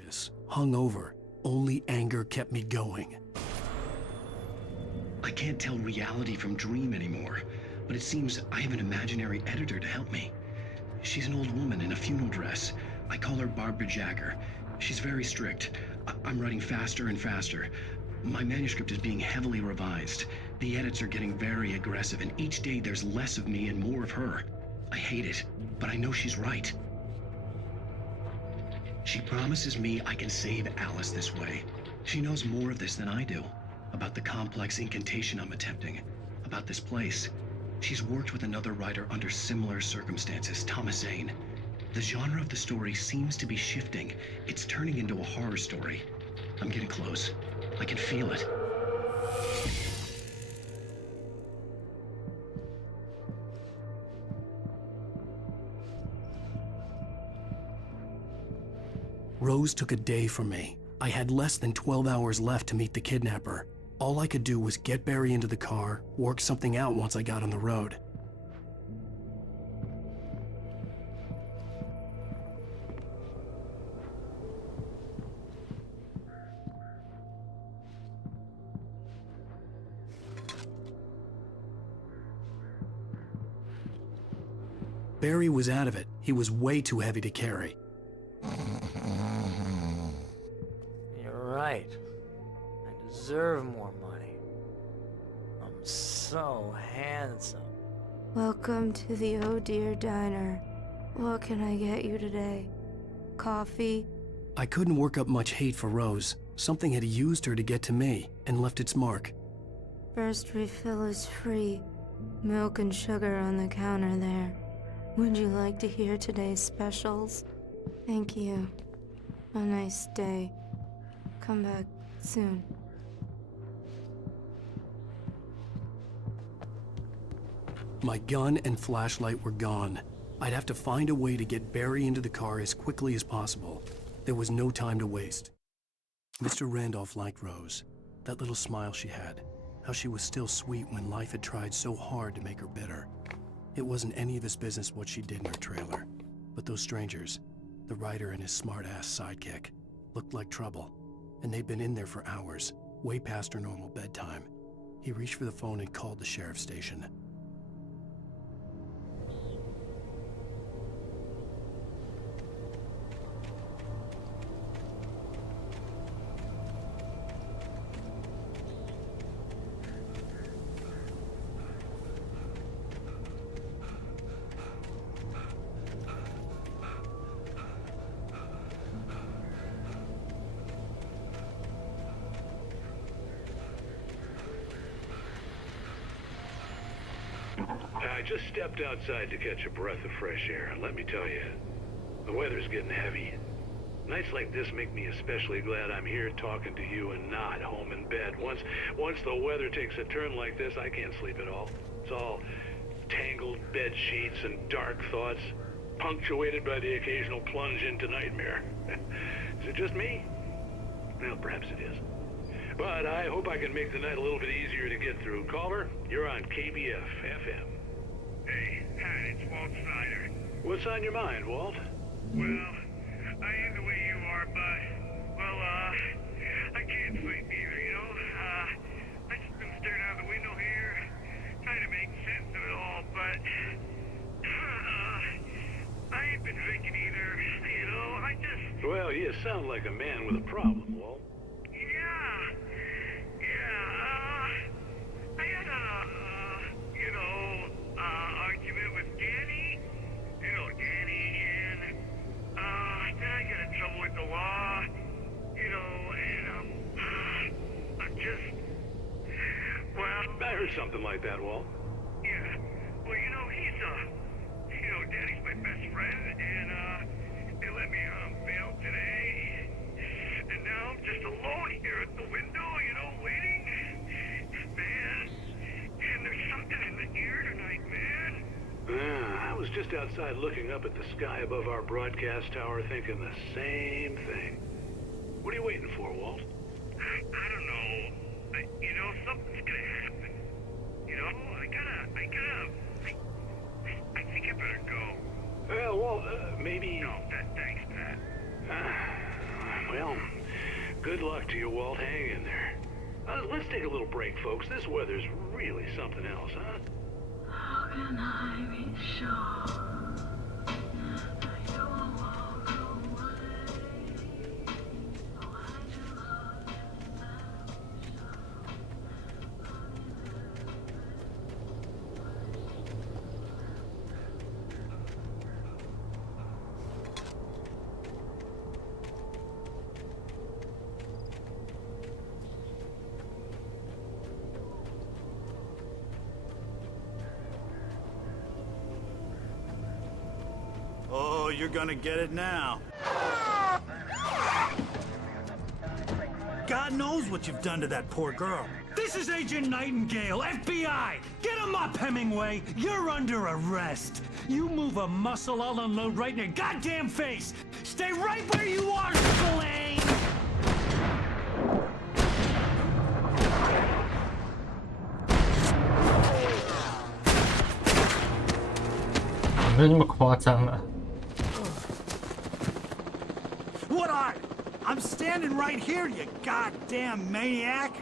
nauseous, hungover. Only anger kept me going. I can't tell reality from dream anymore, but it seems I have an imaginary editor to help me. She's an old woman in a funeral dress. I call her Barbara Jagger. She's very strict. I'm writing faster and faster. My manuscript is being heavily revised. The edits are getting very aggressive, and each day there's less of me and more of her. I hate it, but I know she's right. She promises me I can save Alice this way. She knows more of this than I do. About the complex incantation I'm attempting. About this place. She's worked with another writer under similar circumstances, Thomas Zane. The genre of the story seems to be shifting. It's turning into a horror story. I'm getting close. I can feel it. Rose took a day from me. I had less than 12 hours left to meet the kidnapper. All I could do was get Barry into the car, work something out once I got on the road. Barry was out of it. He was way too heavy to carry. You're right. I deserve more money. I'm so handsome. Welcome to the Oh Dear Diner. What can I get you today? Coffee? I couldn't work up much hate for Rose. Something had used her to get to me and left its mark. First refill is free. Milk and sugar on the counter there. Would you like to hear today's specials? Thank you. A nice day. Come back soon. My gun and flashlight were gone. I'd have to find a way to get Barry into the car as quickly as possible. There was no time to waste. Mr. Randolph liked Rose. That little smile she had. How she was still sweet when life had tried so hard to make her bitter. It wasn't any of his business what she did in her trailer. But those strangers, the writer and his smart-ass sidekick, looked like trouble. And they'd been in there for hours, way past her normal bedtime. He reached for the phone and called the sheriff's station. I just stepped outside to catch a breath of fresh air, and let me tell you, the weather's getting heavy. Nights like this make me especially glad I'm here talking to you and not home in bed. Once the weather takes a turn like this, I can't sleep at all. It's all tangled bed sheets and dark thoughts, punctuated by the occasional plunge into nightmare. Is it just me? Well, perhaps it is. But I hope I can make the night a little bit easier to get through. Caller, you're on KBF FM. Hey, hi, it's Walt Snyder. What's on your mind, Walt? Well, I am the way you are, but, well, I can't sleep either, you know? I just been staring out the window here, trying to make sense of it all, but, I ain't been drinking either, you know? I just... Well, you sound like a man with a problem, Walt. I had argument with Danny. You know Danny, and, then I got in trouble with the law, you know, and, I'm just, well... I heard something like that, Walt. Yeah, well, you know, Danny's my best friend, and, they let me on bail today, and now I'm just alone here at the window, you know, waiting. Man, and there's something in the air tonight, man. I was just outside looking up at the sky above our broadcast tower thinking the same thing. What are you waiting for, Walt? I don't know. You know, something's gonna happen. You know, I think I better go. Well, Walt, maybe... No, thanks, Pat. Well, good luck to you, Walt. Hang in there. Let's take a little break, folks. This weather's really something else, huh? How can I be sure? Oh, you're gonna get it now. God knows what you've done to that poor girl. This is Agent Nightingale, FBI! Get him up, Hemingway! You're under arrest! You move a muscle, I'll unload right in your goddamn face! Stay right where you are, Spillane! What are? I'm standing right here, you goddamn maniac!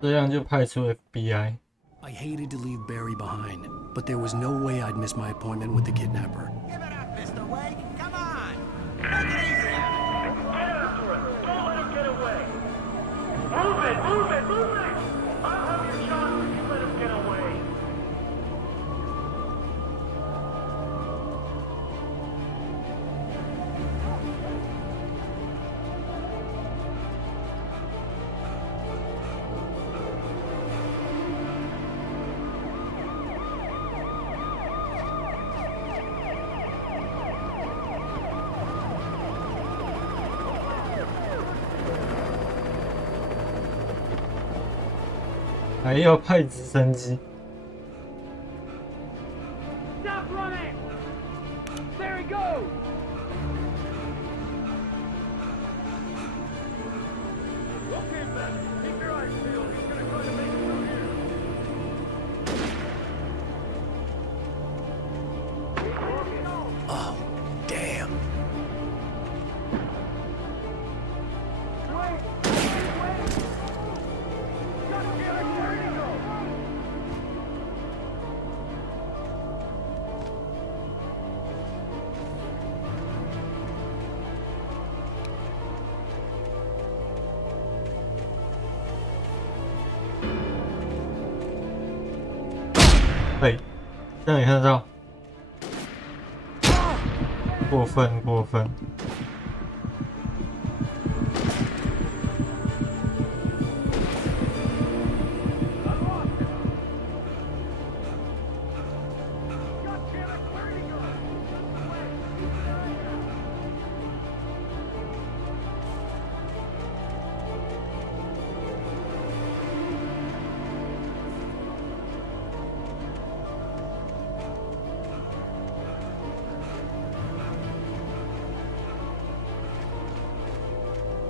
这样就派出 FBI。 I hated to leave Barry behind, but there was no way I'd miss my appointment with the kidnapper. Give it up, Mr. Wake. Come on. Make it easier. Get after him. Don't let him get away. Move it, move it, move it. I'll have your shot if you let him get away.还要派直升机。 Stop running. There he goes. Okay, Ben. Keep your eyes peeled. He's gonna try to make it through here. Oh, damn. Wait! Wait! God damn it! Where'd he go?对，这样你看得到，过分过分。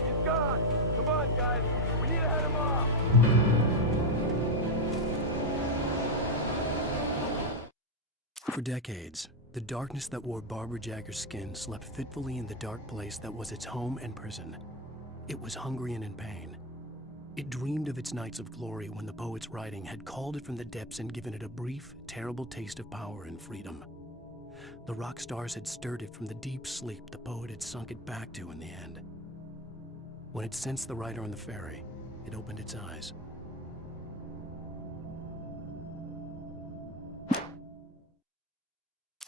He's gone. Come on, guys. We need to head him off. For decades, the darkness that wore Barbara Jagger's skin slept fitfully in the dark place that was its home and prison. It was hungry and in pain. It dreamed of its nights of glory when the poet's writing had called it from the depths and given it a brief, terrible taste of power and freedom. The rock stars had stirred it from the deep sleep the poet had sunk it back to in the end. When it sensed the writer on the ferry, it opened its eyes.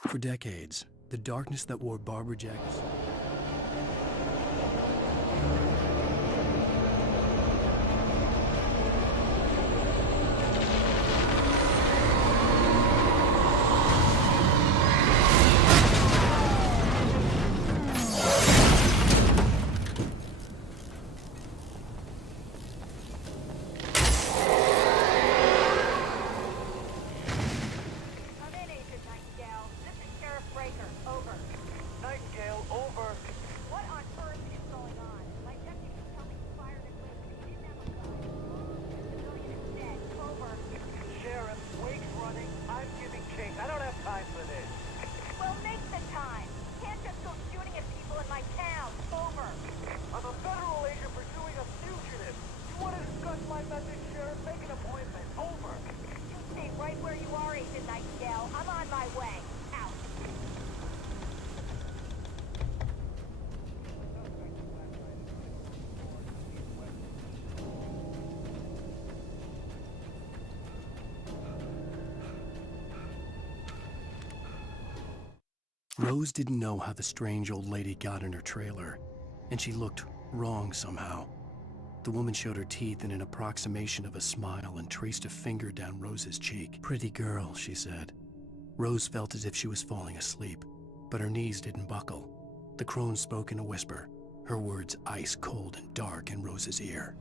For decades, the darkness that wore Barbara Jagger's... Nightingale, over. Rose didn't know how the strange old lady got in her trailer, and she looked wrong somehow. The woman showed her teeth in an approximation of a smile and traced a finger down Rose's cheek. "Pretty girl," she said. Rose felt as if she was falling asleep, but her knees didn't buckle. The crone spoke in a whisper, her words ice cold and dark in Rose's ear.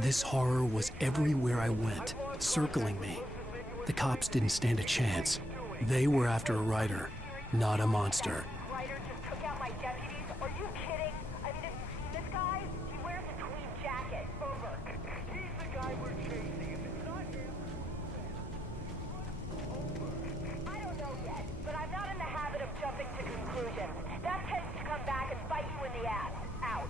This horror was everywhere I went, circling me. The cops didn't stand a chance. They were after a writer, not a monster. Ryder just took out my deputies? Are you kidding? I mean, have you seen this guy? He wears a tweed jacket. Over. He's the guy we're chasing. If it's not him, I don't know yet, but I'm not in the habit of jumping to conclusions. That tends to come back and bite you in the ass. Out.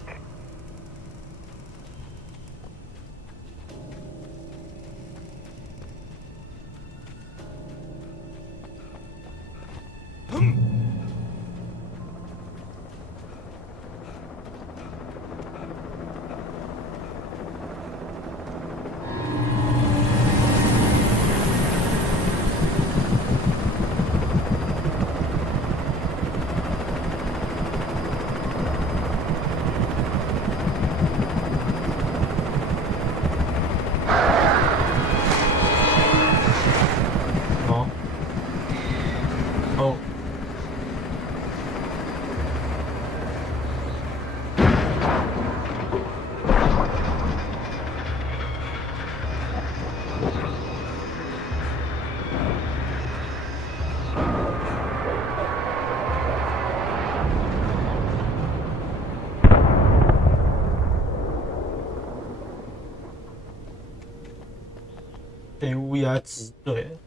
被乌鸦挤兑了，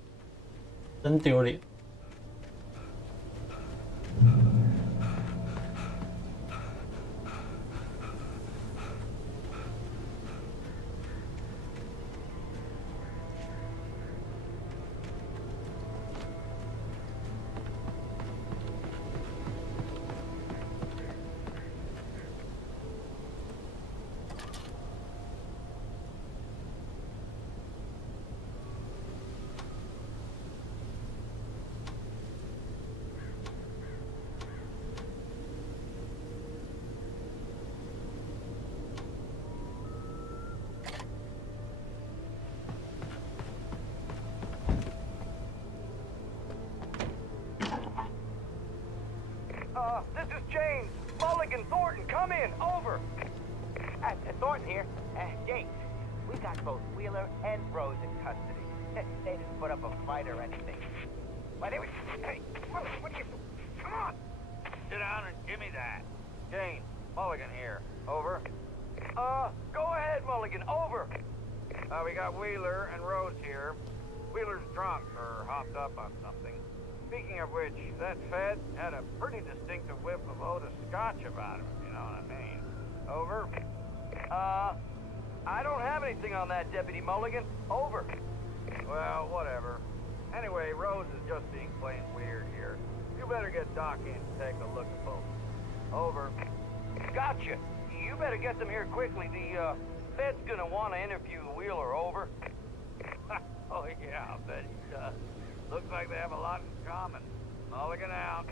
真丢脸。This is James. Mulligan, Thornton, come in. Over. Thornton here. James, we got both Wheeler and Rose in custody. They didn't put up a fight or anything. Why, they were... Hey, what are you... Come on. Sit down and give me that. James, Mulligan here. Over. Go ahead, Mulligan. Over. We got Wheeler and Rose here. Wheeler's drunk or hopped up on something. Speaking of which, that Fed had a pretty distinctive whiff of Otis Scotch about him, if you know what I mean. Over. I don't have anything on that, Deputy Mulligan. Over. Well, whatever. just being plain weird here. You better get Doc in to take a look at both. Over. Gotcha. You better get them here quickly. The Fed's gonna want to interview Wheeler. Over. Oh yeah, I bet he does. Looks like they have a lot in common. Mulligan out.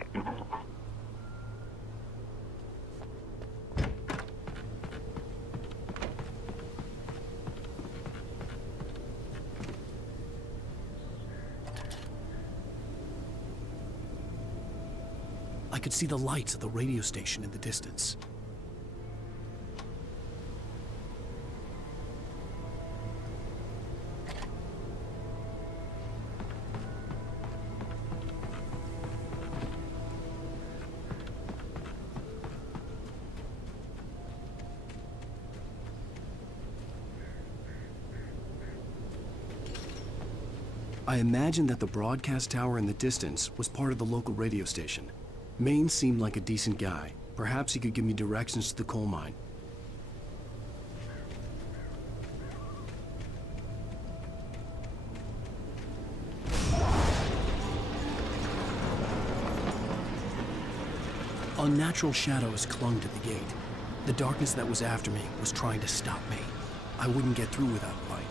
I could see the lights of the radio station in the distance. I imagined that the broadcast tower in the distance was part of the local radio station. Maine seemed like a decent guy. Perhaps he could give me directions to the coal mine. Unnatural shadows clung to the gate. The darkness that was after me was trying to stop me. I wouldn't get through without light.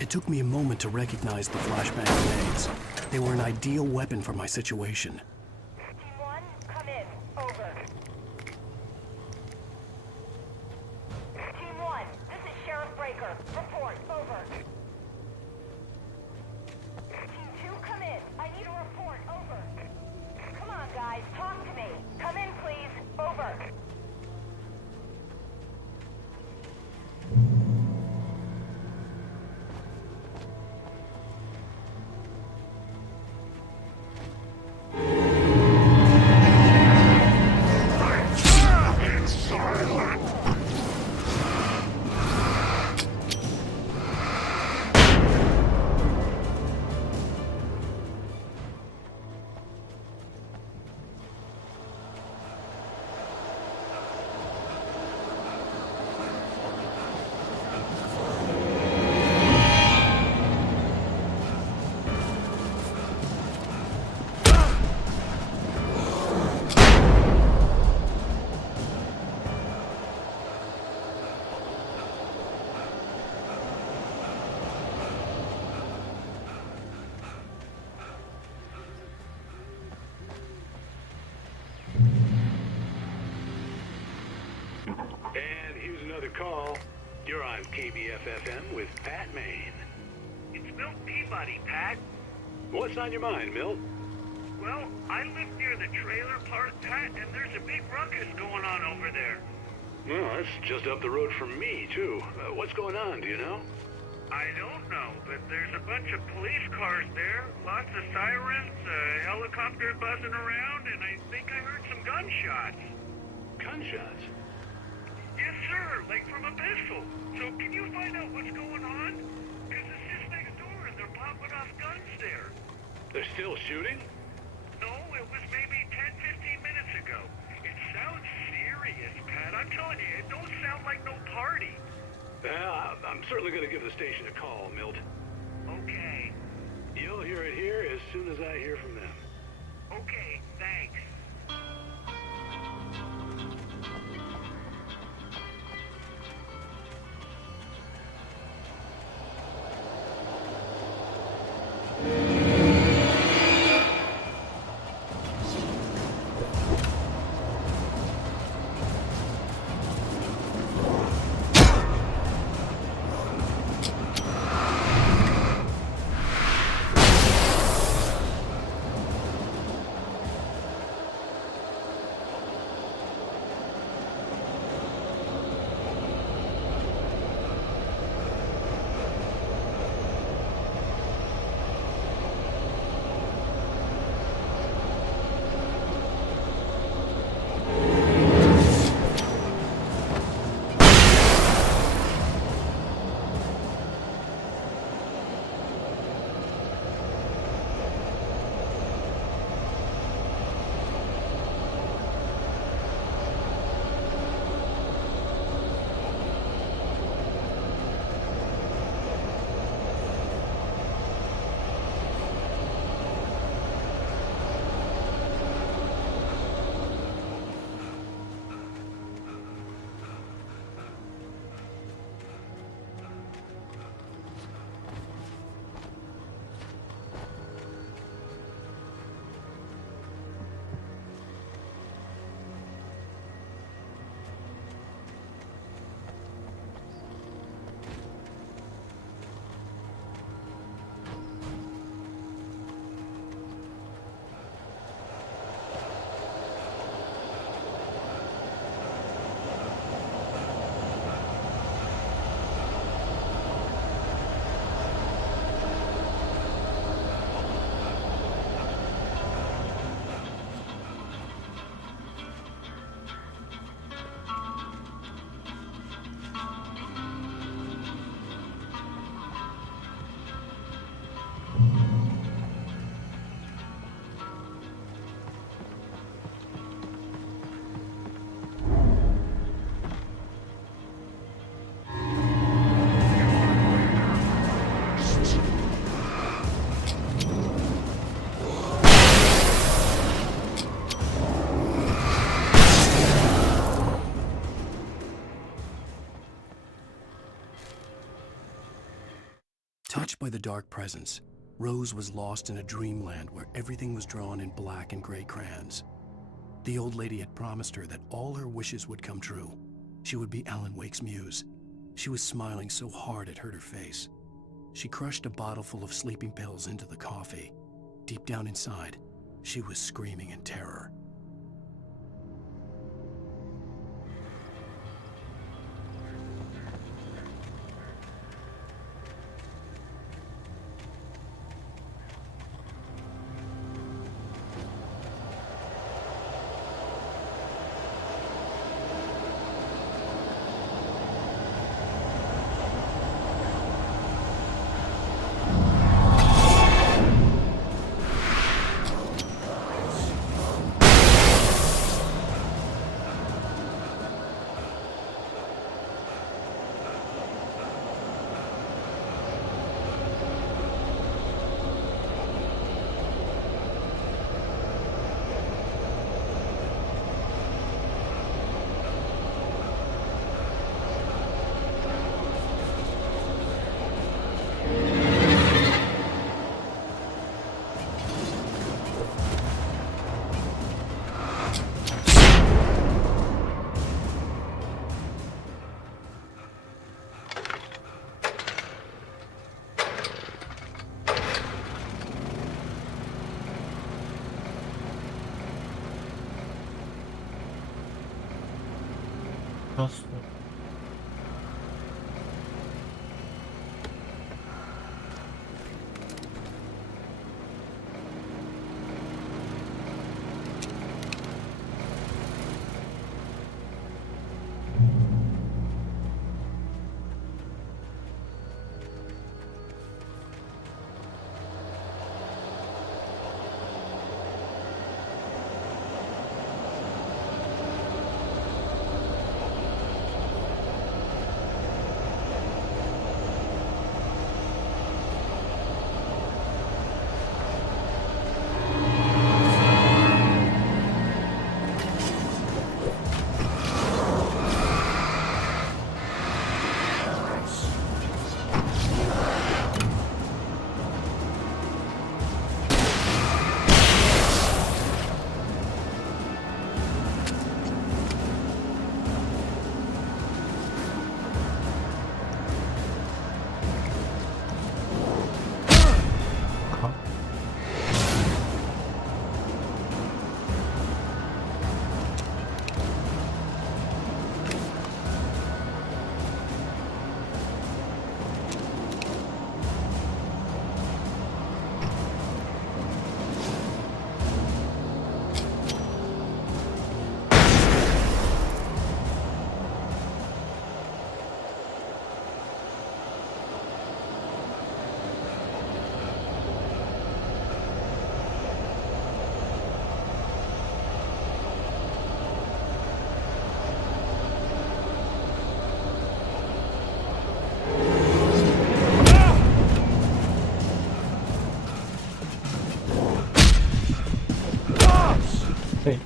It took me a moment to recognize the flashbang grenades. They were an ideal weapon for my situation. Team 1, come in. Over. Team 1, this is Sheriff Breaker. Report. Over. Team 2, come in. I need a report. Over. Come on, guys. Talk to me. Come in, please. Over. And here's another call. You're on KBF-FM with Pat Maine. It's Milt Peabody, Pat. What's on your mind, Milt? Well, I live near the trailer park, Pat, and there's a big ruckus going on over there. Well, that's just up the road from me, too. What's going on, do you know? I don't know, but there's a bunch of police cars there, lots of sirens, a helicopter buzzing around, and I think I heard some gunshots. Gunshots? Yes, sir, like from a pistol. So can you find out what's going on? Because it's just next door and they're popping off guns there. They're still shooting? No, it was maybe 10-15 minutes ago. It sounds serious, Pat. I'm telling you, it don't sound like no party. Well, I'm certainly going to give the station a call, Milt. Okay. You'll hear it here as soon as I hear from them. Okay, thanks. Touched by the dark presence, Rose was lost in a dreamland where everything was drawn in black and gray crayons. The old lady had promised her that all her wishes would come true. She would be Alan Wake's muse. She was smiling so hard it hurt her face. She crushed a bottle full of sleeping pills into the coffee. Deep down inside, she was screaming in terror. 要死了。对。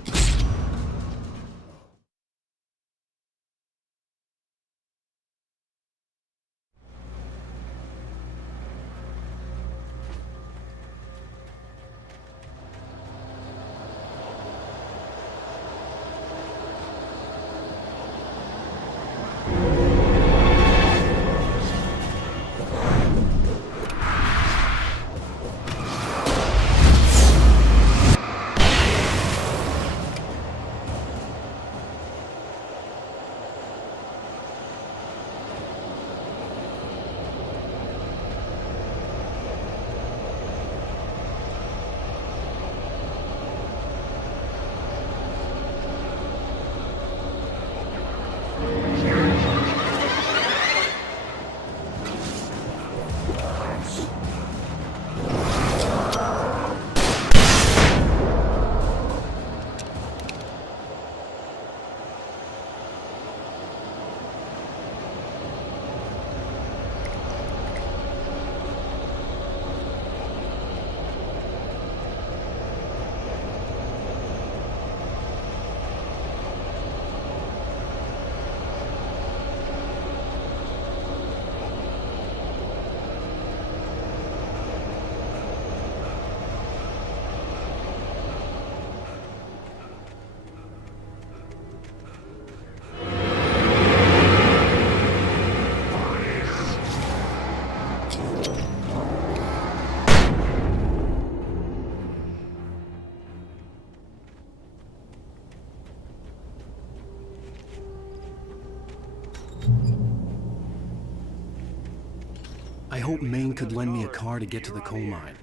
I hope Maine could lend me a car to get to the coal mine.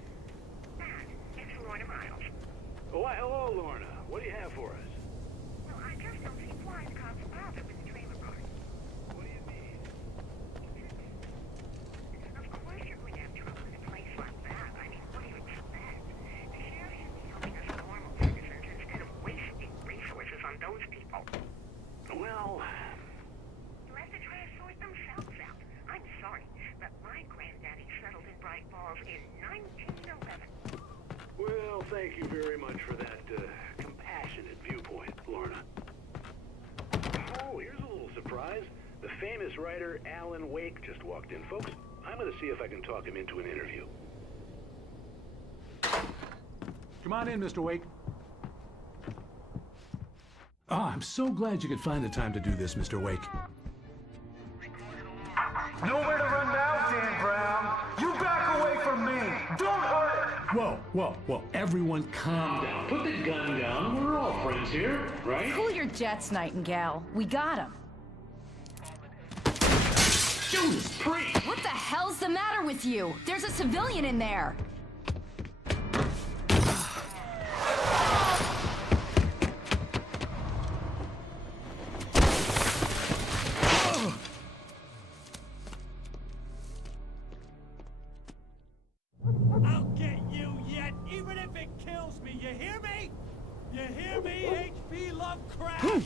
Oh, why, hello, Lorna. What do you have for us? Well, I just don't see why the cops bother with the trailer park. What do you mean? Of course you're going to have trouble in a place like that. I mean, what do you expect? The sheriff should be helping us normal citizens instead of wasting resources on those people. Well... Let the try to sort themselves out. I'm sorry, but my granddaddy settled in Bright Falls in 1911. Well, thank you very much for that, compassionate viewpoint, Lorna. Oh, here's a little surprise. The famous writer Alan Wake just walked in. Folks, I'm gonna see if I can talk him into an interview. Come on in, Mr. Wake. Oh, I'm so glad you could find the time to do this, Mr. Wake. Nowhere to run now, Dan Brown. You back away from me. Don't hurt her. Whoa. Everyone calm down. Put the gun down. We're all friends here, right? Cool your jets, Nightingale. We got him. do this, please! What the hell's the matter with you? There's a civilian in there. I'll get you yet, even if it kills me. You hear me? You hear me, H.P. Lovecraft?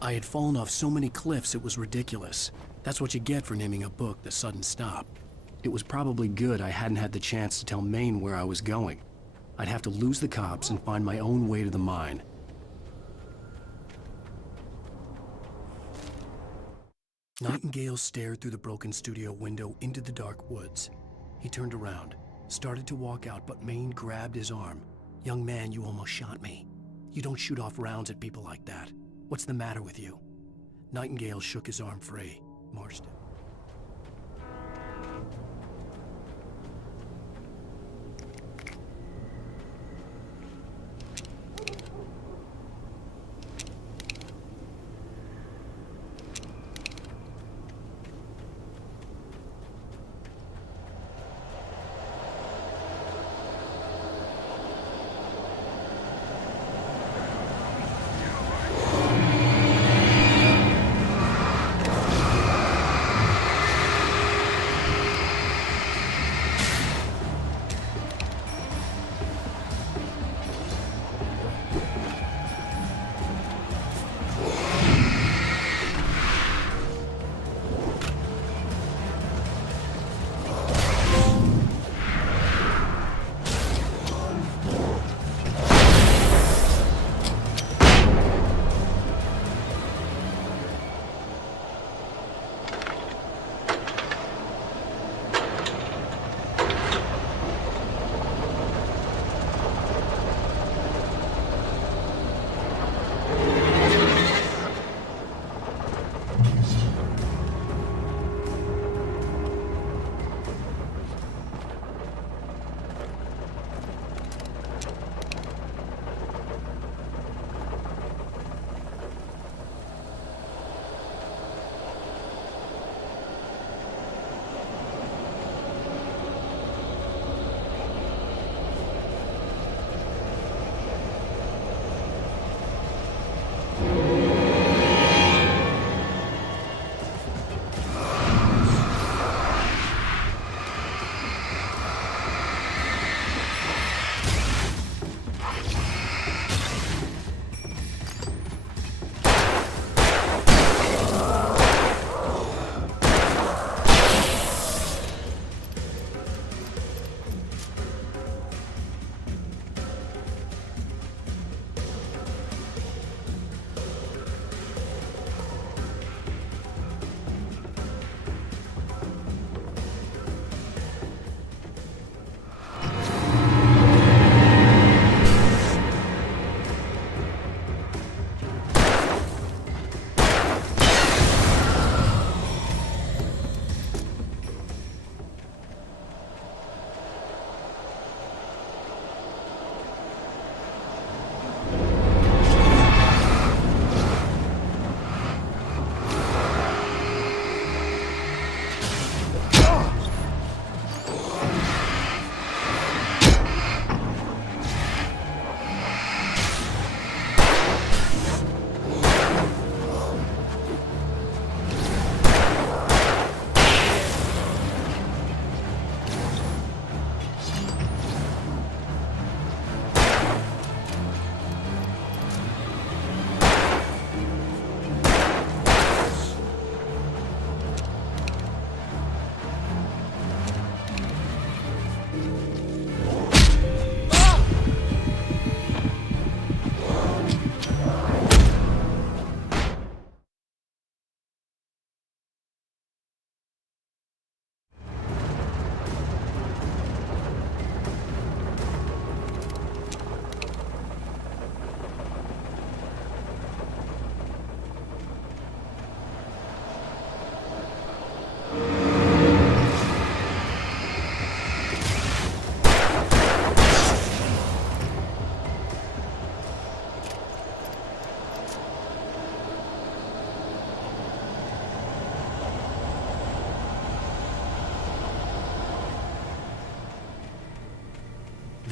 I had fallen off so many cliffs it was ridiculous. That's what you get for naming a book The Sudden Stop. It was probably good I hadn't had the chance to tell Maine where I was going. I'd have to lose the cops and find my own way to the mine. Nightingale stared through the broken studio window into the dark woods. He turned around, started to walk out, but Maine grabbed his arm. "Young man, you almost shot me. You don't shoot off rounds at people like that. What's the matter with you?" Nightingale shook his arm free. Marched it.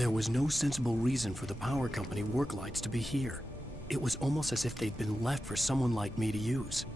There was no sensible reason for the power company work lights to be here. It was almost as if they'd been left for someone like me to use.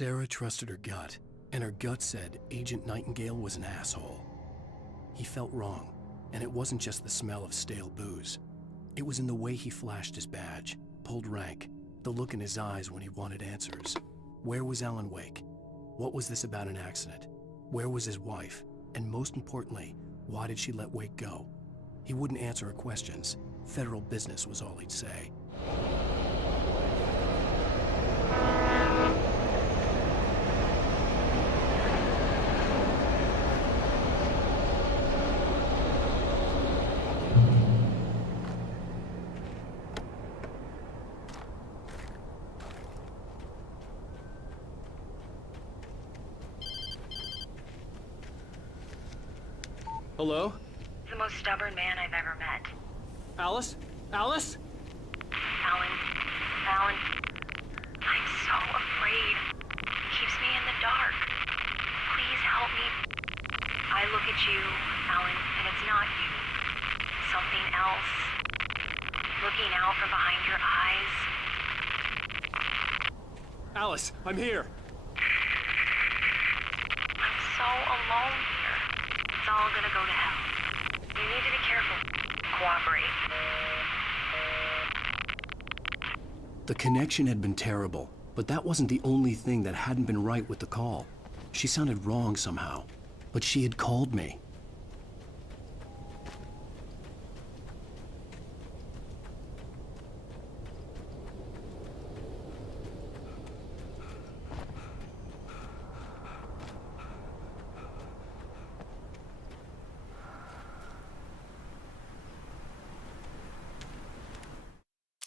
Sarah trusted her gut, and her gut said Agent Nightingale was an asshole. He felt wrong, and it wasn't just the smell of stale booze. It was in the way he flashed his badge, pulled rank, the look in his eyes when he wanted answers. Where was Alan Wake? What was this about an accident? Where was his wife? And most importantly, why did she let Wake go? He wouldn't answer her questions. Federal business was all he'd say. Hello? The most stubborn man I've ever met. Alice? Alice? Alan, I'm so afraid. He keeps me in the dark. Please help me. I look at you, Alan, and it's not you. Something else. Looking out from behind your eyes. Alice, I'm here. I'm so alone here. It's all gonna go to hell. You need to be careful. Cooperate. The connection had been terrible, but that wasn't the only thing that hadn't been right with the call. She sounded wrong somehow, but she had called me.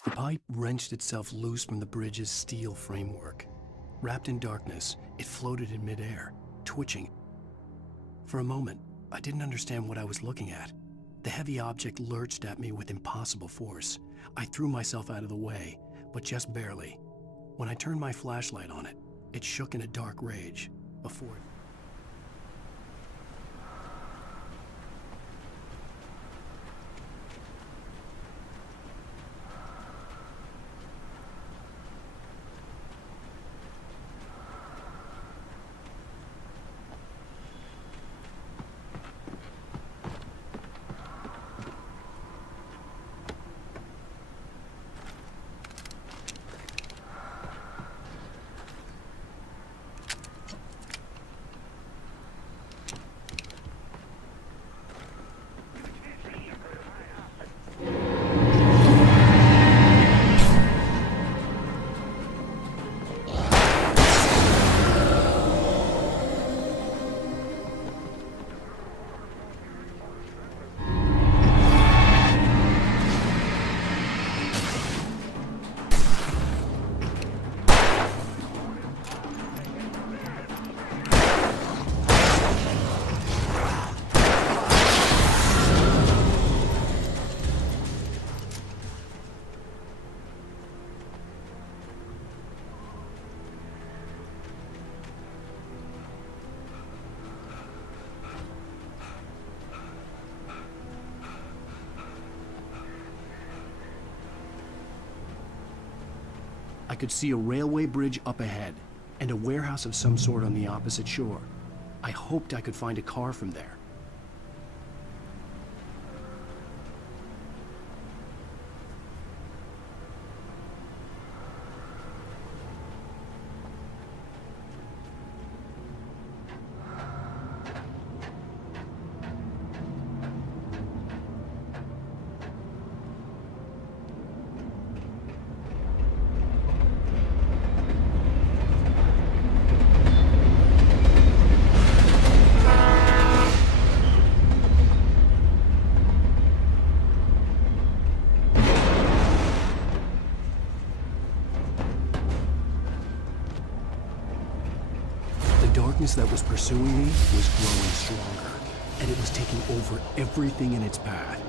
The pipe wrenched itself loose from the bridge's steel framework. Wrapped in darkness, it floated in midair, twitching. For a moment, I didn't understand what I was looking at. The heavy object lurched at me with impossible force. I threw myself out of the way, but just barely. When I turned my flashlight on it, it shook in a dark rage before it... I could see a railway bridge up ahead, and a warehouse of some sort on the opposite shore. I hoped I could find a car from there. The darkness that was pursuing me was growing stronger, and it was taking over everything in its path.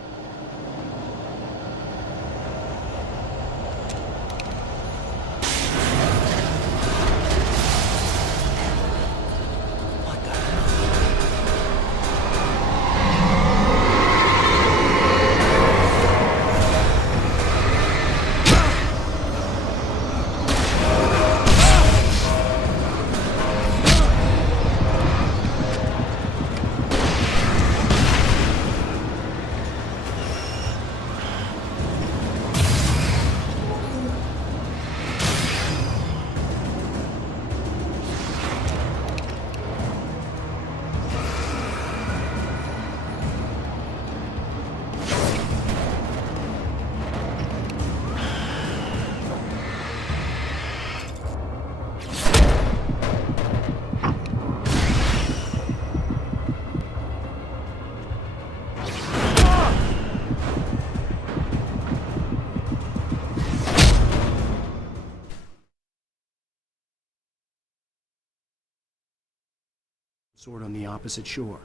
Sword on the opposite shore.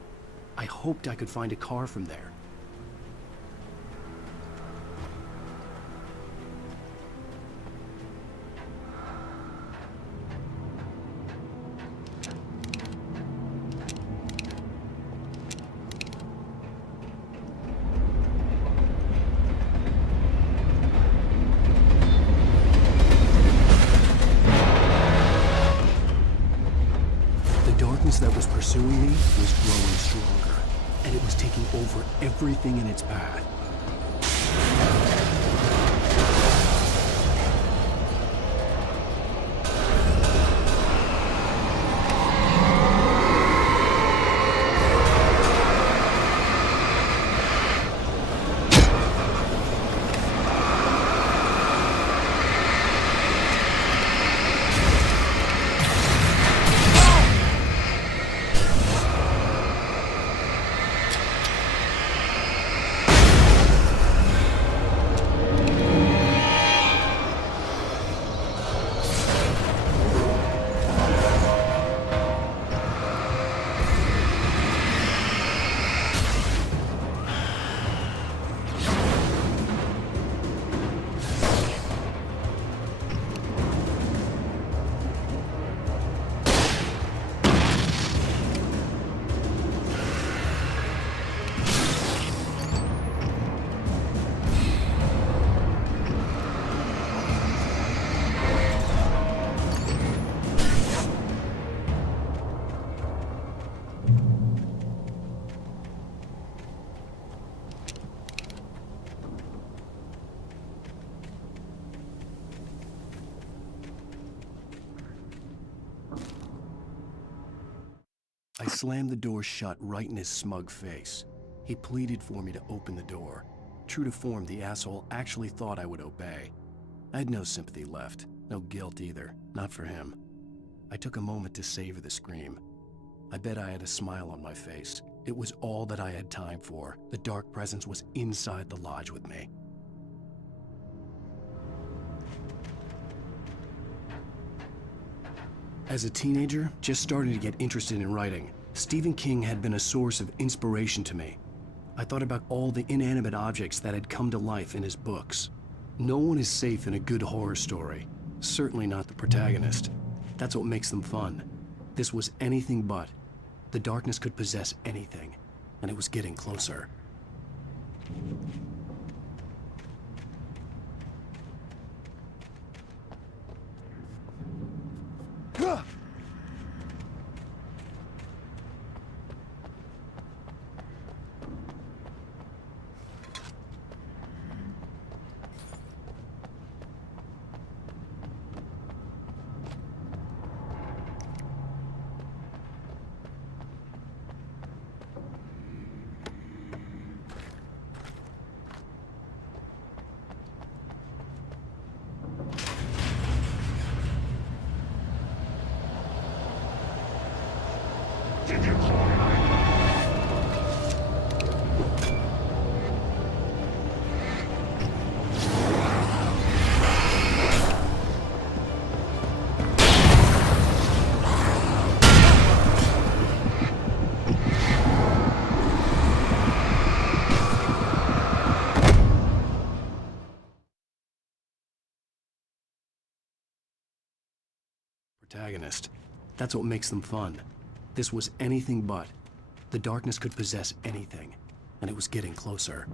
I hoped I could find a car from there. That was pursuing me was growing stronger, and it was taking over everything in its path. I slammed the door shut right in his smug face. He pleaded for me to open the door. True to form, the asshole actually thought I would obey. I had no sympathy left, no guilt either, not for him. I took a moment to savor the scream. I bet I had a smile on my face. It was all that I had time for. The dark presence was inside the lodge with me. As a teenager, just starting to get interested in writing, Stephen King had been a source of inspiration to me. I thought about all the inanimate objects that had come to life in his books. No one is safe in a good horror story. Certainly not the protagonist. That's what makes them fun. This was anything but. The darkness could possess anything, and it was getting closer. Protagonist. That's what makes them fun. This was anything but. The darkness could possess anything, and it was getting closer.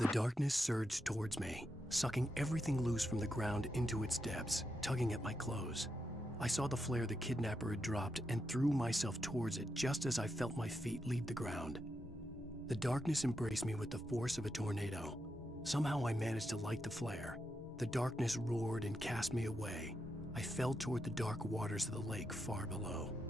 The darkness surged towards me, sucking everything loose from the ground into its depths, tugging at my clothes. I saw the flare the kidnapper had dropped and threw myself towards it just as I felt my feet leave the ground. The darkness embraced me with the force of a tornado. Somehow I managed to light the flare. The darkness roared and cast me away. I fell toward the dark waters of the lake far below.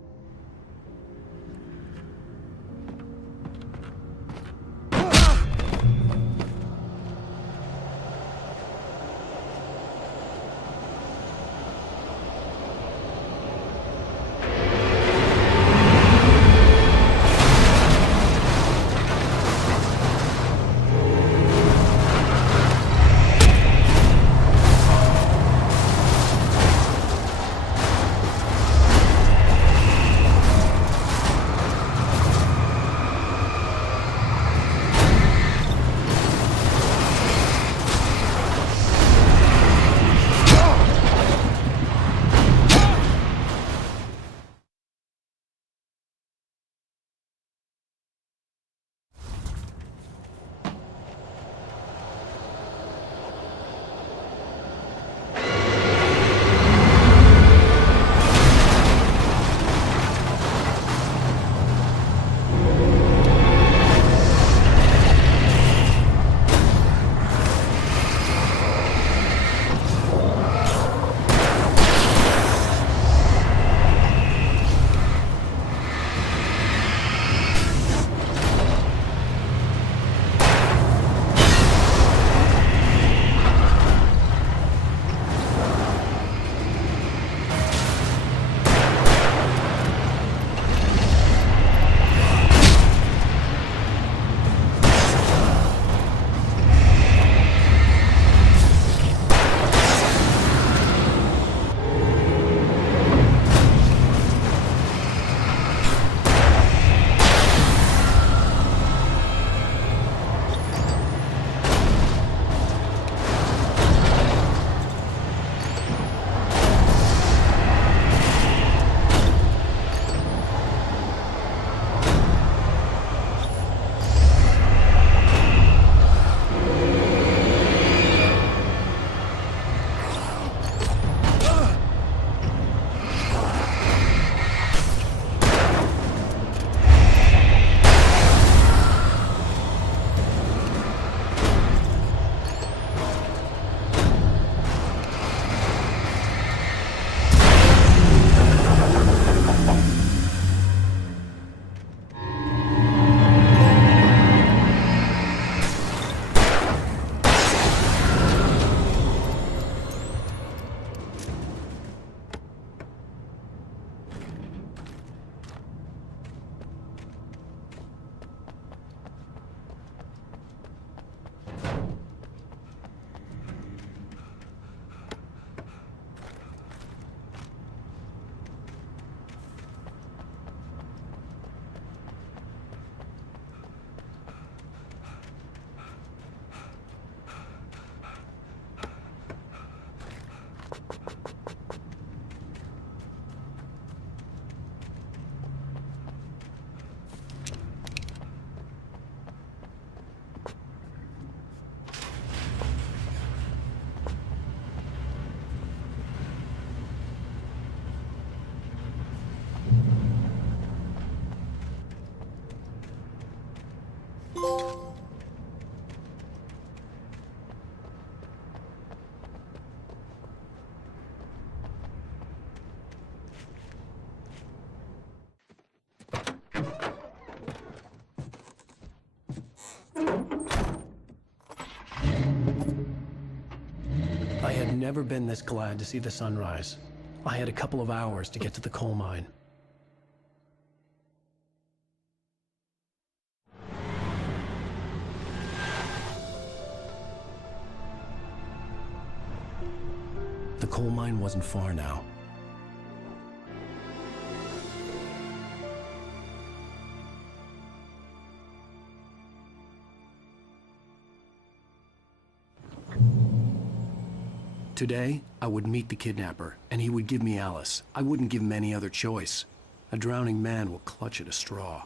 I had never been this glad to see the sunrise. I had a couple of hours to get to the coal mine. The coal mine wasn't far now. Today, I would meet the kidnapper, and he would give me Alice. I wouldn't give him any other choice. A drowning man will clutch at a straw.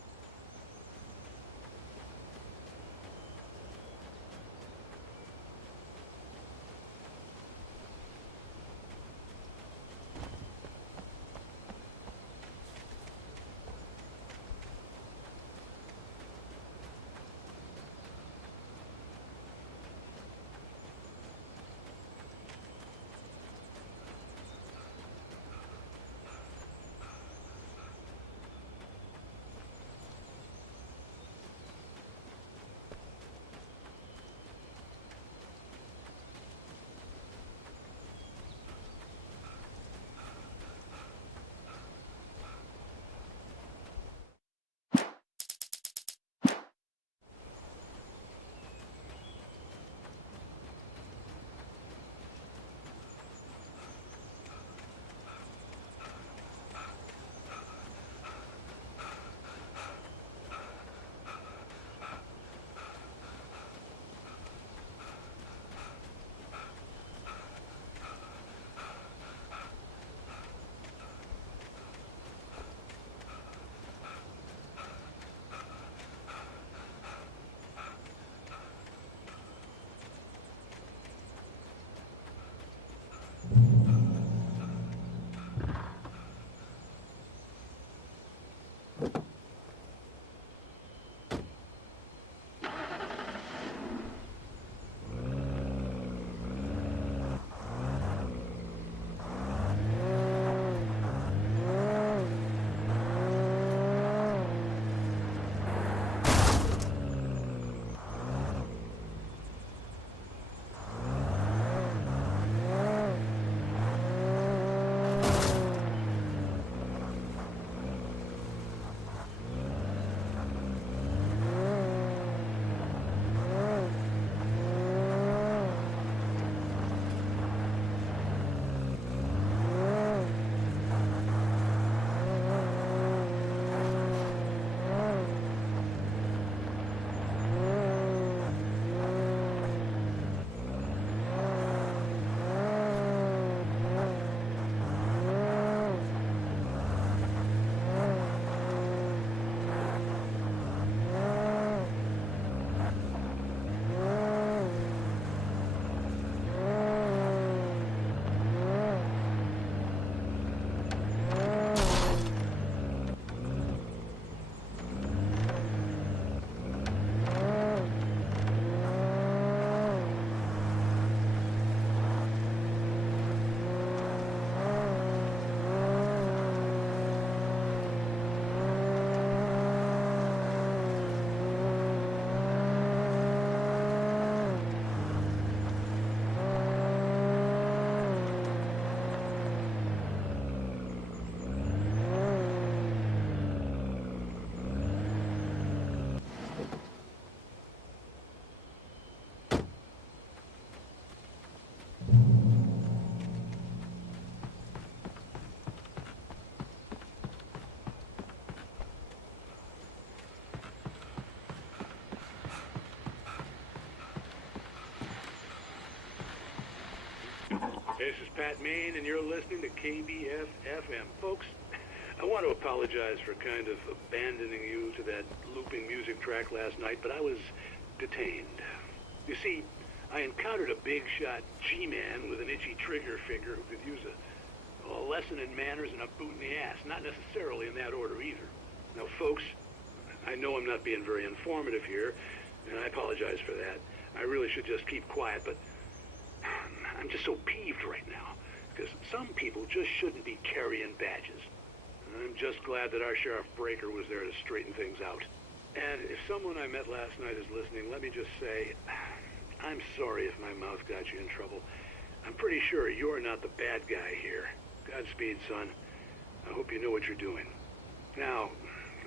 This is Pat Main, and you're listening to KBF-FM. Folks, I want to apologize for kind of abandoning you to that looping music track last night, but I was detained. You see, I encountered a big-shot G-man with an itchy trigger finger who could use a lesson in manners and a boot in the ass. Not necessarily in that order either. Now, folks, I know I'm not being very informative here, and I apologize for that. I really should just keep quiet, but I'm just so peeved right now, because some people just shouldn't be carrying badges. I'm just glad that our Sheriff Breaker was there to straighten things out. And if someone I met last night is listening, let me just say, I'm sorry if my mouth got you in trouble. I'm pretty sure you're not the bad guy here. Godspeed, son. I hope you know what you're doing. Now,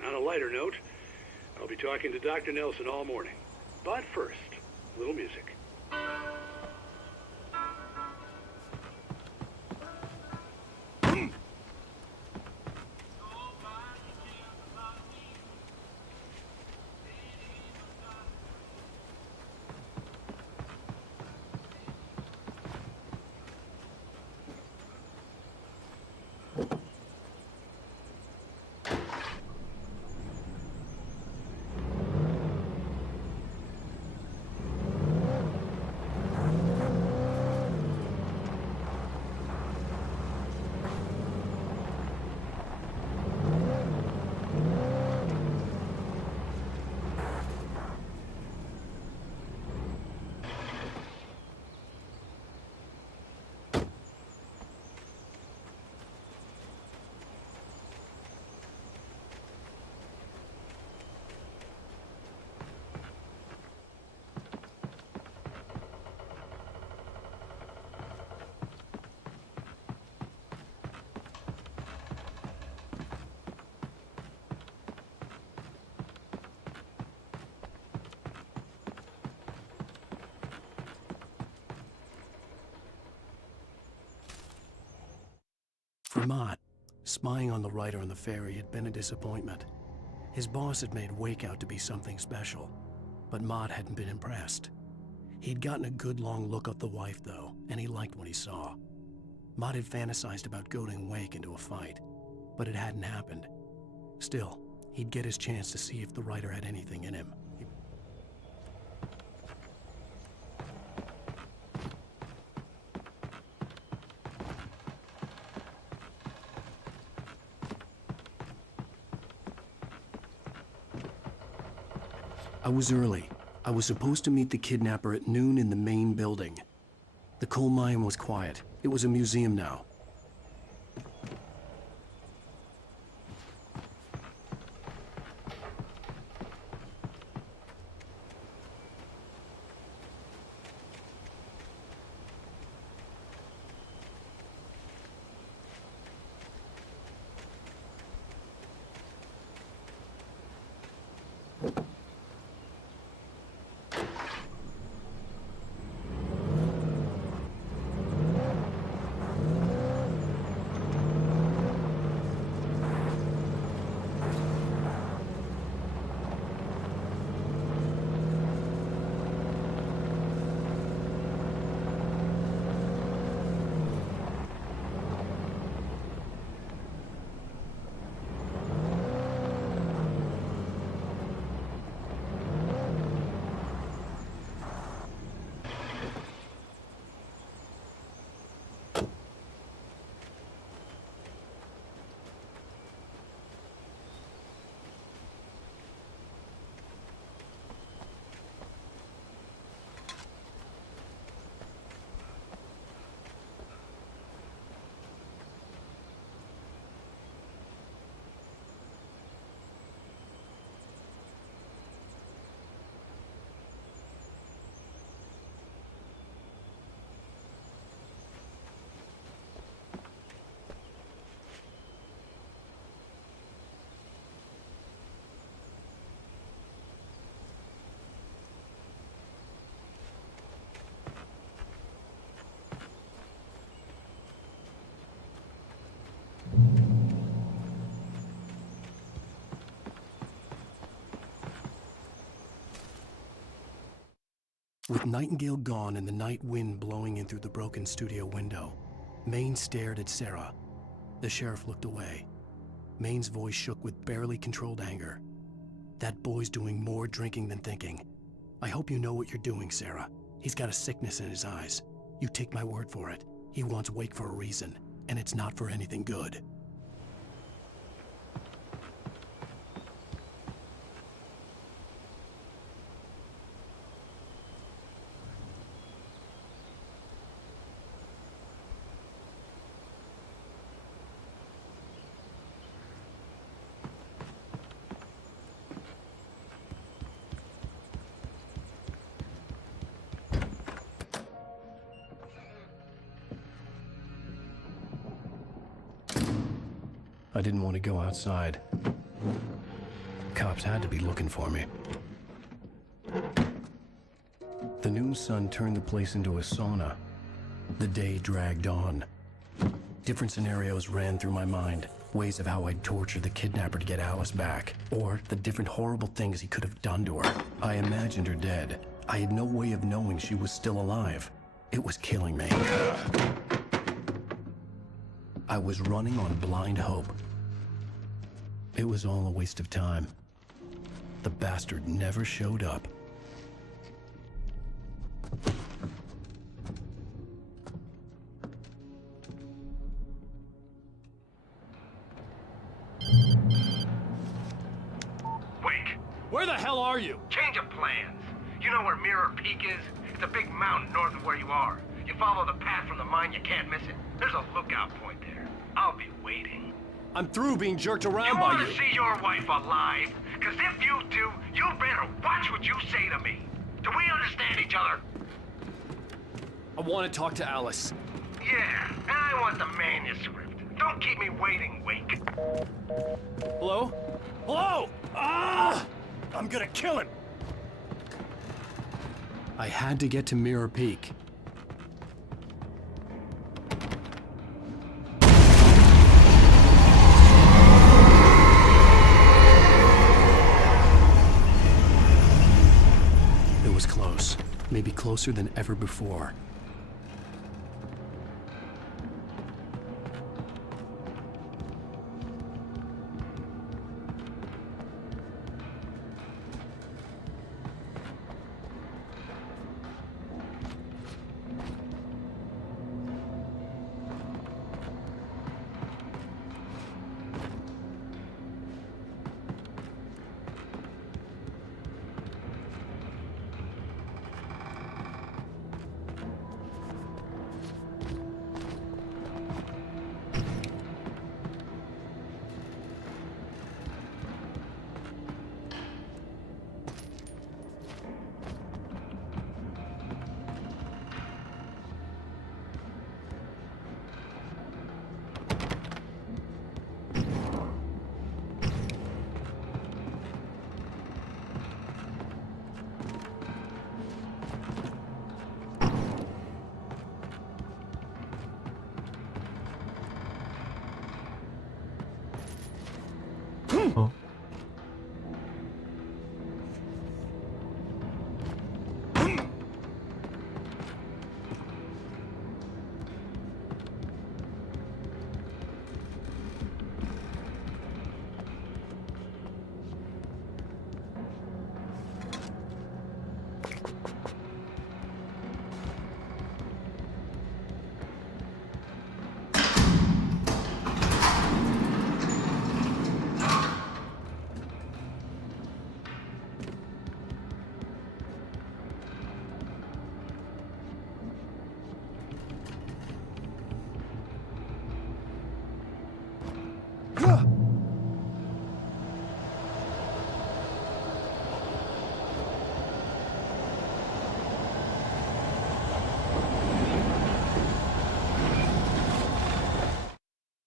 on a lighter note, I'll be talking to Dr. Nelson all morning. But first, a little music. For Mott, spying on the writer on the ferry had been a disappointment. His boss had made Wake out to be something special, but Mott hadn't been impressed. He'd gotten a good long look at the wife, though, and he liked what he saw. Mott had fantasized about goading Wake into a fight, but it hadn't happened. Still, he'd get his chance to see if the writer had anything in him. I was early. I was supposed to meet the kidnapper at noon in the main building. The coal mine was quiet. It was a museum now. With Nightingale gone and the night wind blowing in through the broken studio window, Maine stared at Sarah. The sheriff looked away. Maine's voice shook with barely controlled anger. That boy's doing more drinking than thinking. I hope you know what you're doing, Sarah. He's got a sickness in his eyes. You take my word for it. He wants Wake for a reason, and it's not for anything good. I didn't want to go outside. Cops had to be looking for me. The noon sun turned the place into a sauna. The day dragged on. Different scenarios ran through my mind. Ways of how I'd torture the kidnapper to get Alice back. Or the different horrible things he could have done to her. I imagined her dead. I had no way of knowing she was still alive. It was killing me. I was running on blind hope. It was all a waste of time. The bastard never showed up. Wake! Where the hell are you? Change of plans. You know where Mirror Peak is? It's a big mountain north of where you are. You follow the path from the mine, you can't miss it. There's a lookout point there. I'll be waiting. I'm through being jerked around by You want you. to see your wife alive? Because if you do, you better watch what you say to me. Do we understand each other? I want to talk to Alice. Yeah, and I want the manuscript. Don't keep me waiting, Wake. Hello? Hello? Ah! I'm gonna kill him. I had to get to Mirror Peak. It was close, maybe closer than ever before.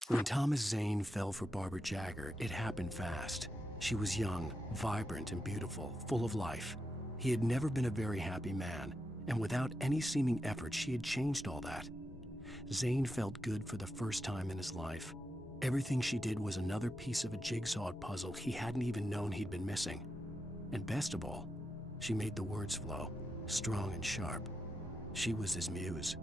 When Thomas Zane fell for Barbara Jagger, it happened fast. She was young, vibrant, and beautiful, full of life. He had never been a very happy man, and without any seeming effort, she had changed all that. Zane felt good for the first time in his life. Everything she did was another piece of a jigsaw puzzle he hadn't even known he'd been missing. And best of all, she made the words flow, strong and sharp. She was his muse.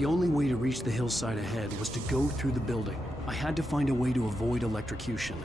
The only way to reach the hillside ahead was to go through the building. I had to find a way to avoid electrocution.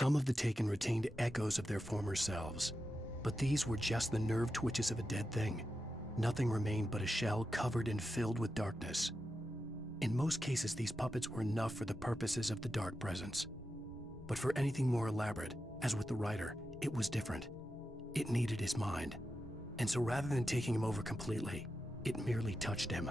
Some of the taken retained echoes of their former selves, but these were just the nerve twitches of a dead thing. Nothing remained but a shell covered and filled with darkness. In most cases, these puppets were enough for the purposes of the dark presence. But for anything more elaborate, as with the writer, it was different. It needed his mind. And so rather than taking him over completely, it merely touched him.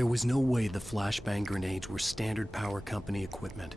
There was no way the flashbang grenades were standard power company equipment.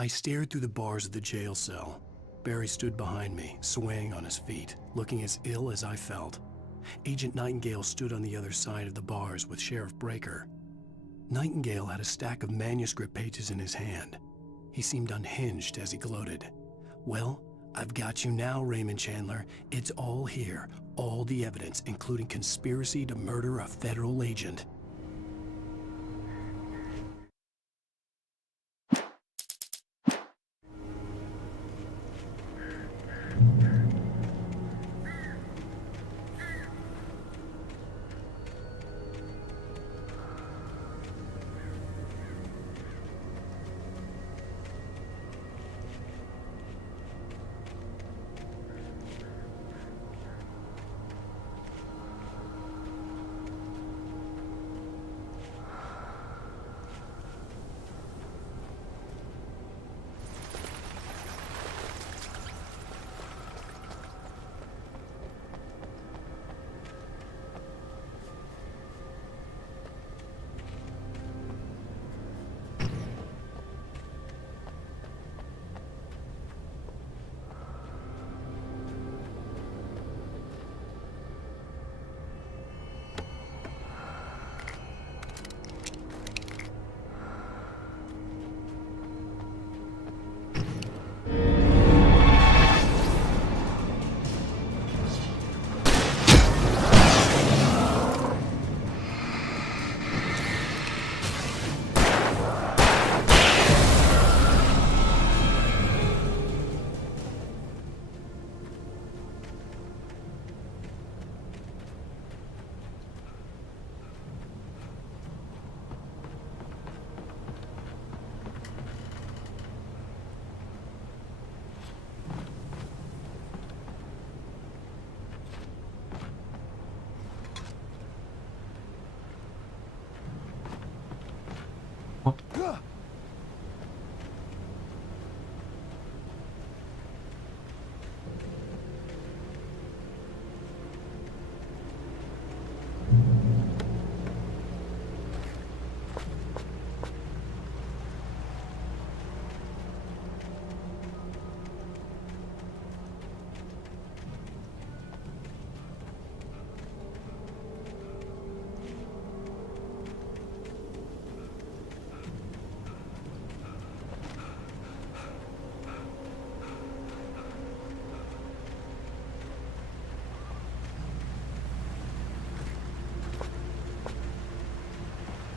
I stared through the bars of the jail cell. Barry stood behind me, swaying on his feet, looking as ill as I felt. Agent Nightingale stood on the other side of the bars with Sheriff Breaker. Nightingale had a stack of manuscript pages in his hand. He seemed unhinged as he gloated. Well, I've got you now, Raymond Chandler. It's all here. All the evidence, including conspiracy to murder a federal agent.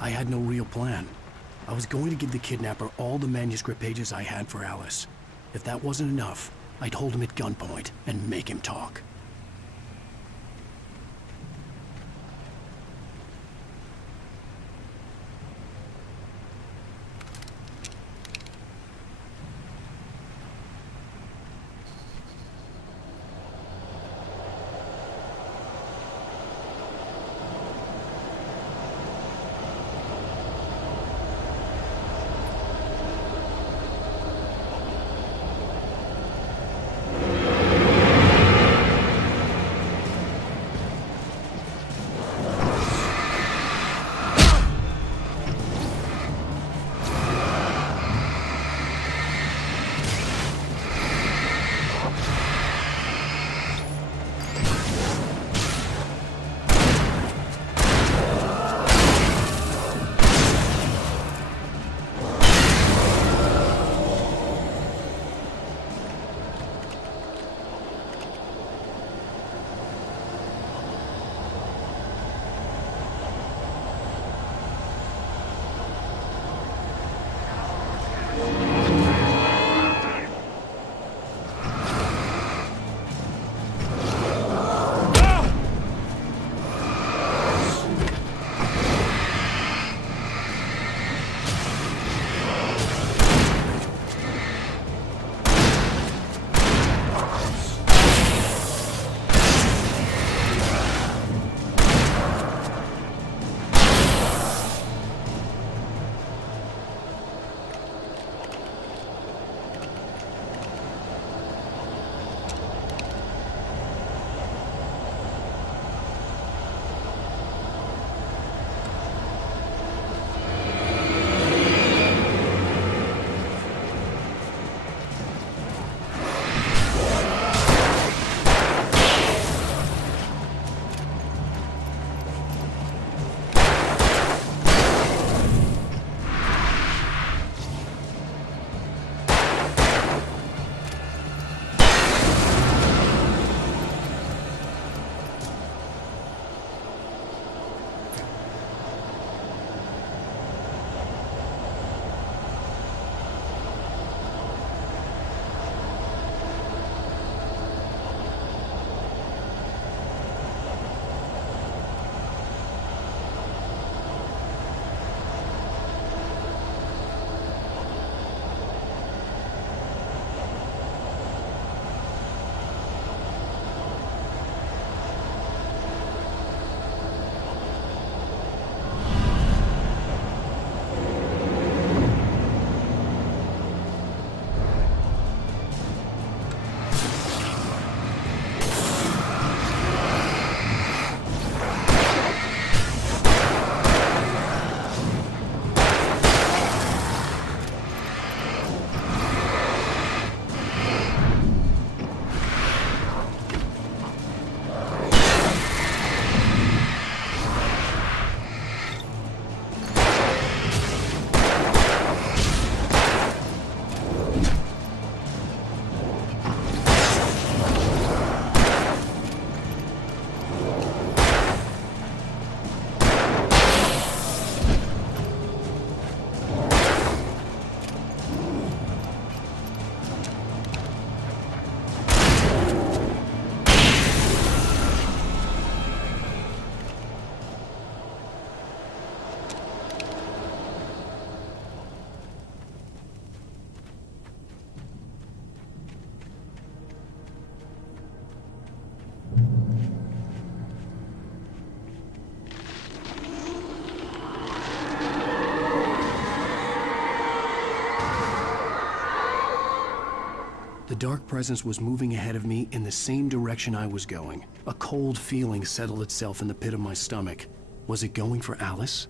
I had no real plan. I was going to give the kidnapper all the manuscript pages I had for Alice. If that wasn't enough, I'd hold him at gunpoint and make him talk. The dark presence was moving ahead of me in the same direction I was going. A cold feeling settled itself in the pit of my stomach. Was it going for Alice?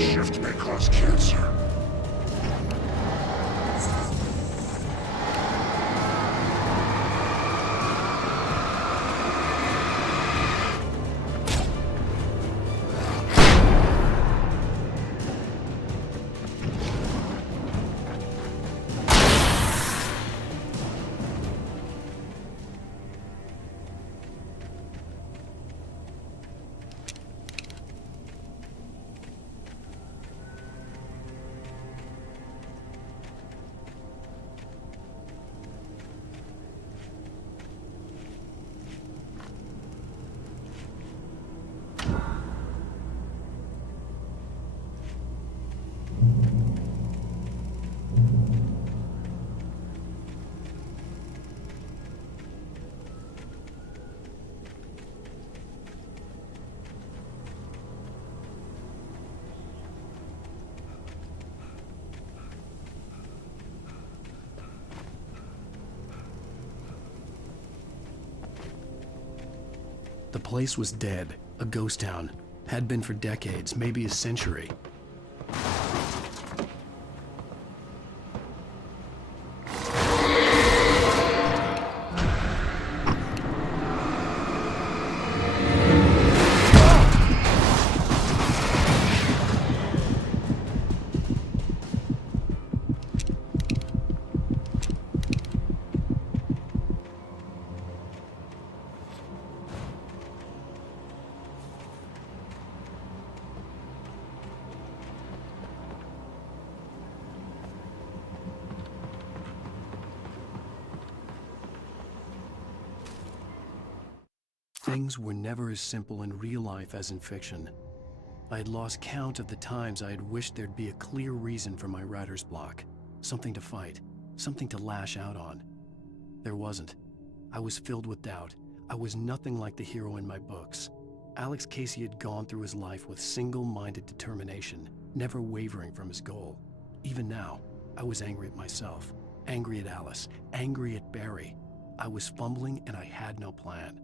shift may cause cancer. The place was dead, a ghost town. Had been for decades, maybe a century. Things were never as simple in real life as in fiction. I had lost count of the times I had wished there'd be a clear reason for my writer's block. Something to fight, something to lash out on. There wasn't. I was filled with doubt. I was nothing like the hero in my books. Alex Casey had gone through his life with single-minded determination, never wavering from his goal. Even now, I was angry at myself, angry at Alice, angry at Barry. I was fumbling and I had no plan.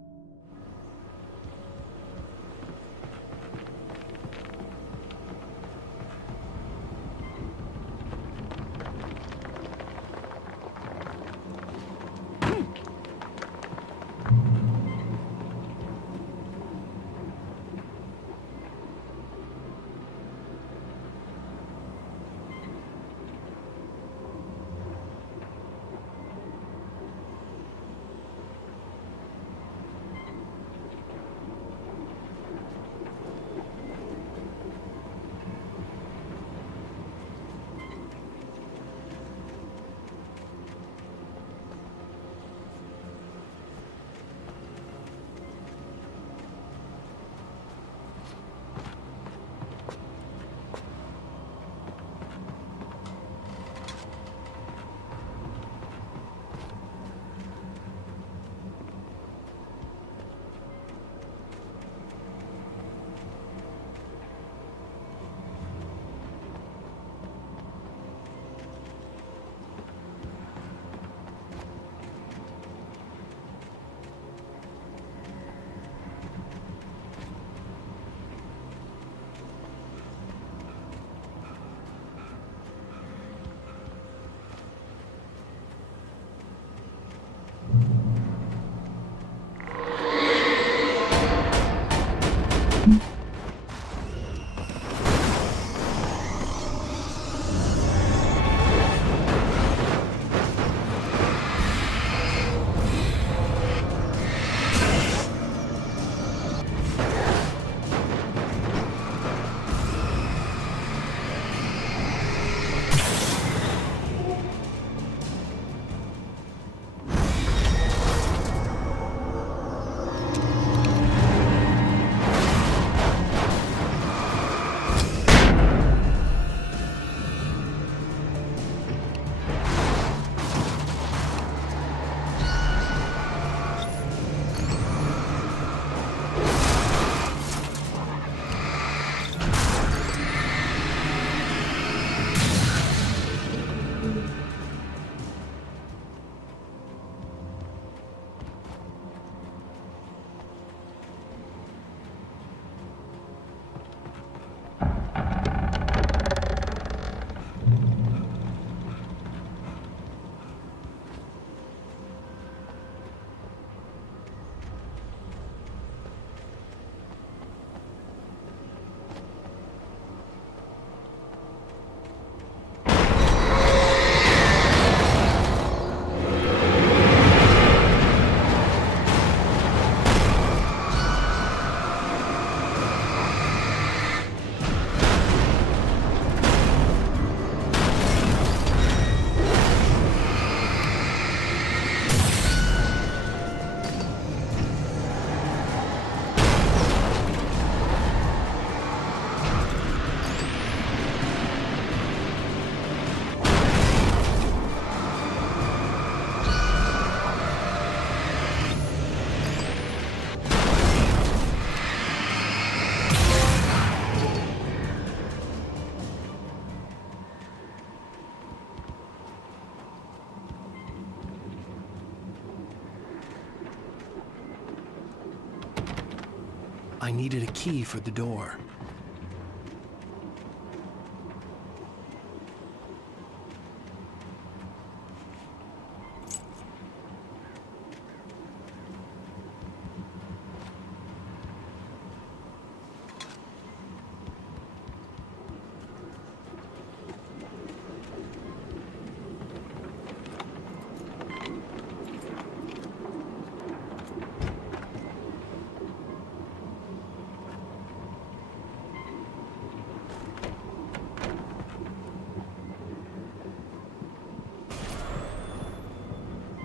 I needed a key for the door.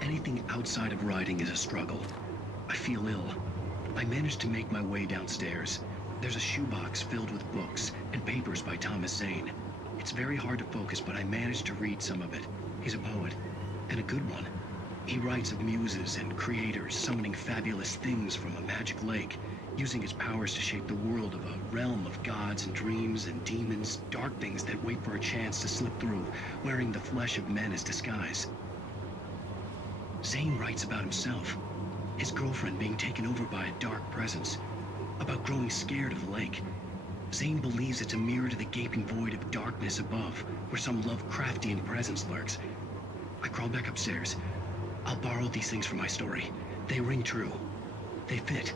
Anything outside of writing is a struggle. I feel ill. I managed to make my way downstairs. There's a shoebox filled with books and papers by Thomas Zane. It's very hard to focus, but I managed to read some of it. He's a poet, and a good one. He writes of muses and creators summoning fabulous things from a magic lake, using his powers to shape the world of a realm of gods and dreams and demons, dark things that wait for a chance to slip through, wearing the flesh of men as disguise. Zane writes about himself, his girlfriend being taken over by a dark presence, about growing scared of the lake. Zane believes it's a mirror to the gaping void of darkness above, where some Lovecraftian presence lurks. I crawl back upstairs. I'll borrow these things for my story. They ring true. They fit.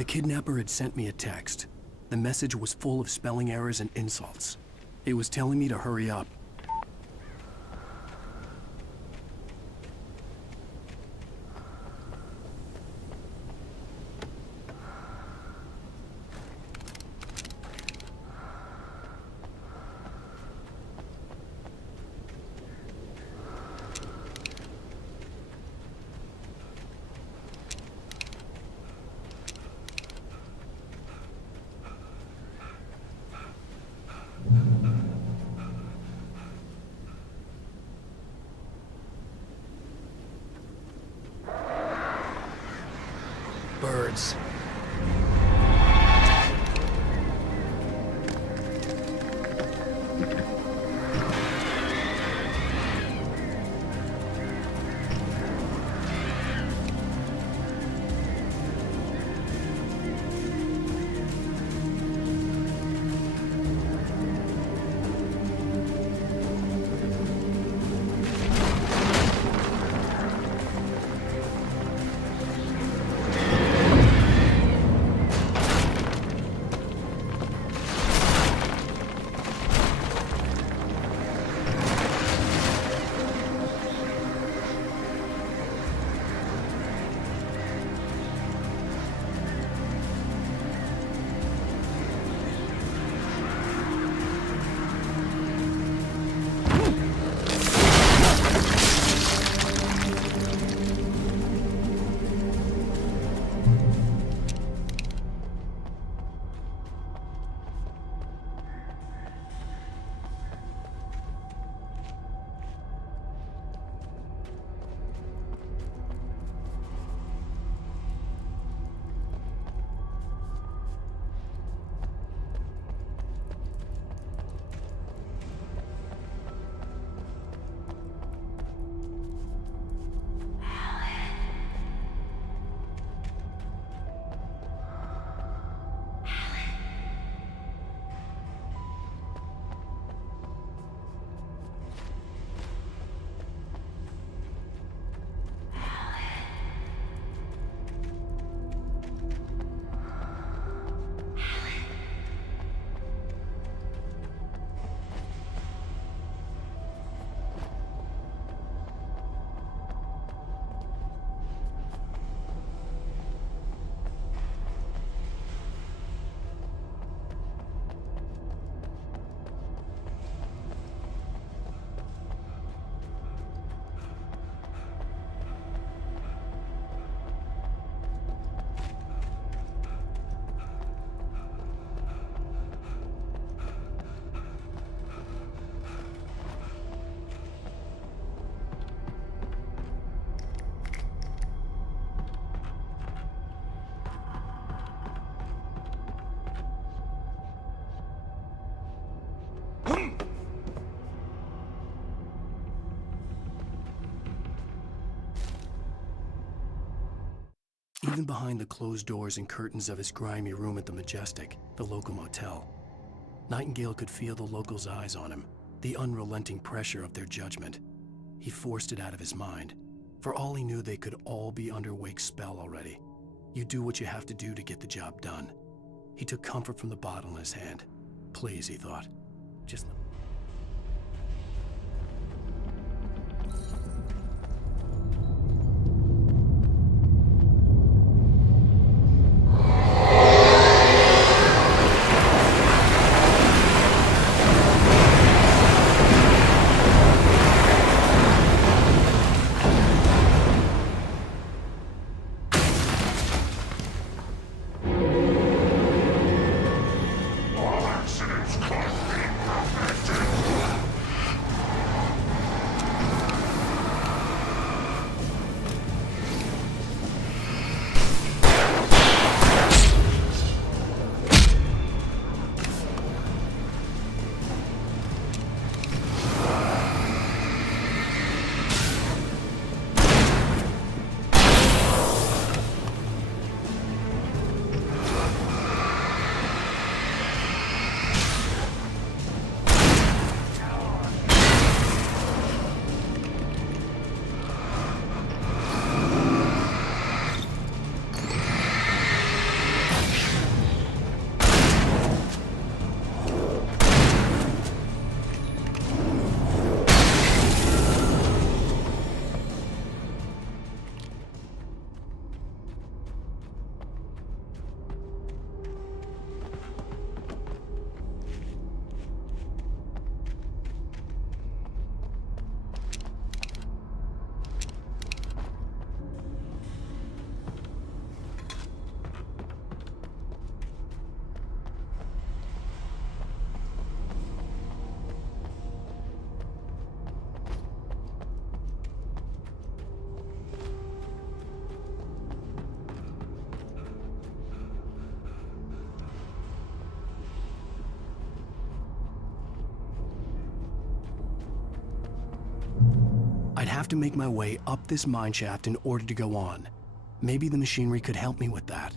The kidnapper had sent me a text. The message was full of spelling errors and insults. It was telling me to hurry up. Birds. even behind the closed doors and curtains of his grimy room at the Majestic, the local motel. Nightingale could feel the locals' eyes on him, the unrelenting pressure of their judgment. He forced it out of his mind. For all he knew, they could all be under Wake's spell already. You do what you have to do to get the job done. He took comfort from the bottle in his hand. Please, he thought. Just let I'd have to make my way up this mineshaft in order to go on. Maybe the machinery could help me with that.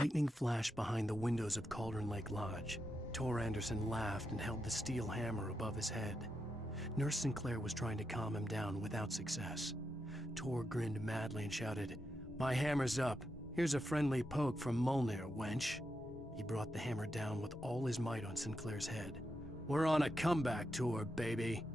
Lightning flashed behind the windows of Cauldron Lake Lodge. Tor Anderson laughed and held the steel hammer above his head. Nurse Sinclair was trying to calm him down without success. Tor grinned madly and shouted, "My hammer's up. Here's a friendly poke from Molnir, wench." He brought the hammer down with all his might on Sinclair's head. "We're on a comeback tour, baby."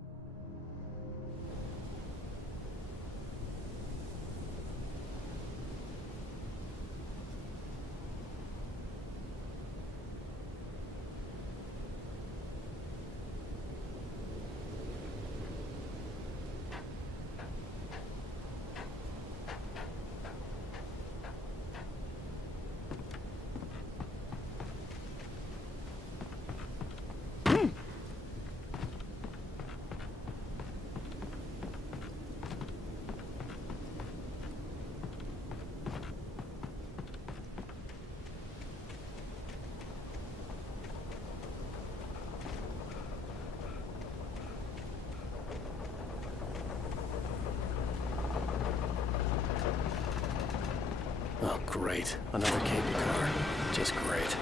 Oh, great. Another cable car. Just great.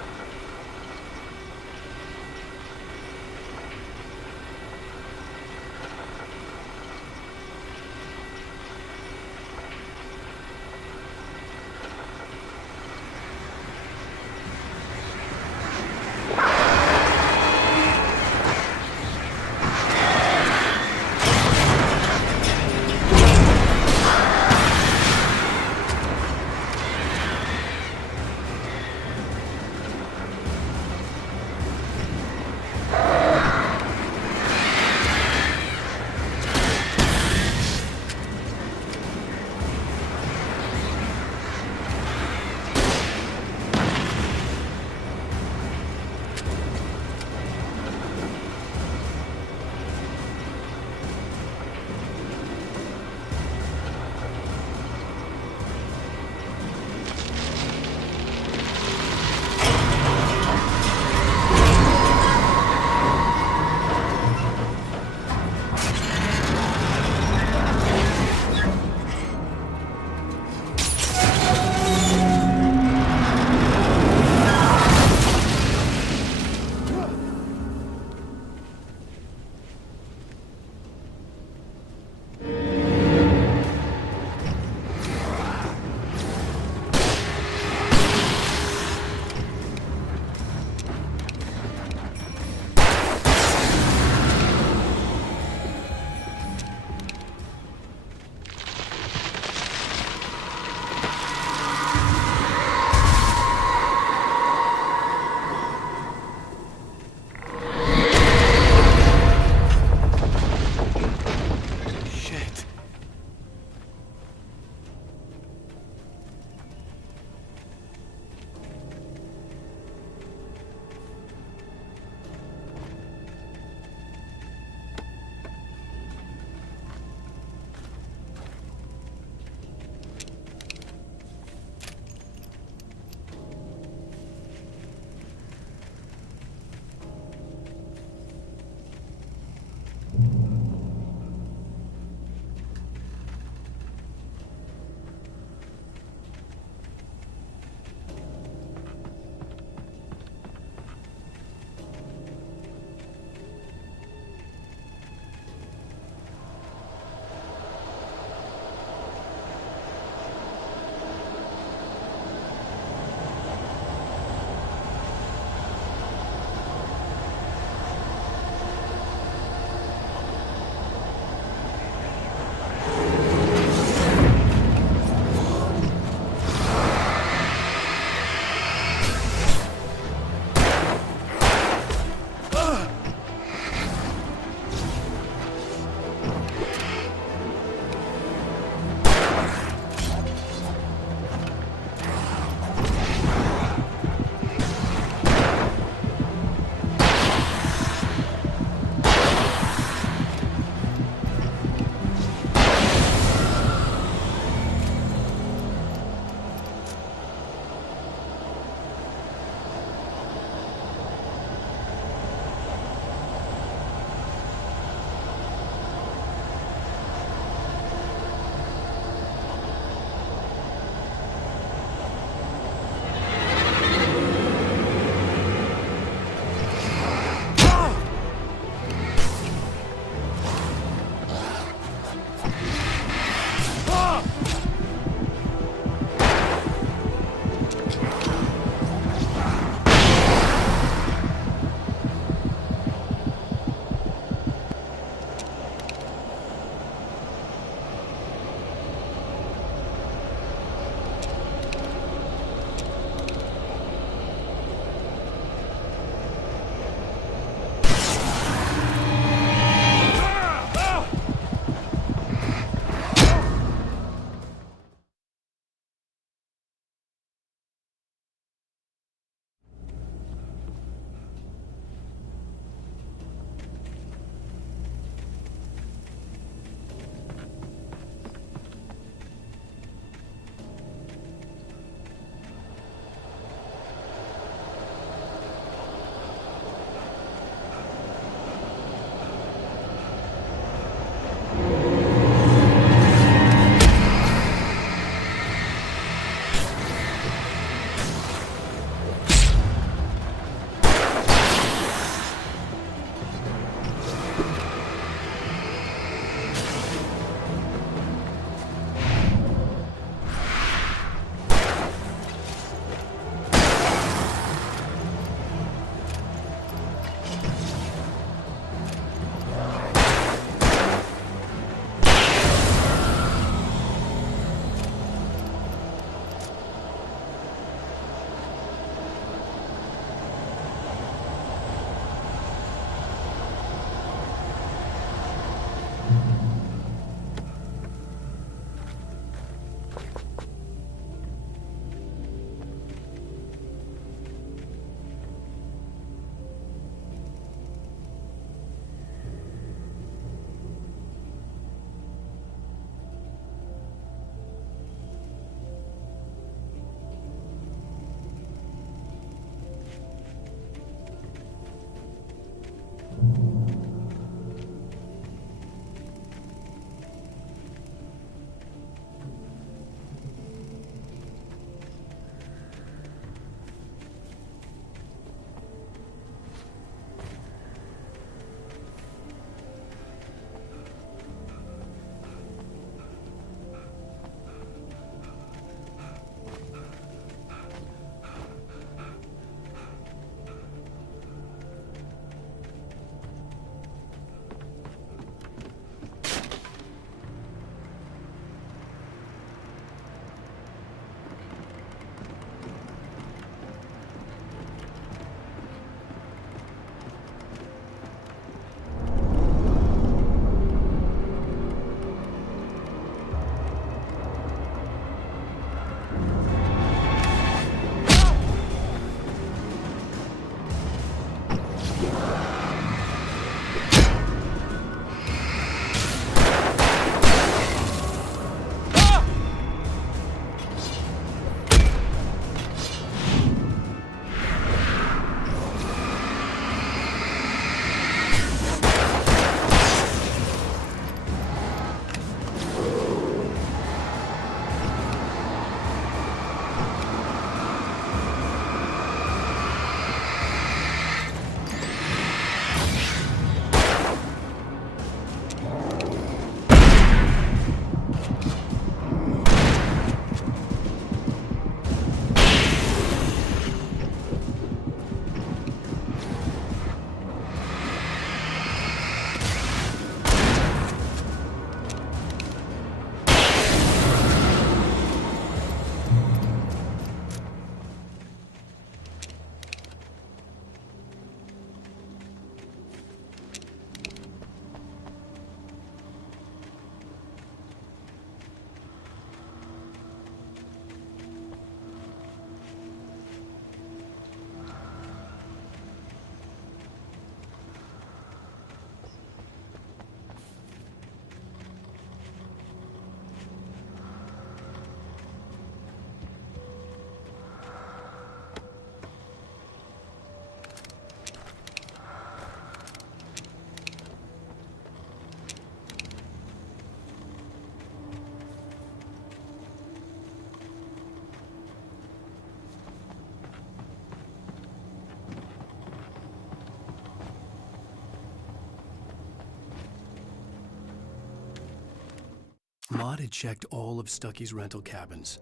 Maud had checked all of Stucky's rental cabins.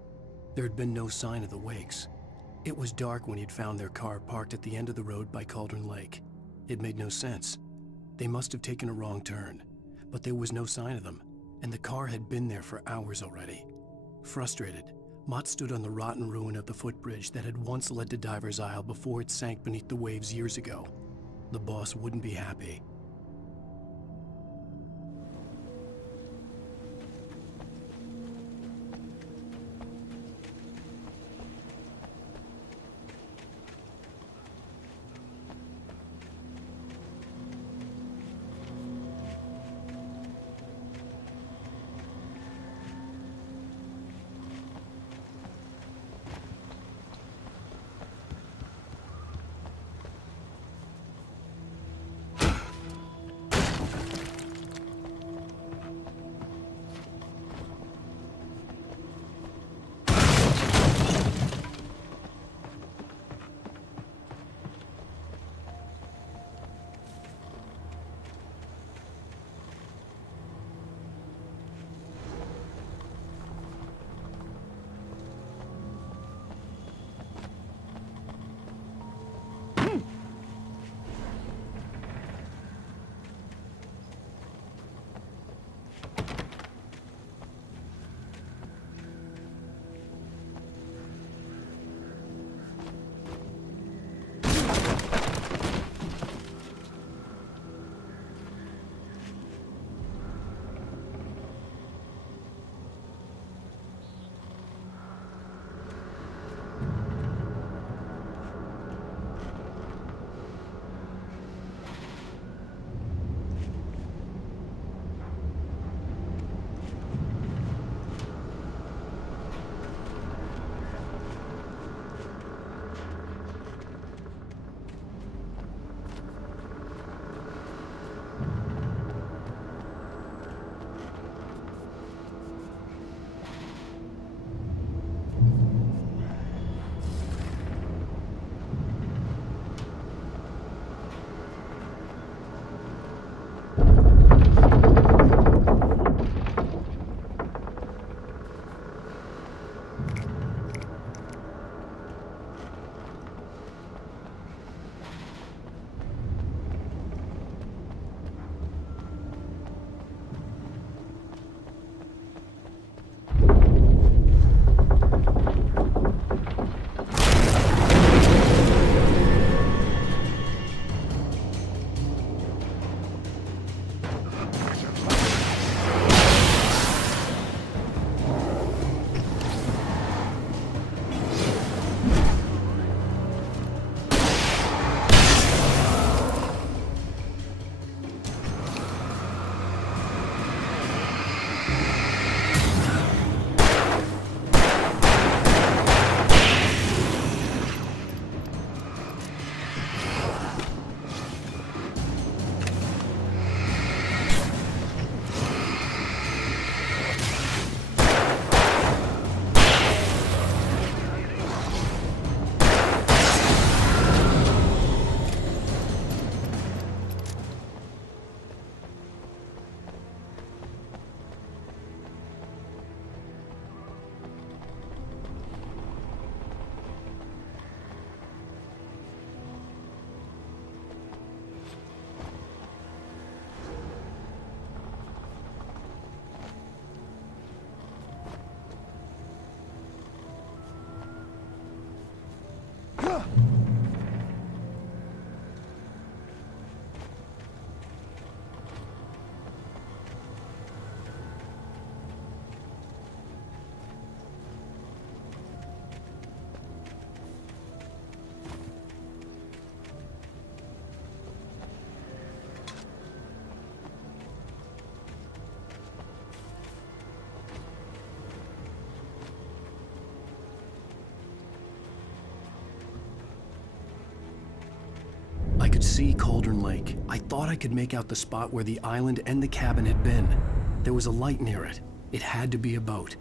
There had been no sign of the Wakes. It was dark when he'd found their car parked at the end of the road by Cauldron Lake. It made no sense. They must have taken a wrong turn, but there was no sign of them, and the car had been there for hours already. Frustrated, Mott stood on the rotten ruin of the footbridge that had once led to Diver's Isle before it sank beneath the waves years ago. The boss wouldn't be happy. I could see Cauldron Lake. I thought I could make out the spot where the island and the cabin had been. There was a light near it. It had to be a boat.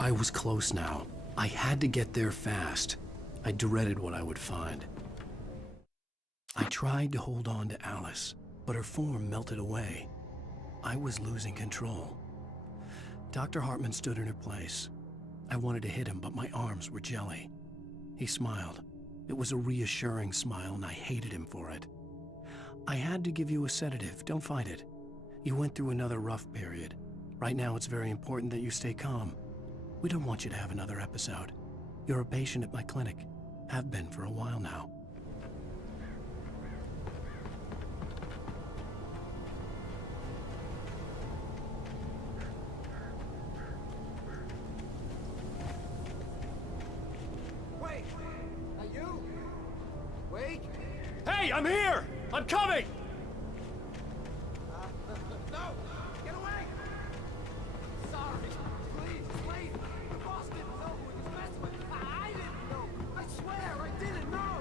I was close now. I had to get there fast. I dreaded what I would find. I tried to hold on to Alice, but her form melted away. I was losing control. Dr. Hartman stood in her place. I wanted to hit him, but my arms were jelly. He smiled. It was a reassuring smile, and I hated him for it. I had to give you a sedative. Don't fight it. You went through another rough period. Right now, it's very important that you stay calm. We don't want you to have another episode. You're a patient at my clinic. Have been for a while now. Wait! Are you? Wait! Hey, I'm here! I'm coming! No! Get away! Sorry. Please, wait. The boss didn't know who he was messing with. I didn't know. I swear, I didn't know.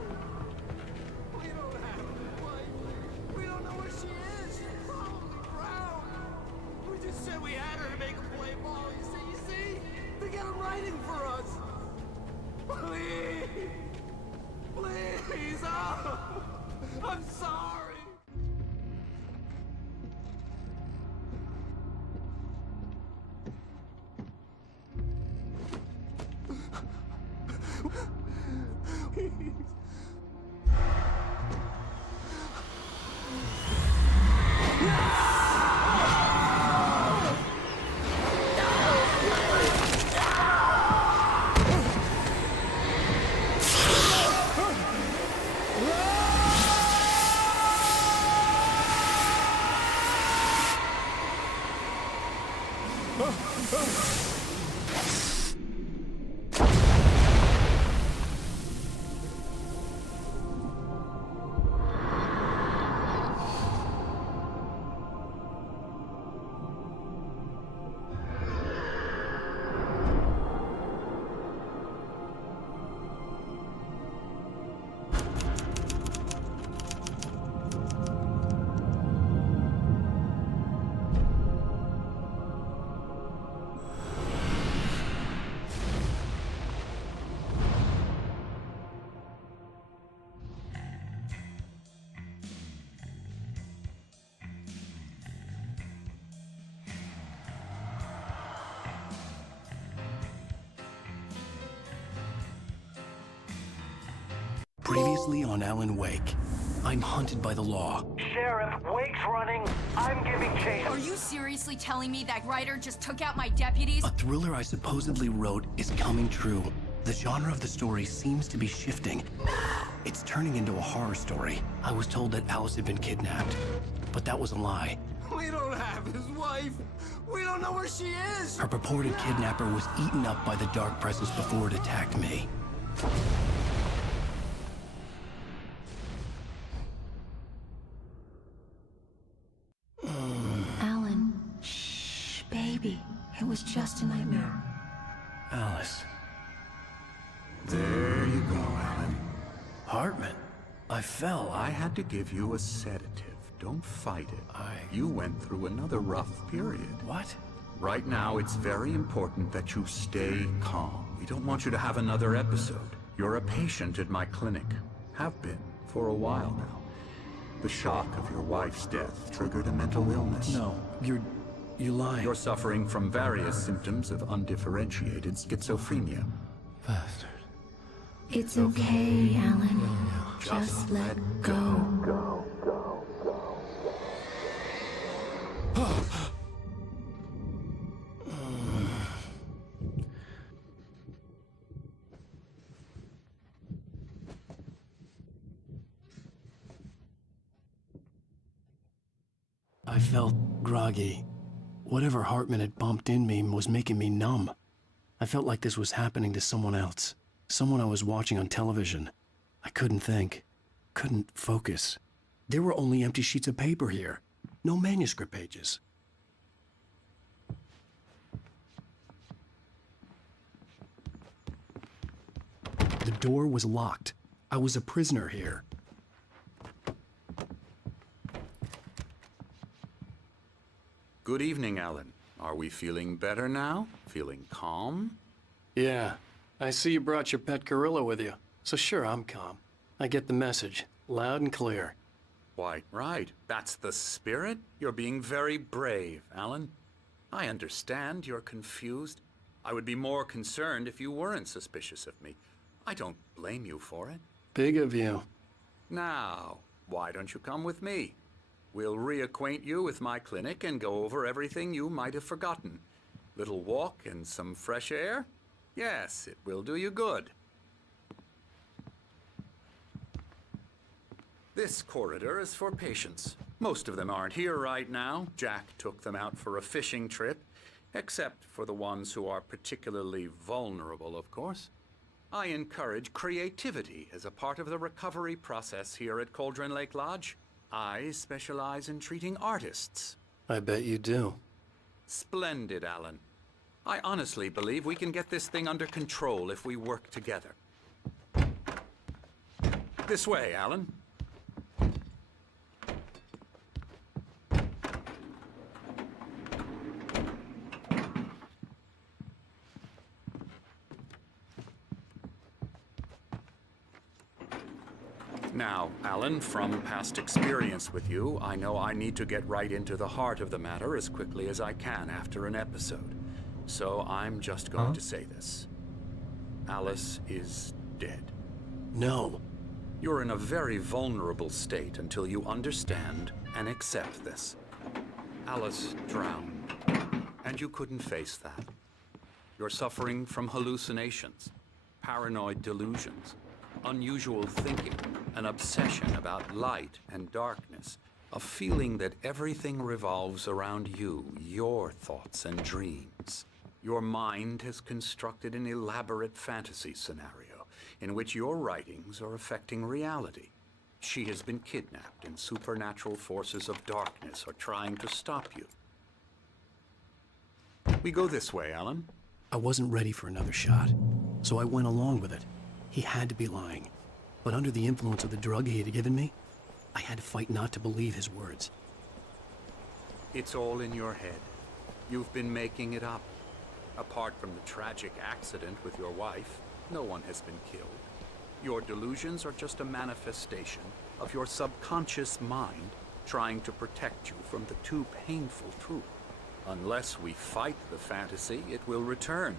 We don't have a wife. We don't know where she is. She's probably drowned. We just said we had her to make a play ball. You see? They got him writing for us. Please. Please. Oh, I'm sorry. Previously on Alan Wake, I'm hunted by the law. Sheriff, Wake's running. I'm giving chase. Are you seriously telling me that writer just took out my deputies? A thriller I supposedly wrote is coming true. The genre of the story seems to be shifting. It's turning into a horror story. I was told that Alice had been kidnapped, but that was a lie. We don't have his wife. We don't know where she is. Her purported kidnapper was eaten up by the dark presence before it attacked me. Alan, shh, baby. It was just a nightmare. Alice. There you go, Alan. Hartman. I fell. I had to give you a sedative. Don't fight it. You went through another rough period. What? Right now, it's very important that you stay calm. We don't want you to have another episode. You're a patient at my clinic. Have been for a while now. The shock of your wife's death triggered a mental illness. No, you're lying. You're suffering from various symptoms of undifferentiated schizophrenia. Bastard. It's okay, Alan. Just let go. I felt groggy. Whatever Hartman had pumped in me was making me numb. I felt like this was happening to someone else. Someone I was watching on television. I couldn't think. Couldn't focus. There were only empty sheets of paper here. No manuscript pages. The door was locked. I was a prisoner here. Good evening, Alan. Are we feeling better now? Feeling calm? Yeah. I see you brought your pet gorilla with you. So sure, I'm calm. I get the message. Loud and clear. Quite right. That's the spirit. You're being very brave, Alan. I understand you're confused. I would be more concerned if you weren't suspicious of me. I don't blame you for it. Big of you. Now, why don't you come with me? We'll reacquaint you with my clinic and go over everything you might have forgotten. Little walk and some fresh air? Yes, it will do you good. This corridor is for patients. Most of them aren't here right now. Jack took them out for a fishing trip, except for the ones who are particularly vulnerable, of course. I encourage creativity as a part of the recovery process here at Cauldron Lake Lodge. I specialize in treating artists. I bet you do. Splendid, Alan. I honestly believe we can get this thing under control if we work together. This way, Alan. Now, Alan, from past experience with you, I know I need to get right into the heart of the matter as quickly as I can after an episode. So I'm just going to say this. Alice is dead. No. You're in a very vulnerable state until you understand and accept this. Alice drowned, and you couldn't face that. You're suffering from hallucinations, paranoid delusions, unusual thinking, an obsession about light and darkness, a feeling that everything revolves around you, your thoughts and dreams. Your mind has constructed an elaborate fantasy scenario in which your writings are affecting reality. She has been kidnapped and supernatural forces of darkness are trying to stop you. We go this way, Alan. I wasn't ready for another shot, so I went along with it. He had to be lying. But under the influence of the drug he had given me, I had to fight not to believe his words. It's all in your head. You've been making it up. Apart from the tragic accident with your wife, no one has been killed. Your delusions are just a manifestation of your subconscious mind trying to protect you from the too painful truth. Unless we fight the fantasy, it will return.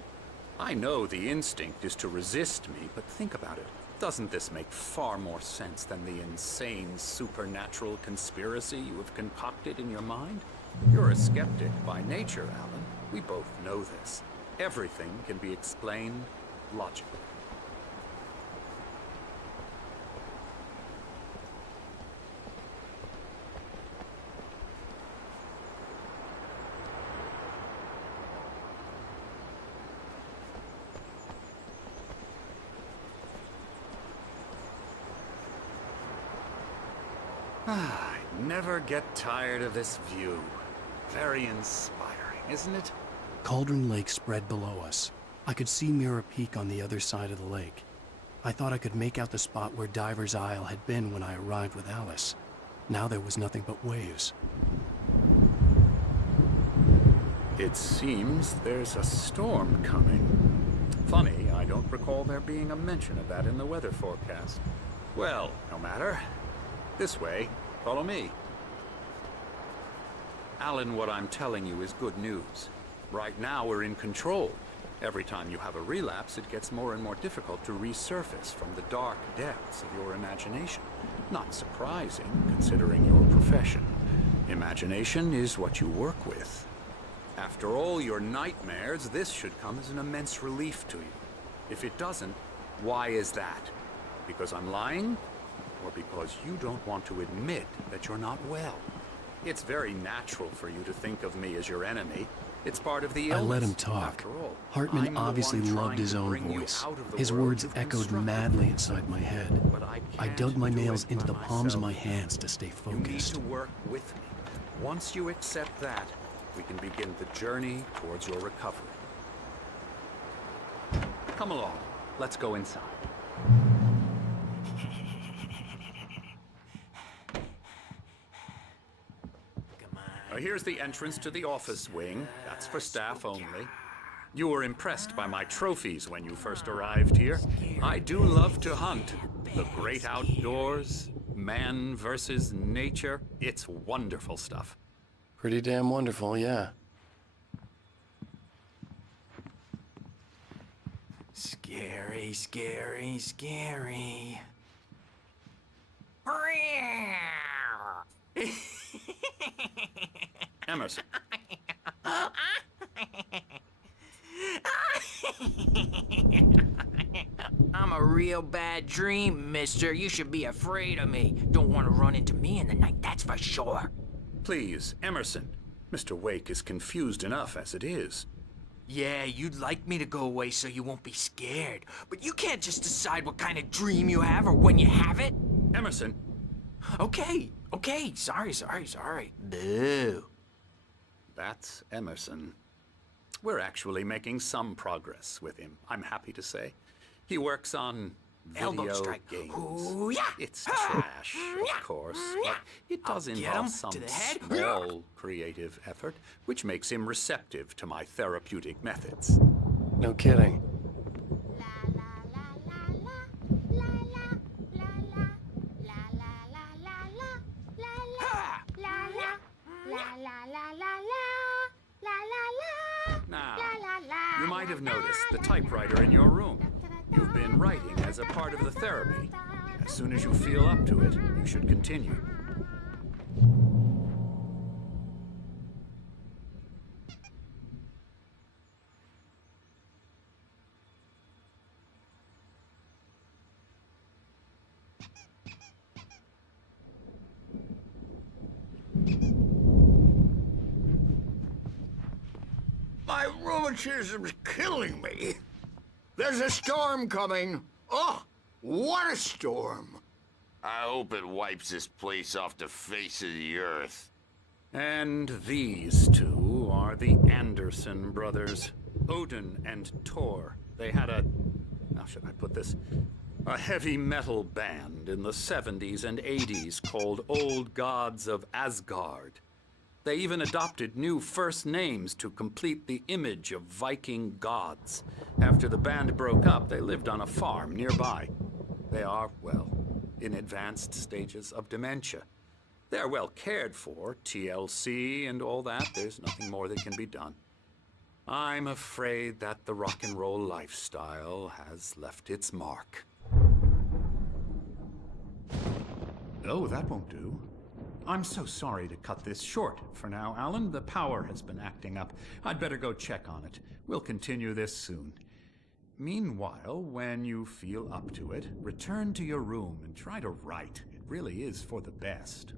I know the instinct is to resist me, but think about it. Doesn't this make far more sense than the insane supernatural conspiracy you have concocted in your mind? You're a skeptic by nature, Alan. We both know this. Everything can be explained logically. I never get tired of this view. Very inspiring, isn't it? Cauldron Lake spread below us. I could see Mirror Peak on the other side of the lake. I thought I could make out the spot where Diver's Isle had been when I arrived with Alice. Now there was nothing but waves. It seems there's a storm coming. Funny, I don't recall there being a mention of that in the weather forecast. Well, no matter. This way. Follow me. Alan, what I'm telling you is good news. Right now, we're in control. Every time you have a relapse, it gets more and more difficult to resurface from the dark depths of your imagination. Not surprising, considering your profession. Imagination is what you work with. After all your nightmares, this should come as an immense relief to you. If it doesn't, why is that? Because I'm lying? Or because you don't want to admit that you're not well? It's very natural for you to think of me as your enemy. It's part of the illness. I let him talk. After all, Hartman obviously loved his own voice. His words echoed madly inside my head. I dug my nails into the palms of my hands to stay focused. You need to work with me. Once you accept that, we can begin the journey towards your recovery. Come along. Let's go inside. Here's the entrance to the office wing. That's for staff only. You were impressed by my trophies when you first arrived here. I do love to hunt. The great outdoors, Man versus nature. It's wonderful stuff. Pretty damn wonderful, yeah. Scary, scary, scary. Emerson. I'm a real bad dream, mister. You should be afraid of me. Don't want to run into me in the night, that's for sure. Please, Emerson. Mr. Wake is confused enough as it is. Yeah, you'd like me to go away so you won't be scared. But you can't just decide what kind of dream you have or when you have it. Emerson. Okay. Sorry. Boo. That's Emerson. We're actually making some progress with him, I'm happy to say. He works on video games. Ooh, yeah. It's trash, of course, but it does involve some small creative effort, which makes him receptive to my therapeutic methods. No kidding. Now, you might have noticed the typewriter in your room. You've been writing as a part of the therapy. As soon as you feel up to it, you should continue. My rheumatism's killing me. There's a storm coming. Oh, what a storm. I hope it wipes this place off the face of the earth. And these two are the Anderson brothers, Odin and Thor. They had how should I put this? A heavy metal band in the 70s and 80s called Old Gods of Asgard. They even adopted new first names to complete the image of Viking gods. After the band broke up, they lived on a farm nearby. They are, well, in advanced stages of dementia. They're well cared for, TLC and all that. There's nothing more that can be done. I'm afraid that the rock and roll lifestyle has left its mark. Oh, that won't do. I'm so sorry to cut this short for now, Alan. The power has been acting up. I'd better go check on it. We'll continue this soon. Meanwhile, when you feel up to it, return to your room and try to write. It really is for the best.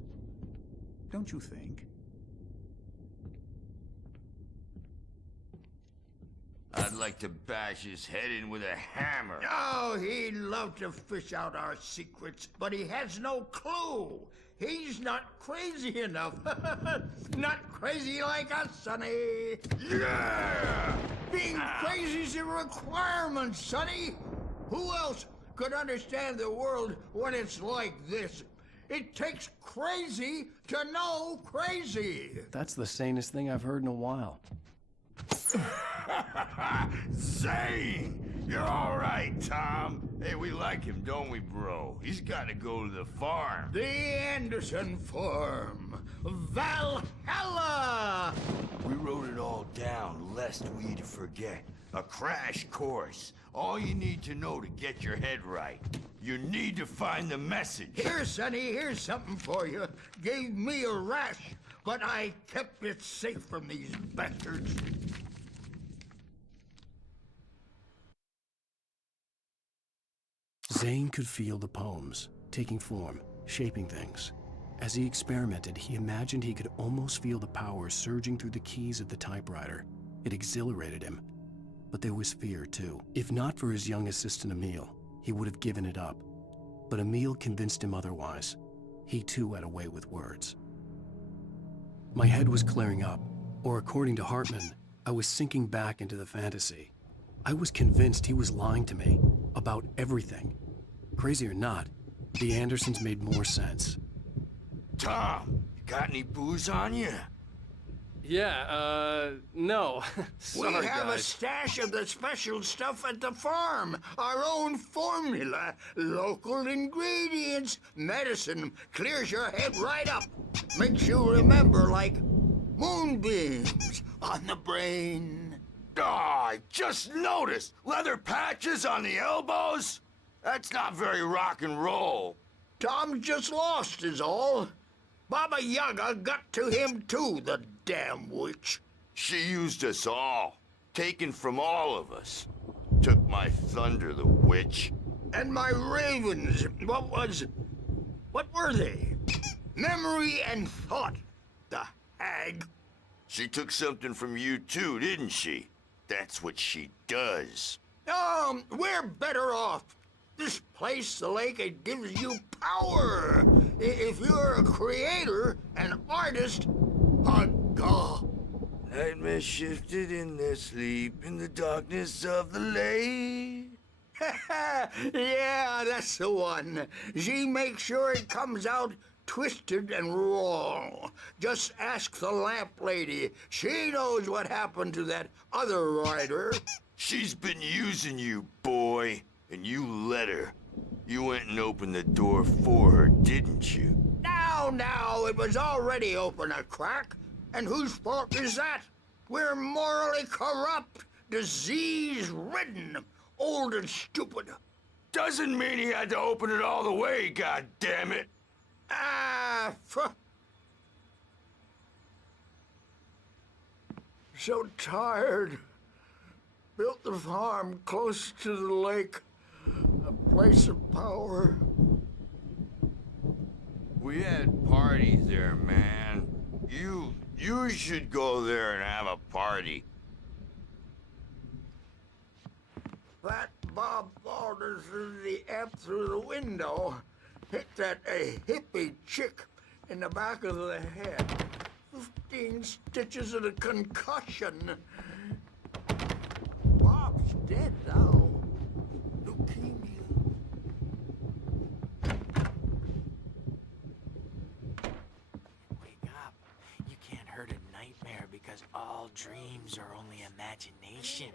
Don't you think? I'd like to bash his head in with a hammer. Oh, he'd love to fish out our secrets, but he has no clue. He's not crazy enough. Not crazy like us, Sonny. Yeah! Being crazy's a requirement, Sonny. Who else could understand the world when it's like this? It takes crazy to know crazy. That's the sanest thing I've heard in a while. Zane! You're all right, Tom. Hey, we like him, don't we, bro? He's got to go to the farm. The Anderson farm. Valhalla! We wrote it all down, lest we forget. A crash course. All you need to know to get your head right. You need to find the message. Here, Sonny, here's something for you. Gave me a rash, but I kept it safe from these bastards. Zane could feel the poems, taking form, shaping things. As he experimented, he imagined he could almost feel the power surging through the keys of the typewriter. It exhilarated him. But there was fear, too. If not for his young assistant Emil, he would have given it up. But Emil convinced him otherwise. He too had a way with words. My head was clearing up, or according to Hartman, I was sinking back into the fantasy. I was convinced he was lying to me about everything. Crazy or not, the Andersons made more sense. Tom, you got any booze on you? Yeah, no. Sorry, we have a guys. stash of the special stuff at the farm. Our own formula. Local ingredients. Medicine. Clears your head right up. Makes you remember like moonbeams on the brain. Ah, I just noticed! Leather patches on the elbows? That's not very rock and roll. Tom just lost is all. Baba Yaga got to him too, the damn witch. She used us all. Taken from all of us. Took my thunder, the witch. And my ravens. What were they? Memory and thought. The hag. She took something from you too, didn't she? That's what she does. We're better off. This place, the lake, it gives you power. If you're a creator, an artist, a god. Nightmares shifted in their sleep in the darkness of the lake. Yeah, that's the one. She makes sure it comes out twisted and wrong. Just ask the lamp lady. She knows what happened to that other rider. She's been using you, boy. And you let her. You went and opened the door for her, didn't you? Now, it was already open a crack. And whose fault is that? We're morally corrupt, disease-ridden, old and stupid. Doesn't mean he had to open it all the way, goddammit. So tired. Built the farm close to the lake. A place of power. We had parties there, man. You should go there and have a party. That Bob Baldwin threw the amp through the window. Hit that hippie chick in the back of the head. 15 stitches and a concussion. Bob's dead now. Leukemia. Wake up. You can't hurt a nightmare because all dreams are only imagination.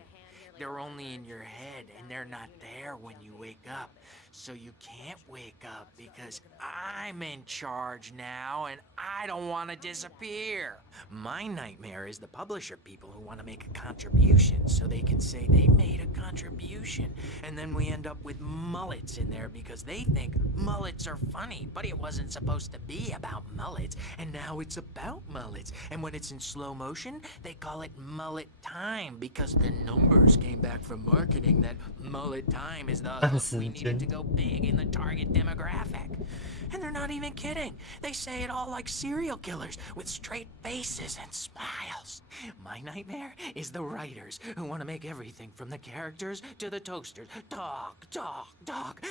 They're only in your head, and they're not there when you wake up. So you can't wake up because I'm in charge now, and I don't want to disappear. My nightmare is the publisher people who want to make a contribution so they can say they made a contribution. And then we end up with mullets in there because they think mullets are funny, but it wasn't supposed to be about mullets, and now it's about mullets. And when it's in slow motion, they call it mullet time because the numbers came back from marketing that mullet time is the hook we needed to go big in the target demographic. And they're not even kidding. They say it all like serial killers with straight faces and smiles. My nightmare is the writers who want to make everything from the characters to the toasters talk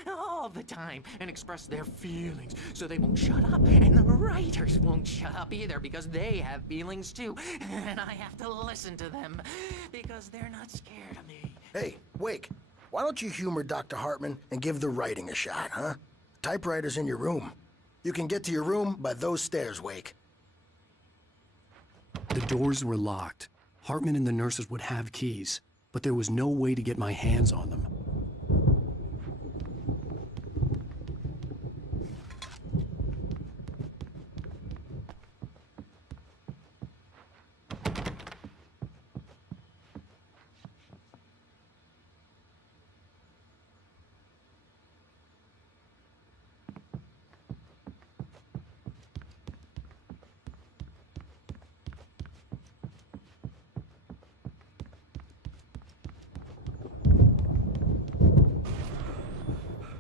all the time and express their feelings so they won't shut up. And the writers won't shut up either because they have feelings too. And I have to listen to them because they're not scared of me. Hey, Wake, why don't you humor Dr. Hartman and give the writing a shot, huh? Typewriter's in your room. You can get to your room by those stairs, Wake. The doors were locked. Hartman and the nurses would have keys, but there was no way to get my hands on them.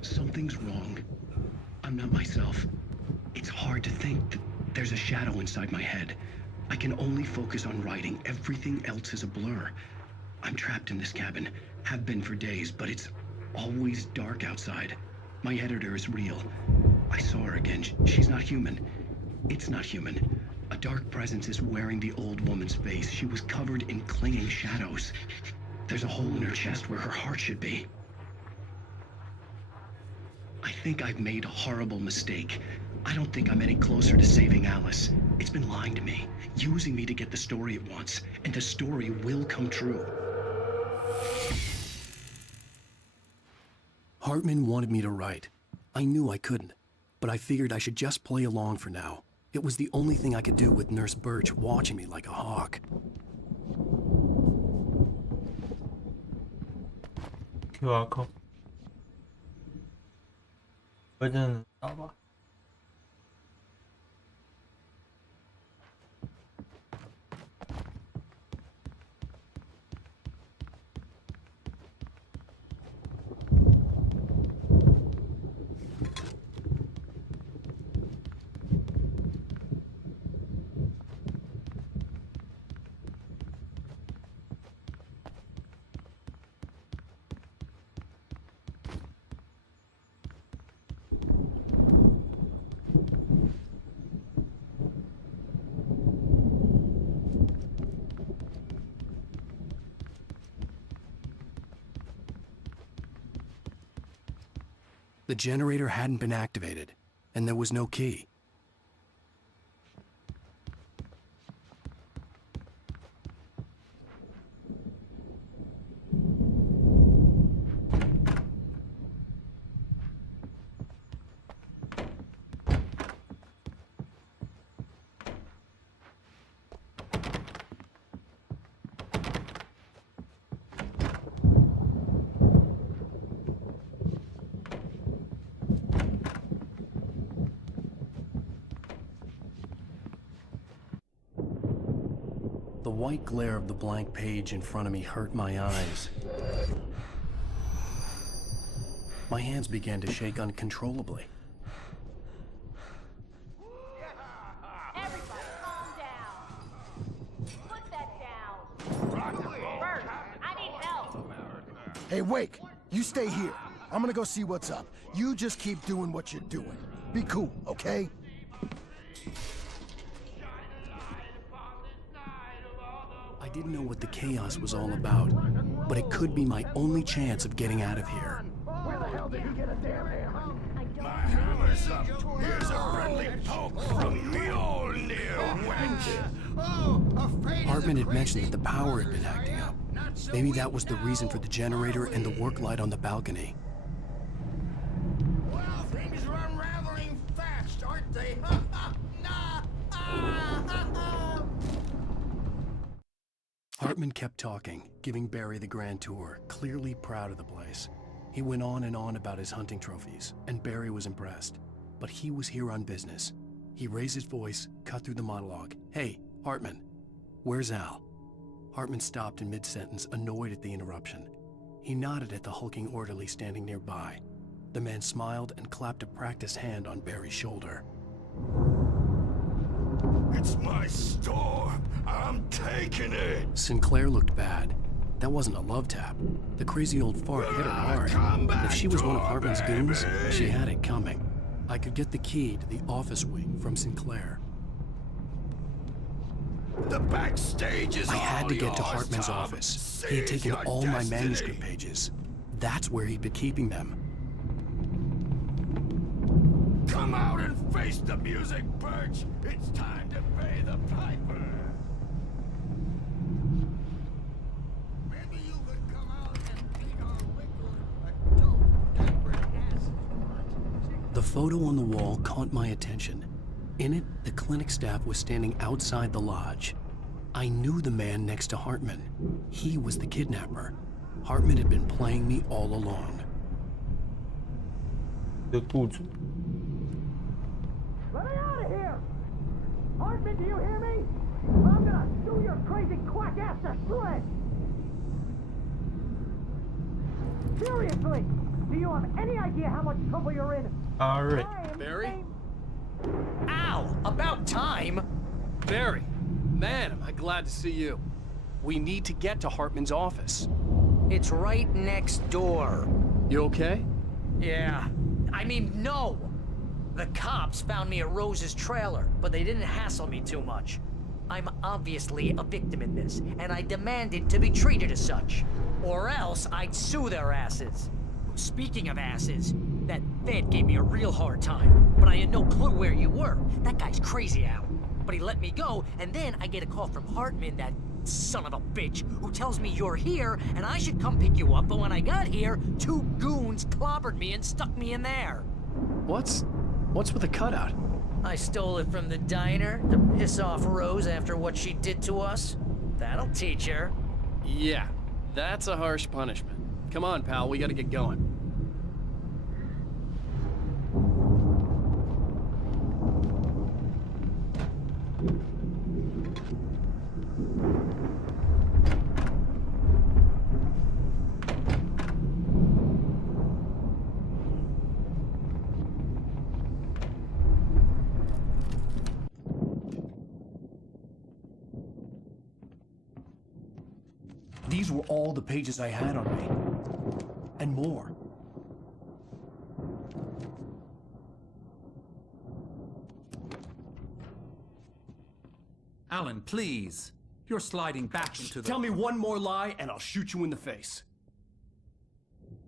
Something's wrong. I'm not myself. It's hard to think that there's a shadow inside my head. I can only focus on writing. Everything else is a blur. I'm trapped in this cabin. Have been for days, but it's always dark outside. My editor is real. I saw her again. She's not human. It's not human. A dark presence is wearing the old woman's face. She was covered in clinging shadows. There's a hole in her chest where her heart should be. I think I've made a horrible mistake. I don't think I'm any closer to saving Alice. It's been lying to me, using me to get the story it wants, and the story will come true. Hartman wanted me to write. I knew I couldn't, but I figured I should just play along for now. It was the only thing I could do with Nurse Birch watching me like a hawk. QR code， 我真的能找吧？The generator hadn't been activated, and there was no key. The white glare of the blank page in front of me hurt my eyes. My hands began to shake uncontrollably. Everybody calm down. Put that down. Bert, I need help. Hey, Wake, you stay here. I'm gonna go see what's up. You just keep doing what you're doing. Be cool, okay? I didn't know what the chaos was all about, but it could be my only chance of getting out of here. Where the hell did he get a damn hammer? My hammer's up. Here's a friendly poke from Mjolnir, wench. Oh, afraid Hartman had mentioned that the power had been acting up. Maybe that was the reason for the generator and the work light on the balcony. Well, things are unraveling fast, aren't they? Hartman kept talking, giving Barry the grand tour, clearly proud of the place. He went on and on about his hunting trophies, and Barry was impressed. But he was here on business. He raised his voice, cut through the monologue. Hey, Hartman, where's Al? Hartman stopped in mid-sentence, annoyed at the interruption. He nodded at the hulking orderly standing nearby. The man smiled and clapped a practiced hand on Barry's shoulder. It's my store. I'm taking it. Sinclair looked bad. That wasn't a love tap. The crazy old fart hit her hard. If she was one of Hartman's goons, she had it coming. I could get the key to the office wing from Sinclair. The backstage is I had to get to yours, Hartman's Tom. office. He had Seize taken your all my destiny. manuscript pages. That's where he'd been keeping them. Come out and face the music, Birch. It's time to pay the piper. Maybe you could come out and paint our wrinkles a dope, diaper ass. The photo on the wall caught my attention. In it, the clinic staff was standing outside the lodge. I knew the man next to Hartman. He was the kidnapper. Hartman had been playing me all along. The雇主。 Let me out of here! Hartman, do you hear me? I'm gonna sue your crazy quack ass to shreds! Seriously, do you have any idea how much trouble you're in? Alright. Barry? Ow! About time! Barry, man, am I glad to see you. We need to get to Hartman's office. It's right next door. You okay? Yeah. I mean, no! The cops found me at Rose's trailer, but they didn't hassle me too much. I'm obviously a victim in this, and I demanded to be treated as such. Or else I'd sue their asses. Speaking of asses, that Fed gave me a real hard time, but I had no clue where you were. That guy's crazy, Al. but he let me go, and then I get a call from Hartman, that son of a bitch, who tells me you're here, and I should come pick you up, but when I got here, 2 goons clobbered me and stuck me in there. What's with the cutout? I stole it from the diner to piss off Rose after what she did to us. That'll teach her. Yeah, that's a harsh punishment. Come on, pal, we gotta get going. These were all the pages I had on me. And more. Alan, please. You're sliding back into the... Tell me one more lie and I'll shoot you in the face.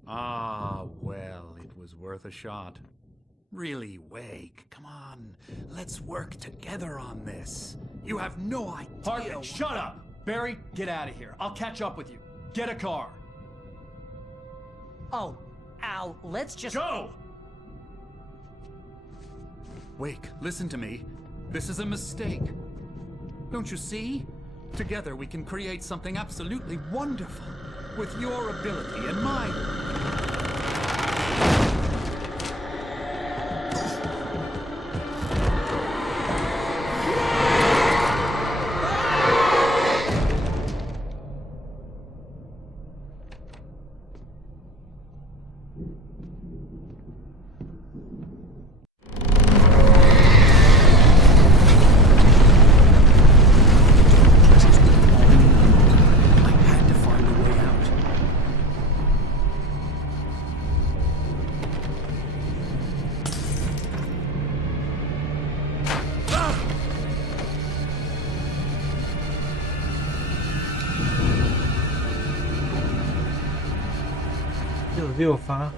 Ah, well, it was worth a shot. Really, Wake, come on. Let's work together on this. You have no idea... Hartman, shut up! Barry, get out of here. I'll catch up with you. Get a car. Oh, Al, let's just... Go! Wake, listen to me. This is a mistake. Don't you see? Together we can create something absolutely wonderful. With your ability and mine.6发。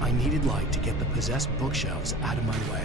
I needed light to get the possessed bookshelves out of my way.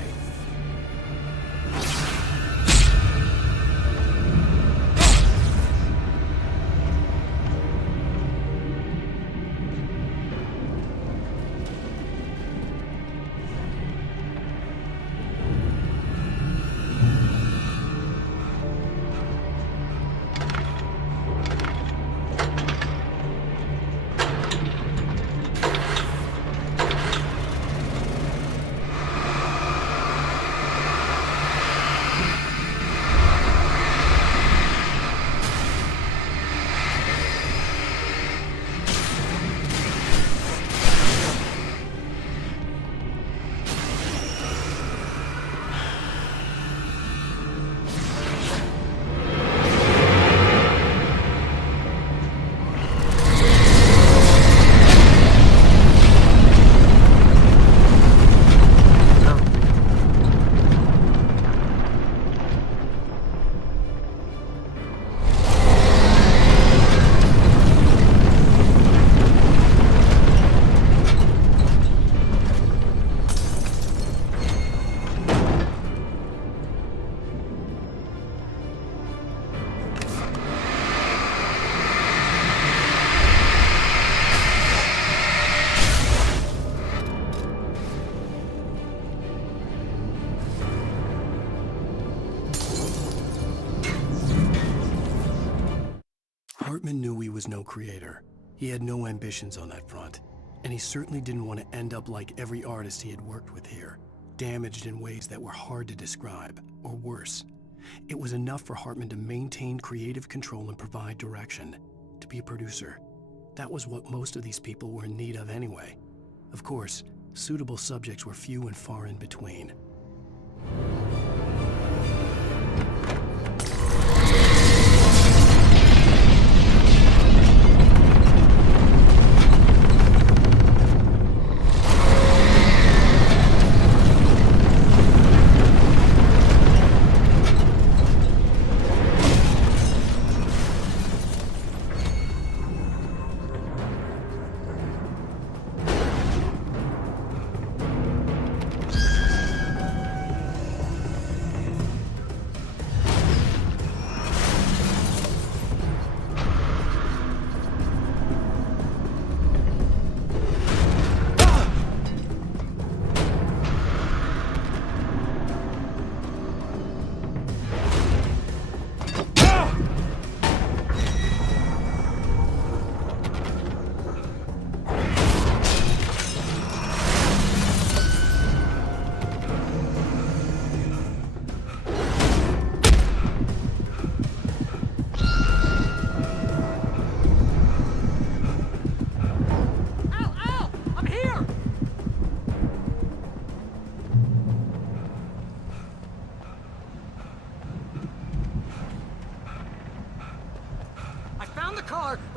Hartman knew he was no creator. He had no ambitions on that front. And he certainly didn't want to end up like every artist he had worked with here, damaged in ways that were hard to describe, or worse. It was enough for Hartman to maintain creative control and provide direction, to be a producer. That was what most of these people were in need of anyway. Of course, suitable subjects were few and far in between.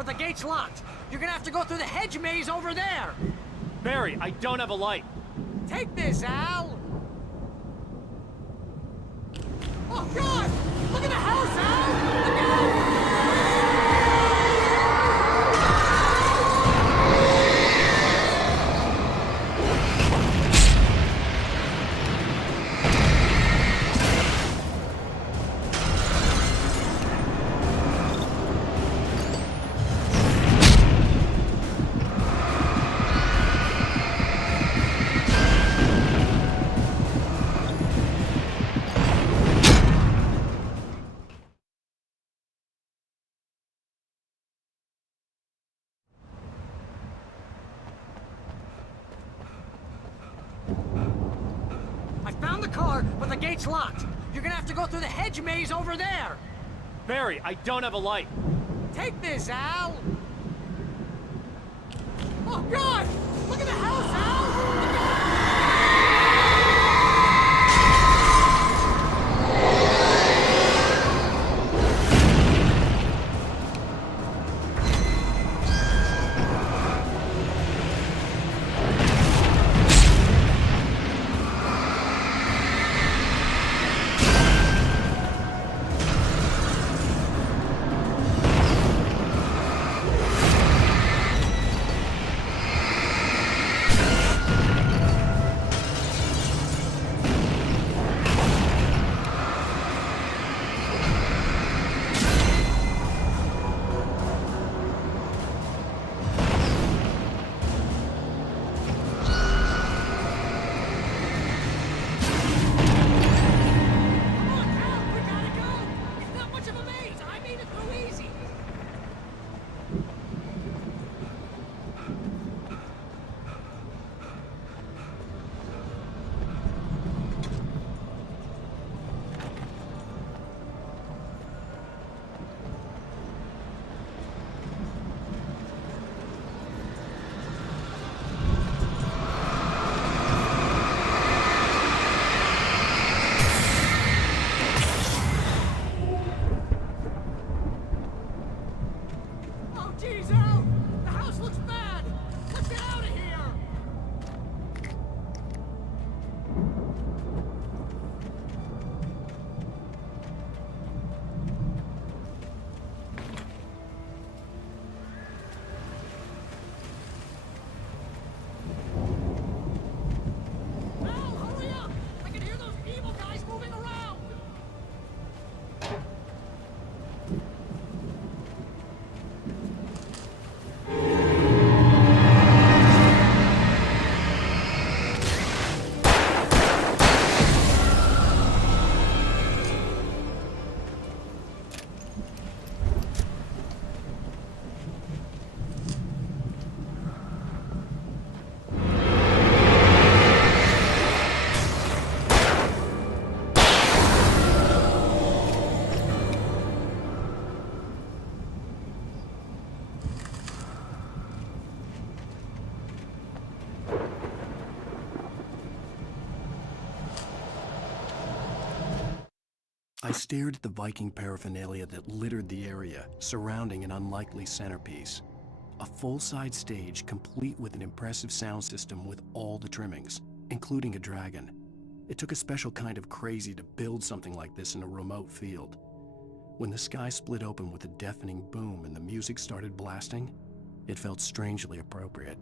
but the gate's locked. You're gonna have to go through the hedge maze over there. Barry, I don't have a light. Take this, Al. Oh, God! Look at the house, Al! Look out! But the gate's locked. You're gonna have to go through the hedge maze over there. Barry, I don't have a light. Take this, Al. Oh, God! Look at the house, Al! Look out! I stared at the Viking paraphernalia that littered the area, surrounding an unlikely centerpiece. A full-size stage complete with an impressive sound system with all the trimmings, including a dragon. It took a special kind of crazy to build something like this in a remote field. When the sky split open with a deafening boom and the music started blasting, it felt strangely appropriate.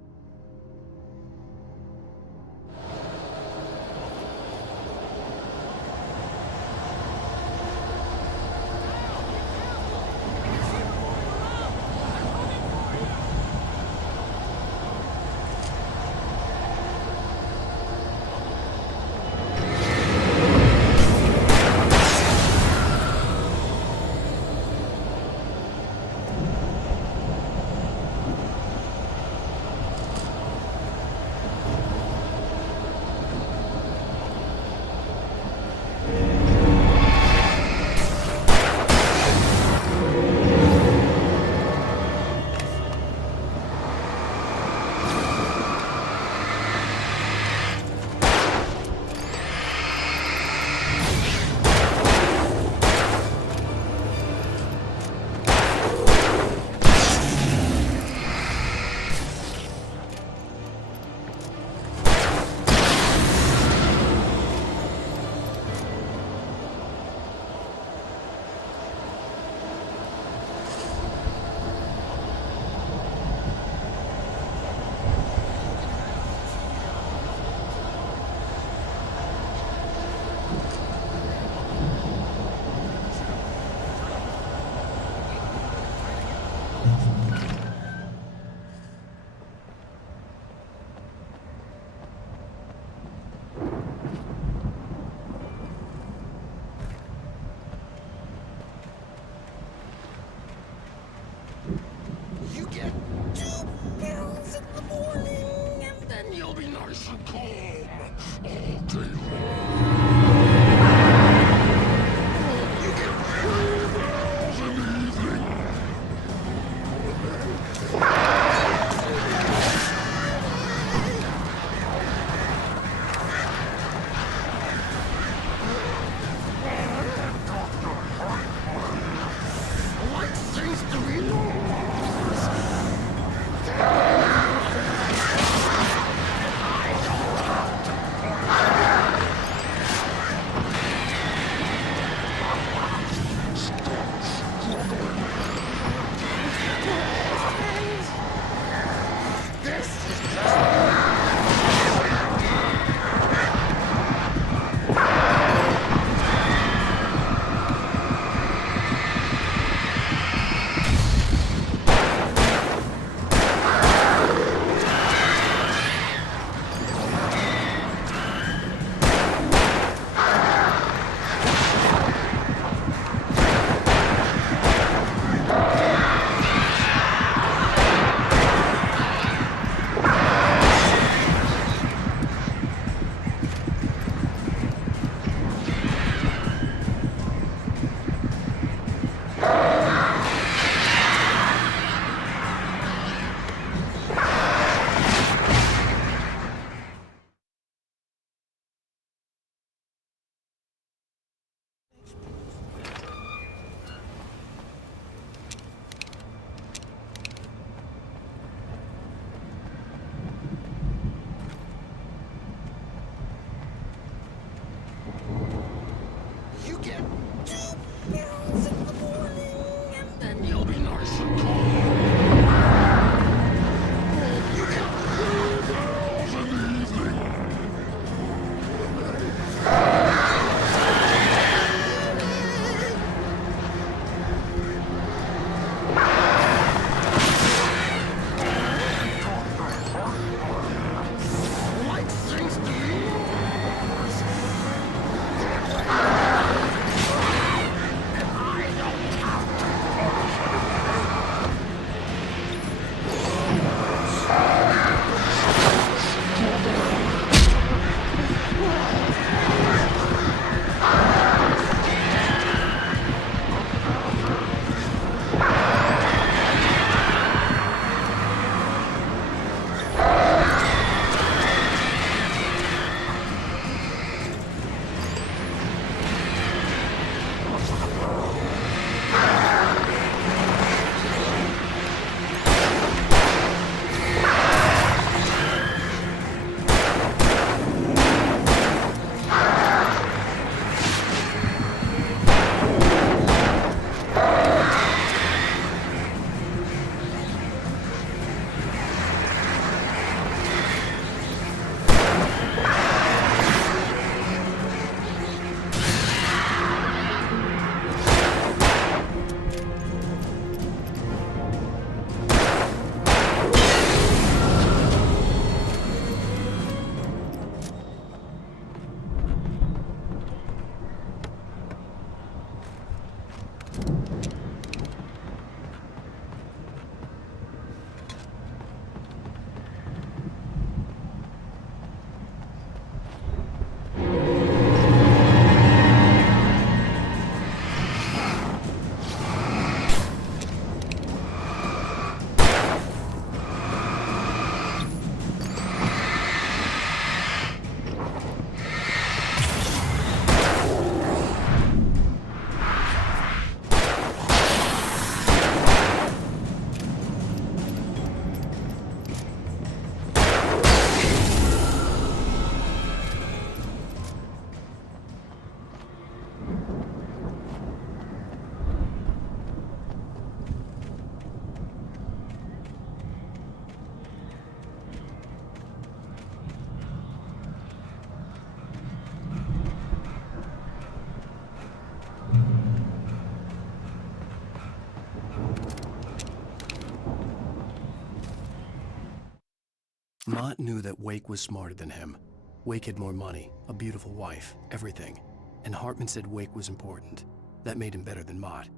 Mott knew that Wake was smarter than him. Wake had more money, a beautiful wife, everything. And Hartman said Wake was important. That made him better than Mott.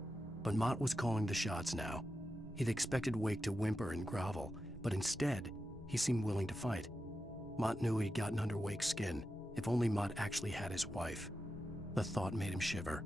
But Mott was calling the shots now. He'd expected Wake to whimper and grovel, but instead, he seemed willing to fight. Mott knew he'd gotten under Wake's skin. If only Mott actually had his wife. The thought made him shiver.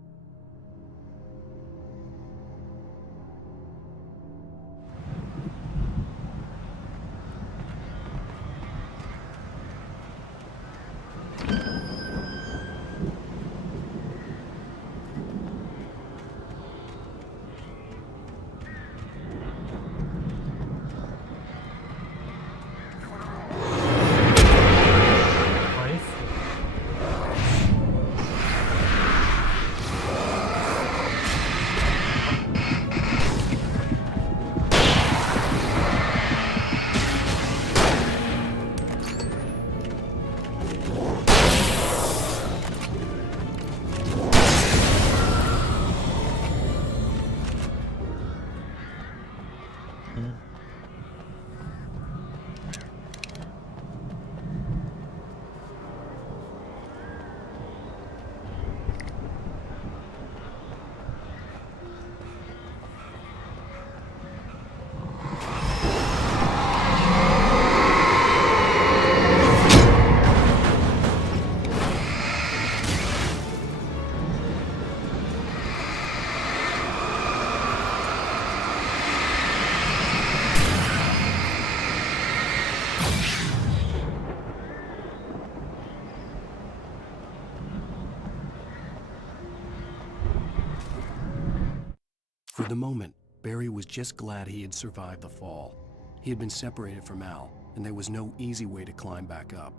For the moment, Barry was just glad he had survived the fall. He had been separated from Al, and there was no easy way to climb back up.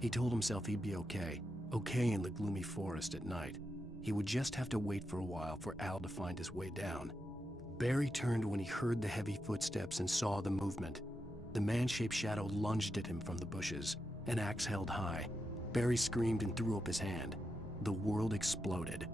He told himself he'd be okay in the gloomy forest at night. He would just have to wait for a while for Al to find his way down. Barry turned when he heard the heavy footsteps and saw the movement. The man-shaped shadow lunged at him from the bushes, an axe held high. Barry screamed and threw up his hand. The world exploded.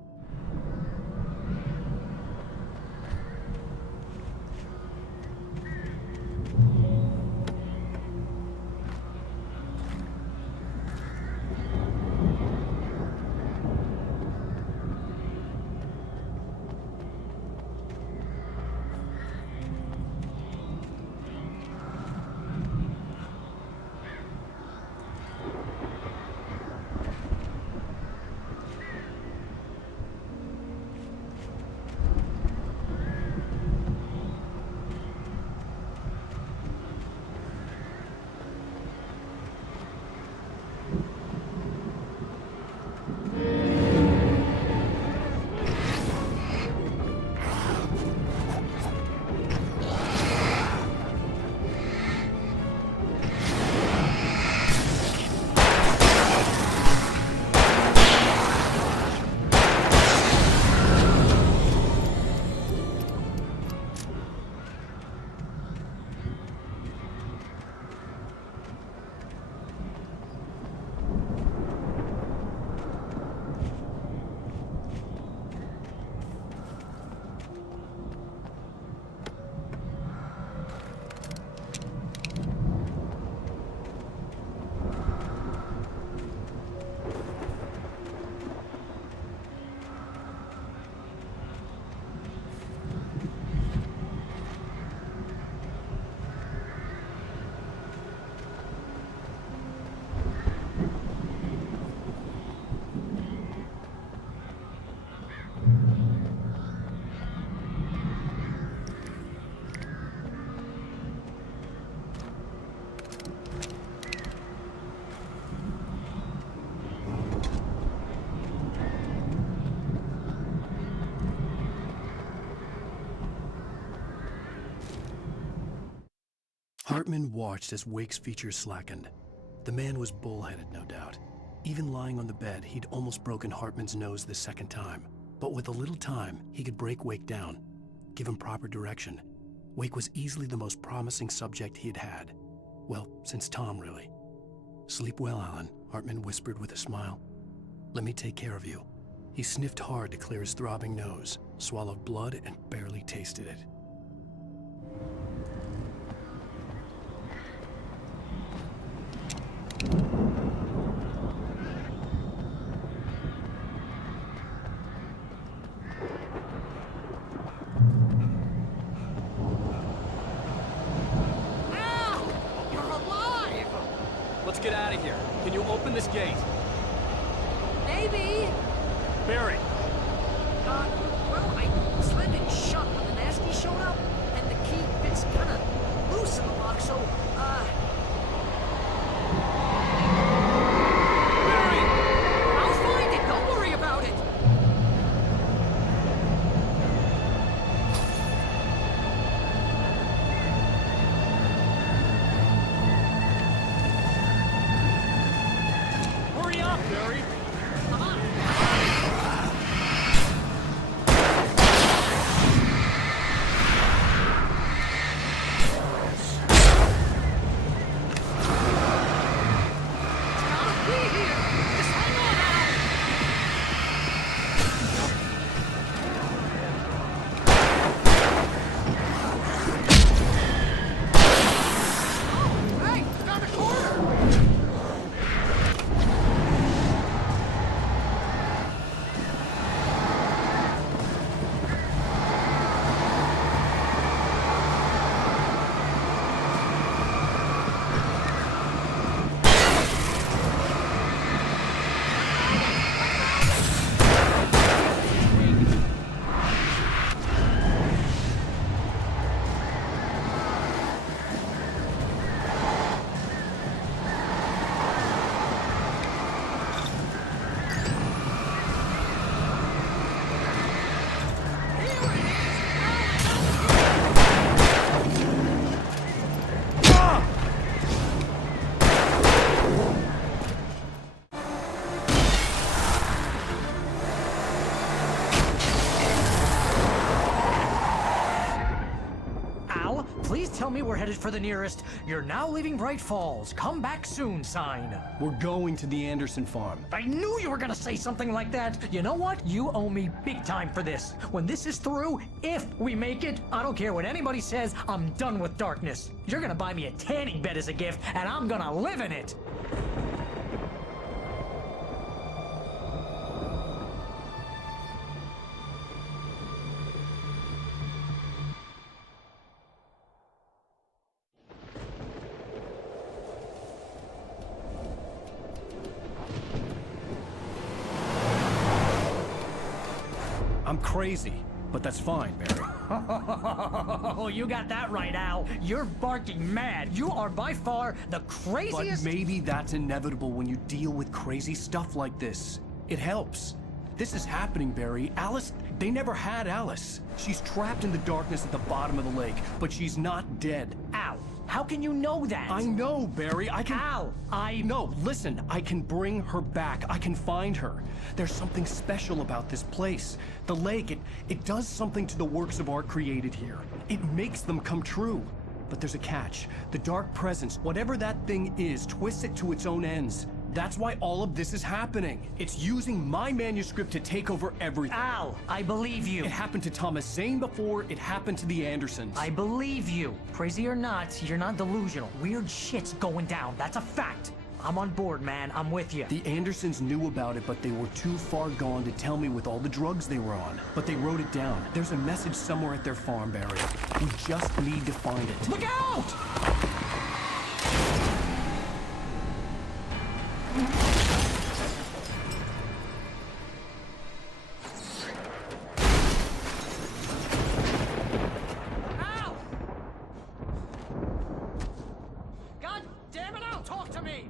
Hartman watched as Wake's features slackened. The man was bullheaded, no doubt. Even lying on the bed, he'd almost broken Hartman's nose the second time. But with a little time, he could break Wake down, give him proper direction. Wake was easily the most promising subject he had had. Well, since Tom, really. "Sleep well, Alan," Hartman whispered with a smile. "Let me take care of you." He sniffed hard to clear his throbbing nose, swallowed blood, and barely tasted it. open this gate? Maybe. Barry. Well, I slammed it shut when the nasty showed up, and the key fits kind of loose in the lock, so, Barry! I'll find it, don't worry about it! Hurry up, Barry! Please tell me we're headed for the nearest "You're now leaving Bright Falls. Come back soon" sign. We're going to the Anderson farm. I knew you were gonna say something like that. You know what? You owe me big time for this. When this is through, if we make it, I don't care what anybody says, I'm done with darkness. You're gonna buy me a tanning bed as a gift, and I'm gonna live in it. I'm crazy, but that's fine, Barry. Oh, you got that right, Al. You're barking mad. You are by far the craziest... But maybe that's inevitable when you deal with crazy stuff like this. It helps. This is happening, Barry. Alice, they never had Alice. She's trapped in the darkness at the bottom of the lake, but she's not dead. Al, how can you know that? I know, Barry. I can... Al, No, listen. I can bring her back. I can find her. There's something special about this place. The lake, it does something to the works of art created here. It makes them come true. But there's a catch. The dark presence, whatever that thing is, twists it to its own ends. That's why all of this is happening. It's using my manuscript to take over everything. Al, I believe you. It happened to Thomas Zane before, it happened to the Andersons. I believe you. Crazy or not, you're not delusional. Weird shit's going down. That's a fact. I'm on board, man. I'm with you. The Andersons knew about it, but they were too far gone to tell me with all the drugs they were on. But they wrote it down. There's a message somewhere at their farm, Barry. We just need to find it. Look out! God damn it, Al, talk to me!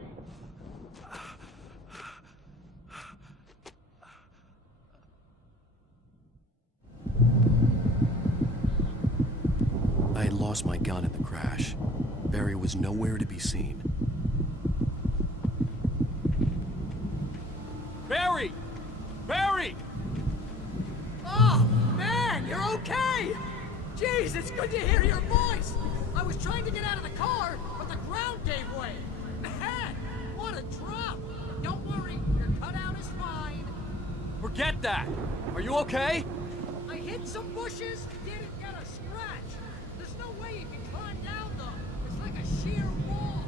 I had lost my gun in the crash. Barry was nowhere to be seen. Barry! Barry! Oh, man, you're okay! Jeez, it's good to hear your voice! I was trying to get out of the car, but the ground gave way! Man, what a drop! Don't worry, your cutout is fine. Forget that! Are you okay? I hit some bushes, didn't get a scratch. There's no way you can climb down, though. It's like a sheer wall.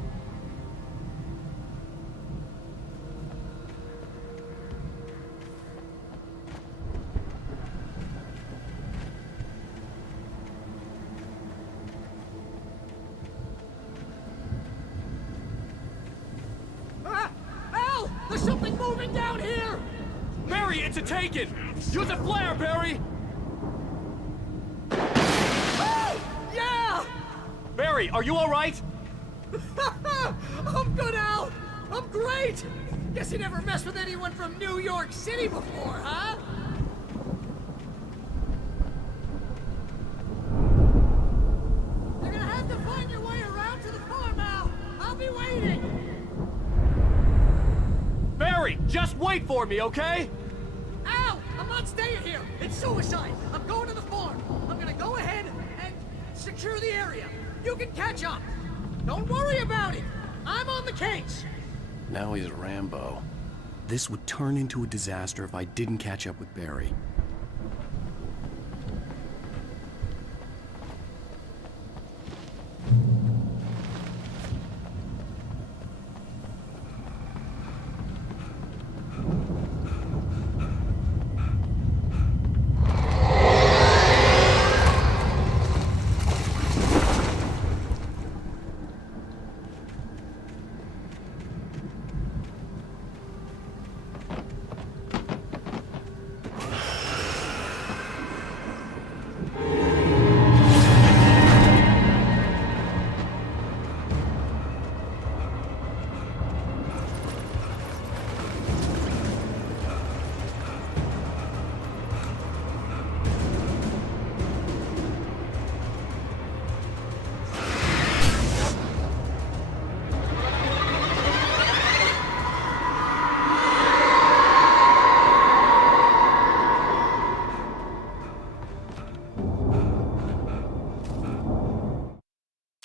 Ah! Al! something moving down here! Barry, it's a taken! Use a flare, Barry! Oh! Yeah! Barry, are you alright? I'm good, Al! I'm great! Guess you never messed with anyone from New York City before, huh? You're gonna have to find your way around to the farm, Al! I'll be waiting! Barry, just wait for me, okay? Al! I'm not staying here! It's suicide! I'm going to the farm! I'm gonna go ahead and secure the area! You can catch up! Don't worry about it! I'm on the case! Now he's Rambo. This would turn into a disaster if I didn't catch up with Barry.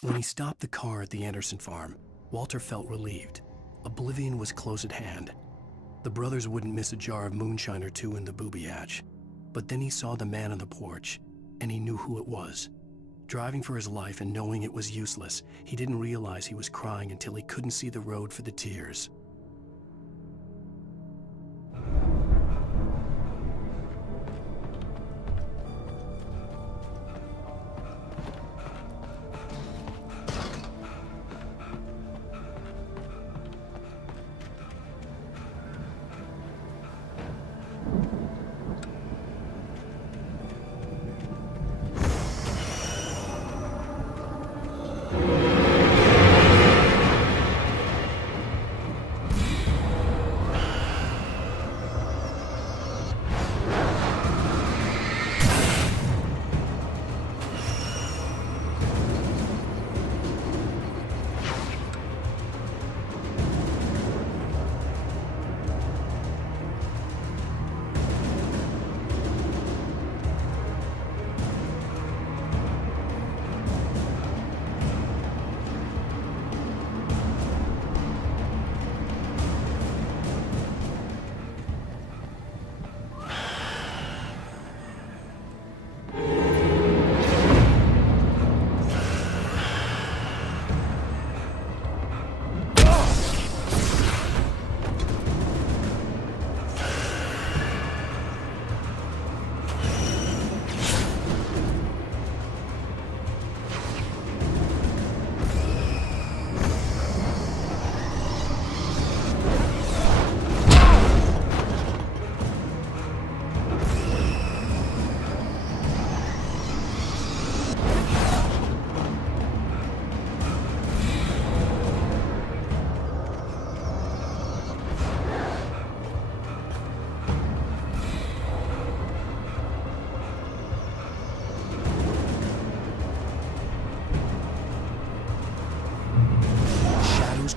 When he stopped the car at the Anderson farm, Walter felt relieved. Oblivion was close at hand. The brothers wouldn't miss a jar of moonshine or two in the booby hatch. But then he saw the man on the porch, and he knew who it was. Driving for his life and knowing it was useless, he didn't realize he was crying until he couldn't see the road for the tears.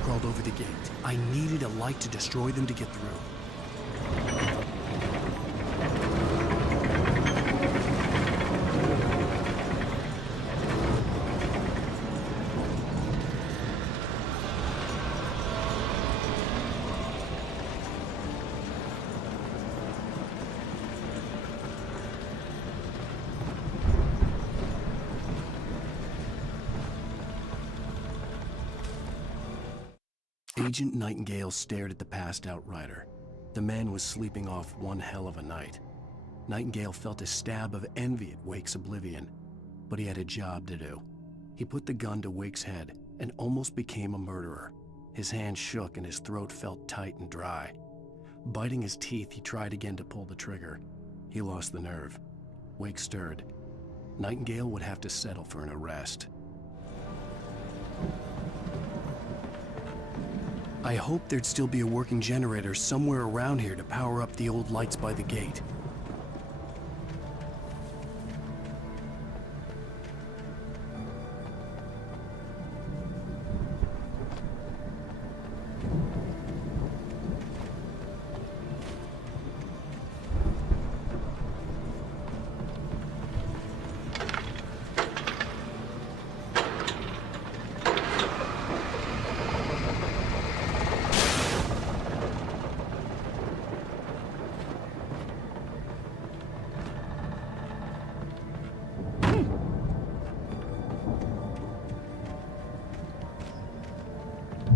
Crawled over the gate. I needed a light to destroy them to get through. Agent Nightingale stared at the passed-out rider. The man was sleeping off one hell of a night. Nightingale felt a stab of envy at Wake's oblivion, but he had a job to do. He put the gun to Wake's head and almost became a murderer. His hand shook and his throat felt tight and dry. Biting his teeth, he tried again to pull the trigger. He lost the nerve. Wake stirred. Nightingale would have to settle for an arrest. I hoped there'd still be a working generator somewhere around here to power up the old lights by the gate.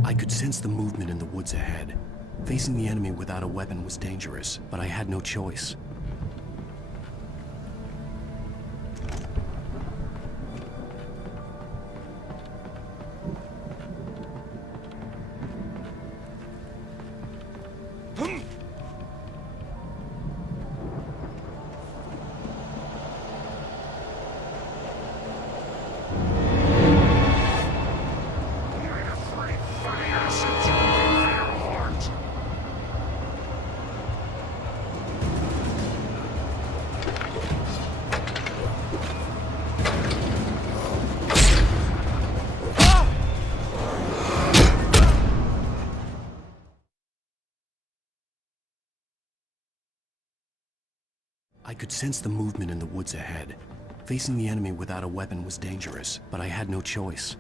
I could sense the movement in the woods ahead. Facing the enemy without a weapon was dangerous, but I had no choice. I could sense the movement in the woods ahead. Facing the enemy without a weapon was dangerous, but I had no choice.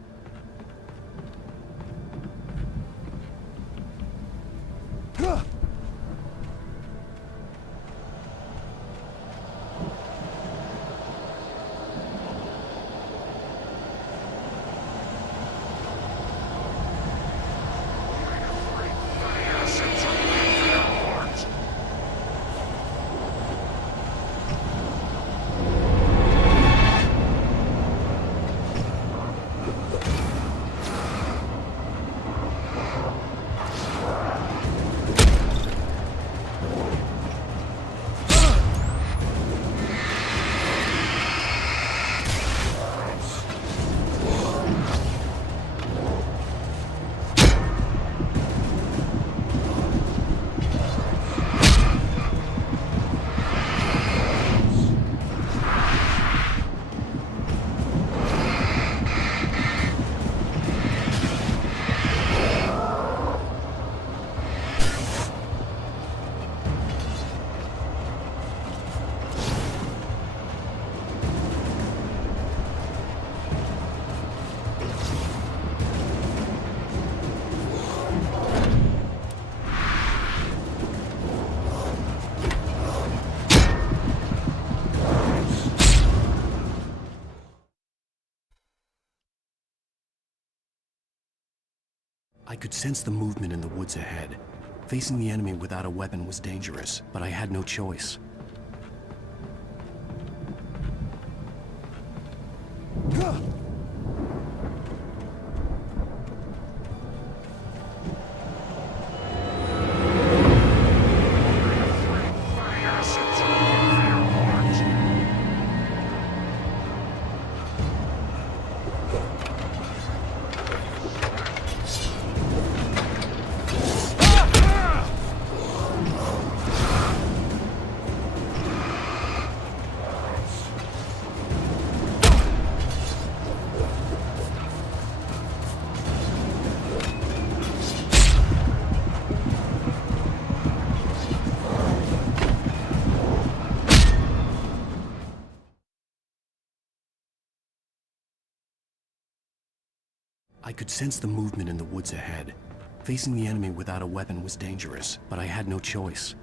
I could sense the movement in the woods ahead. Facing the enemy without a weapon was dangerous, but I had no choice. I could sense the movement in the woods ahead. Facing the enemy without a weapon was dangerous, but I had no choice.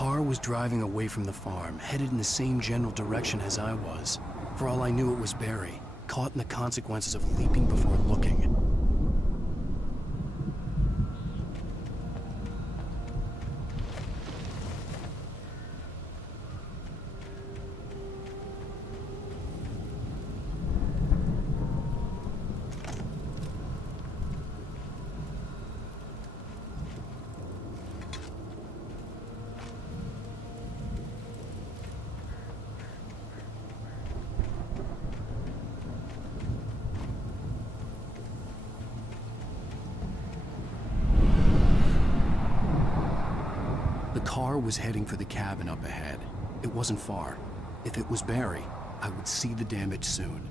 car was driving away from the farm, headed in the same general direction as I was. For all I knew, it was Barry, caught in the consequences of leaping before looking. The car was heading for the cabin up ahead. It wasn't far. If it was Barry, I would see the damage soon.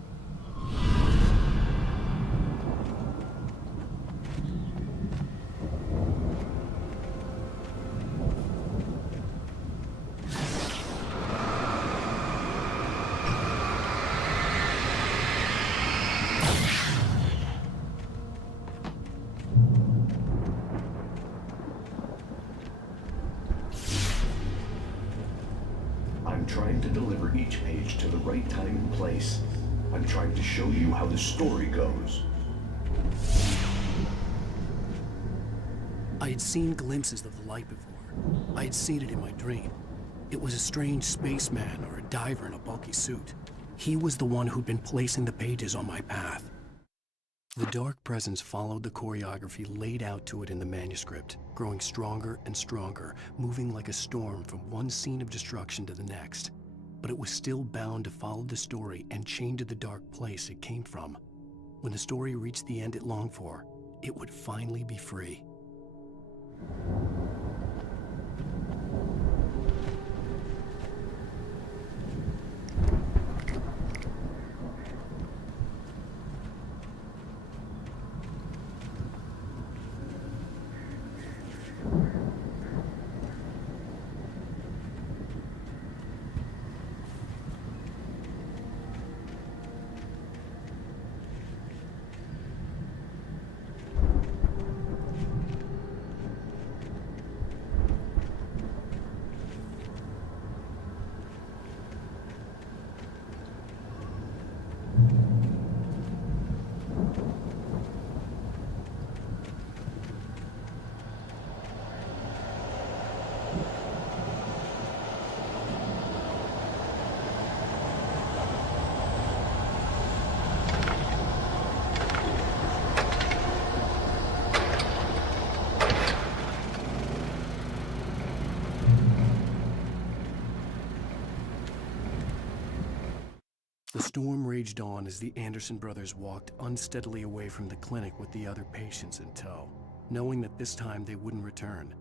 I'm trying to deliver each page to the right time and place. I'm trying to show you how the story goes. I had seen glimpses of the light before. I had seen it in my dream. It was a strange spaceman or a diver in a bulky suit. He was the one who'd been placing the pages on my path. The dark presence followed the choreography laid out to it in the manuscript, growing stronger and stronger, moving like a storm from one scene of destruction to the next. But it was still bound to follow the story and chained to the dark place it came from. When the story reached the end it longed for, it would finally be free. The storm raged on as the Anderson brothers walked unsteadily away from the clinic with the other patients in tow, knowing that this time they wouldn't return.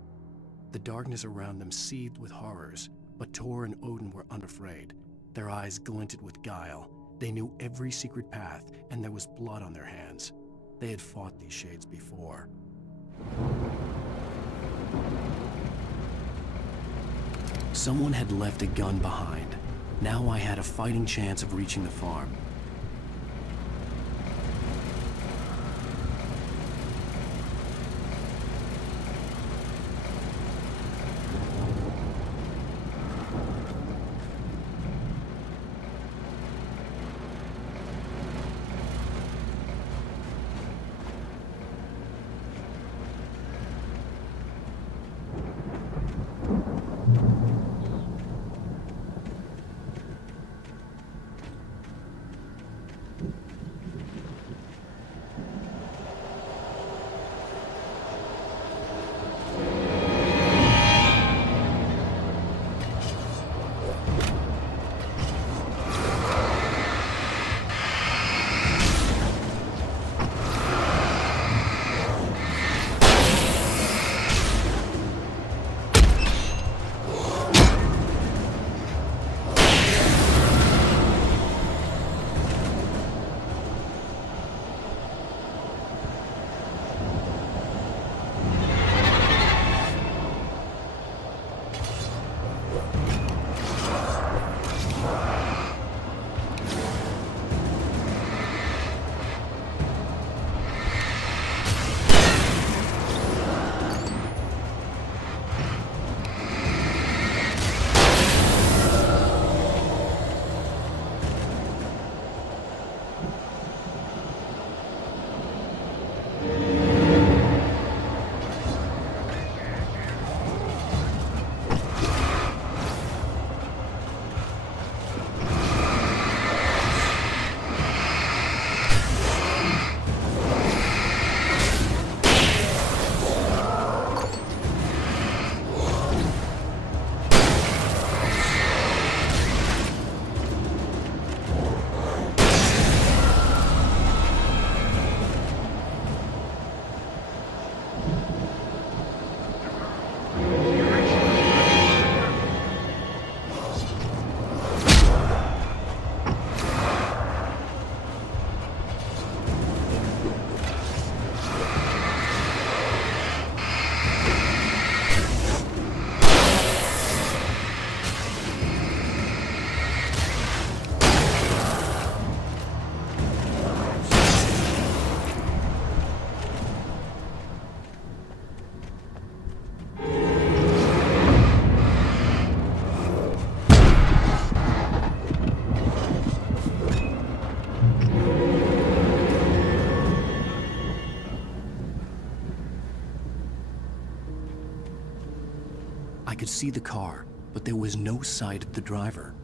The darkness around them seethed with horrors, but Tor and Odin were unafraid. Their eyes glinted with guile. They knew every secret path, and there was blood on their hands. They had fought these shades before. Someone had left a gun behind. Now I had a fighting chance of reaching the farm. I could see the car, but there was no sight of the driver.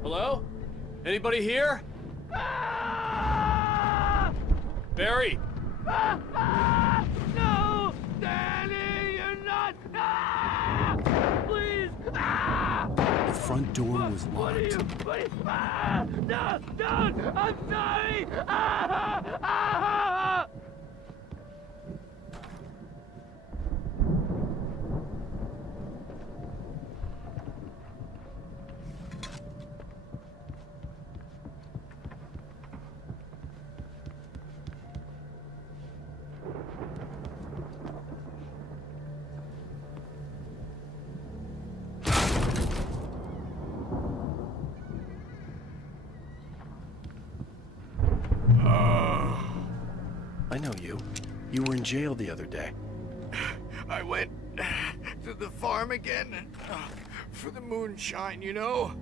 Hello? Anybody here? Barry! No! Danny, you're not! Please! The front door was locked. Please! No! Don't! I'm sorry! I know you. You were in jail the other day. I went to the farm again for the moonshine, you know?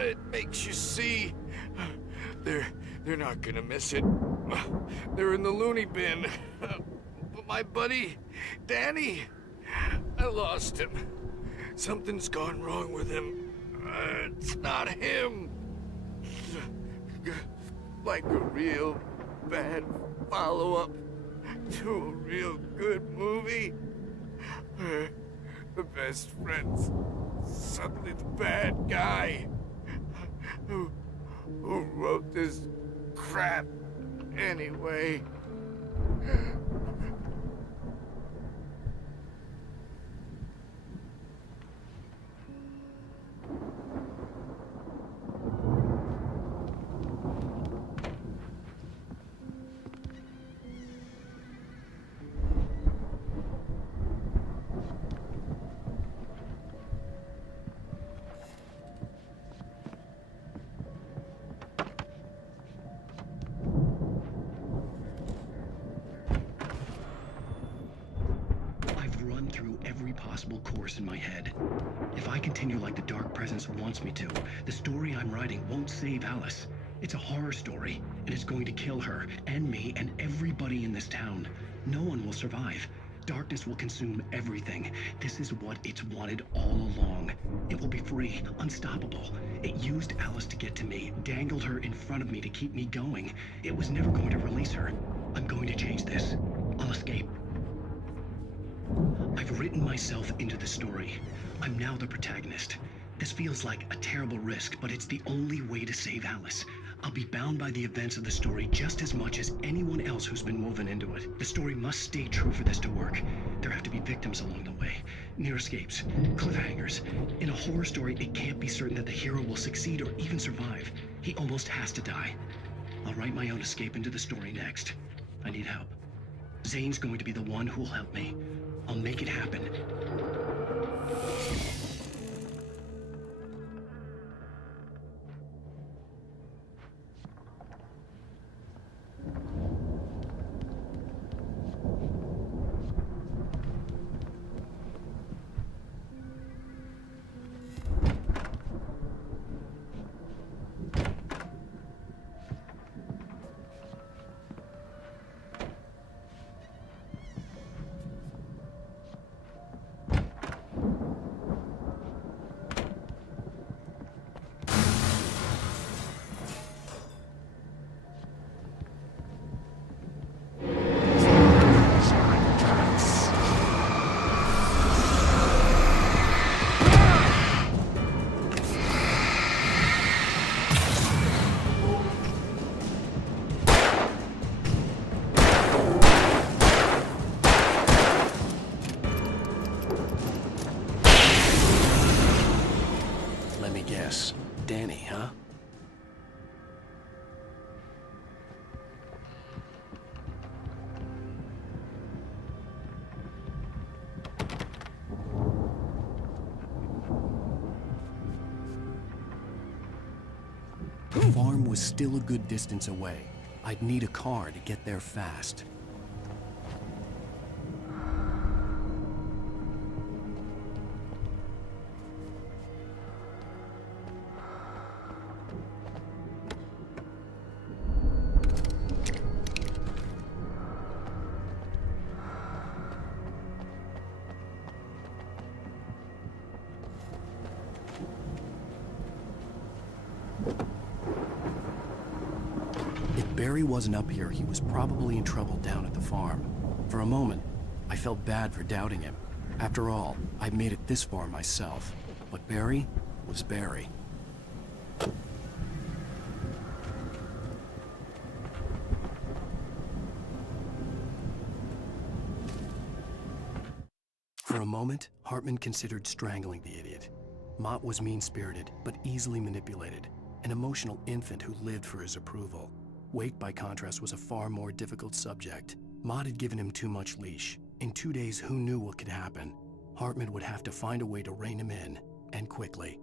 It makes you see. They're not gonna miss it. They're in the loony bin. But my buddy, Danny, I lost him. Something's gone wrong with him. It's not him. Like a real bad follow-up to a real good movie. The best friend's suddenly the bad guy. Who wrote this crap anyway? Possible course in my head. If I continue like the Dark Presence wants me to, the story I'm writing won't save Alice. It's a horror story, and it's going to kill her, and me, and everybody in this town. No one will survive. Darkness will consume everything. This is what it's wanted all along. It will be free, unstoppable. It used Alice to get to me, dangled her in front of me to keep me going. It was never going to release her. I'm going to change this. I'll escape. I've written myself into the story. I'm now the protagonist. This feels like a terrible risk, but it's the only way to save Alice. I'll be bound by the events of the story just as much as anyone else who's been woven into it. The story must stay true for this to work. There have to be victims along the way, near escapes, cliffhangers. In a horror story, it can't be certain that the hero will succeed or even survive. He almost has to die. I'll write my own escape into the story next. I need help. Zane's going to be the one who'll help me. I'll make it happen. Danny, huh? The farm was still a good distance away. I'd need a car to get there fast. Barry wasn't up here, he was probably in trouble down at the farm. For a moment, I felt bad for doubting him. After all, I'd made it this far myself. But Barry was Barry. For a moment, Hartman considered strangling the idiot. Mott was mean-spirited, but easily manipulated, an emotional infant who lived for his approval. Wake, by contrast, was a far more difficult subject. Mott had given him too much leash. In 2 days, who knew what could happen? Hartman would have to find a way to rein him in, and quickly.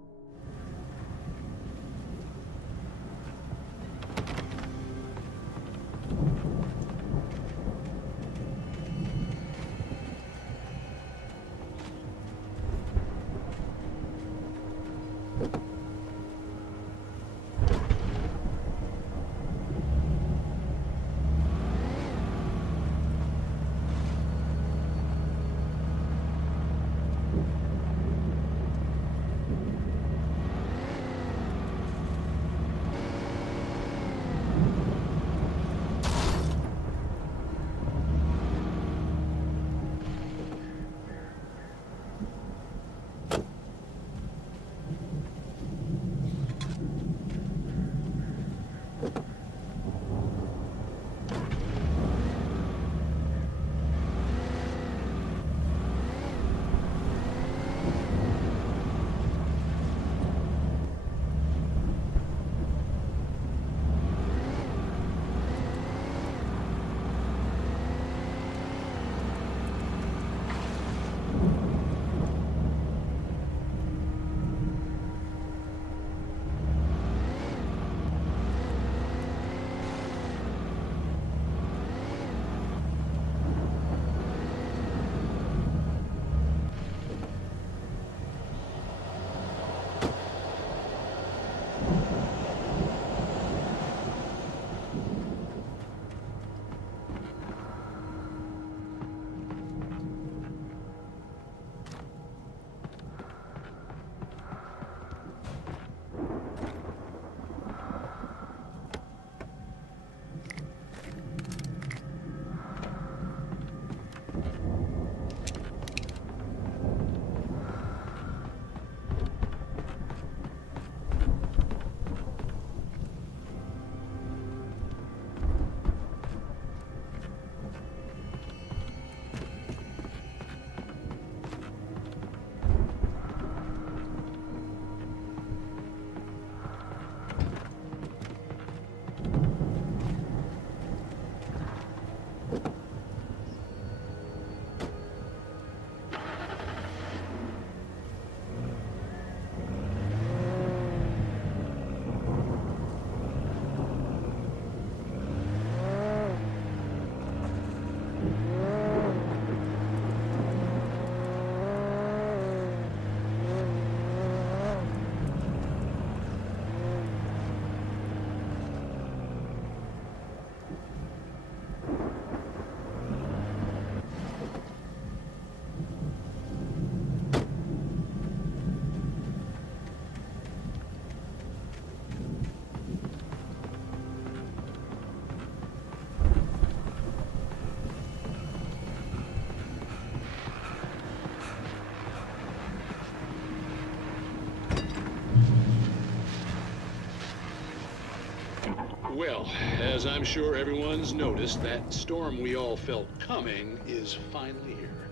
Well, as I'm sure everyone's noticed, that storm we all felt coming is finally here.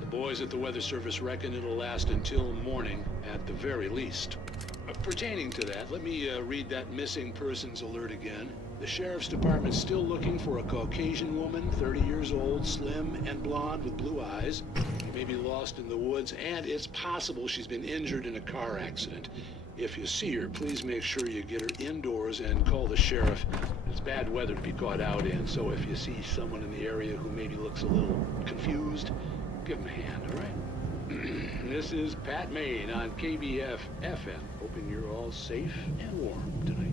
The boys at the Weather Service reckon it'll last until morning at the very least. Pertaining to that, let me read that missing persons alert again. The Sheriff's Department's still looking for a Caucasian woman, 30 years old, slim and blonde with blue eyes. She may be lost in the woods, and it's possible she's been injured in a car accident. If you see her, please make sure you get her indoors and call the sheriff. It's bad weather to be caught out in, so if you see someone in the area who maybe looks a little confused, give them a hand, all right? This is Pat Maine on KBF FM, hoping you're all safe and warm tonight.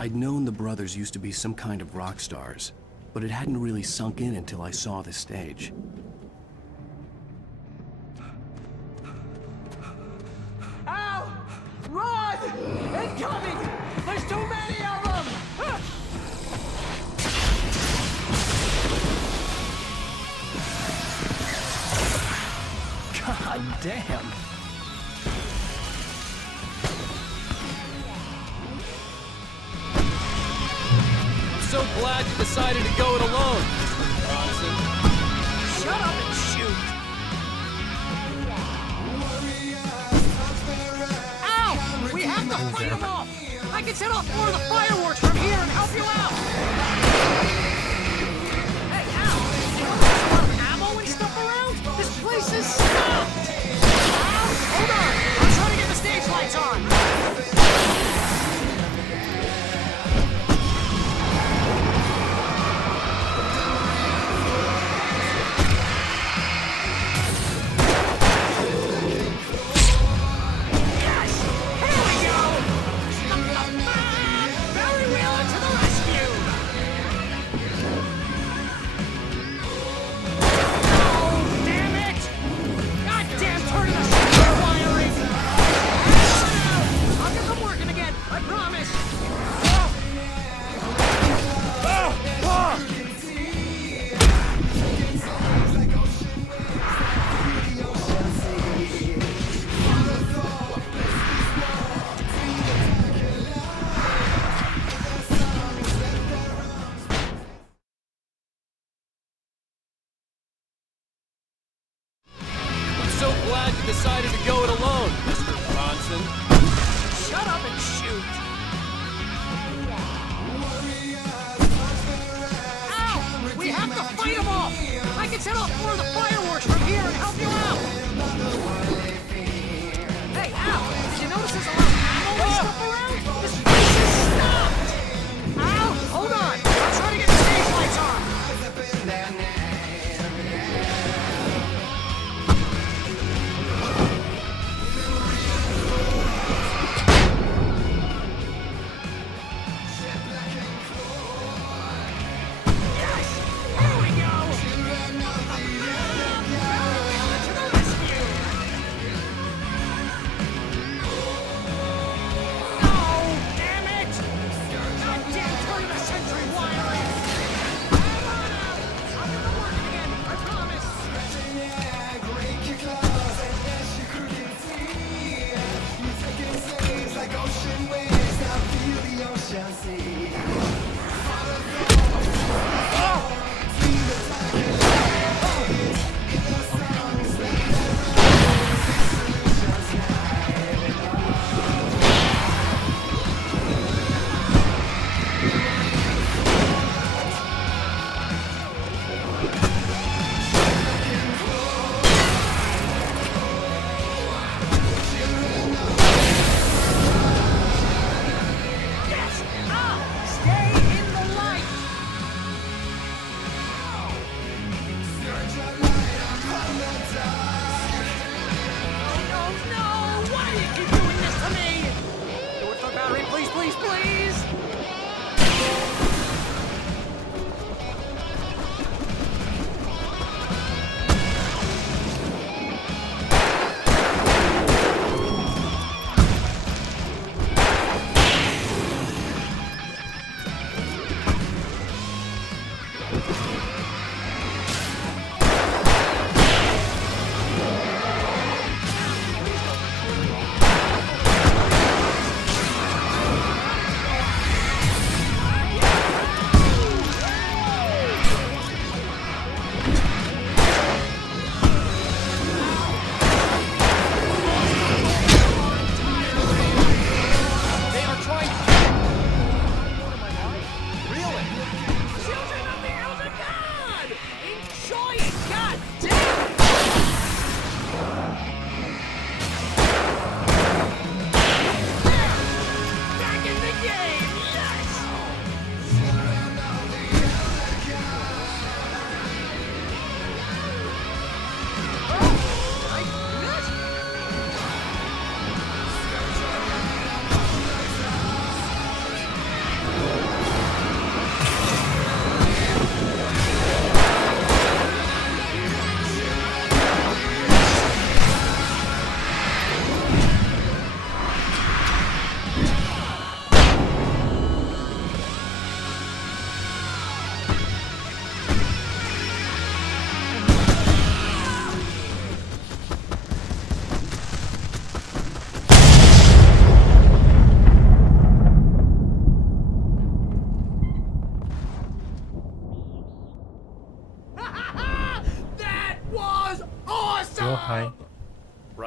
I'd known the brothers used to be some kind of rock stars, but it hadn't really sunk in until I saw the stage. Ow! Run! Incoming! There's too many of them! God damn! I'm so glad you decided to go it alone, Mr. Bronson. Shut up and shoot! Ow! We have to fight them off! I can set off more of the fireworks from here and help you out! Hey, Al! You know there's a lot of ammo and stuff around? This place is stopped! Al, hold on! I'm trying to get the stage lights on! So glad you decided to go it alone, Mr. Bronson. Shut up and shoot! Ow! We have to fight them off! I can set off more of the fireworks from here and help you out! Hey, Al! Did you notice there's a lot of ammo and stuff around? This place is stopped! Al, hold on! I'm trying to get the stage lights on!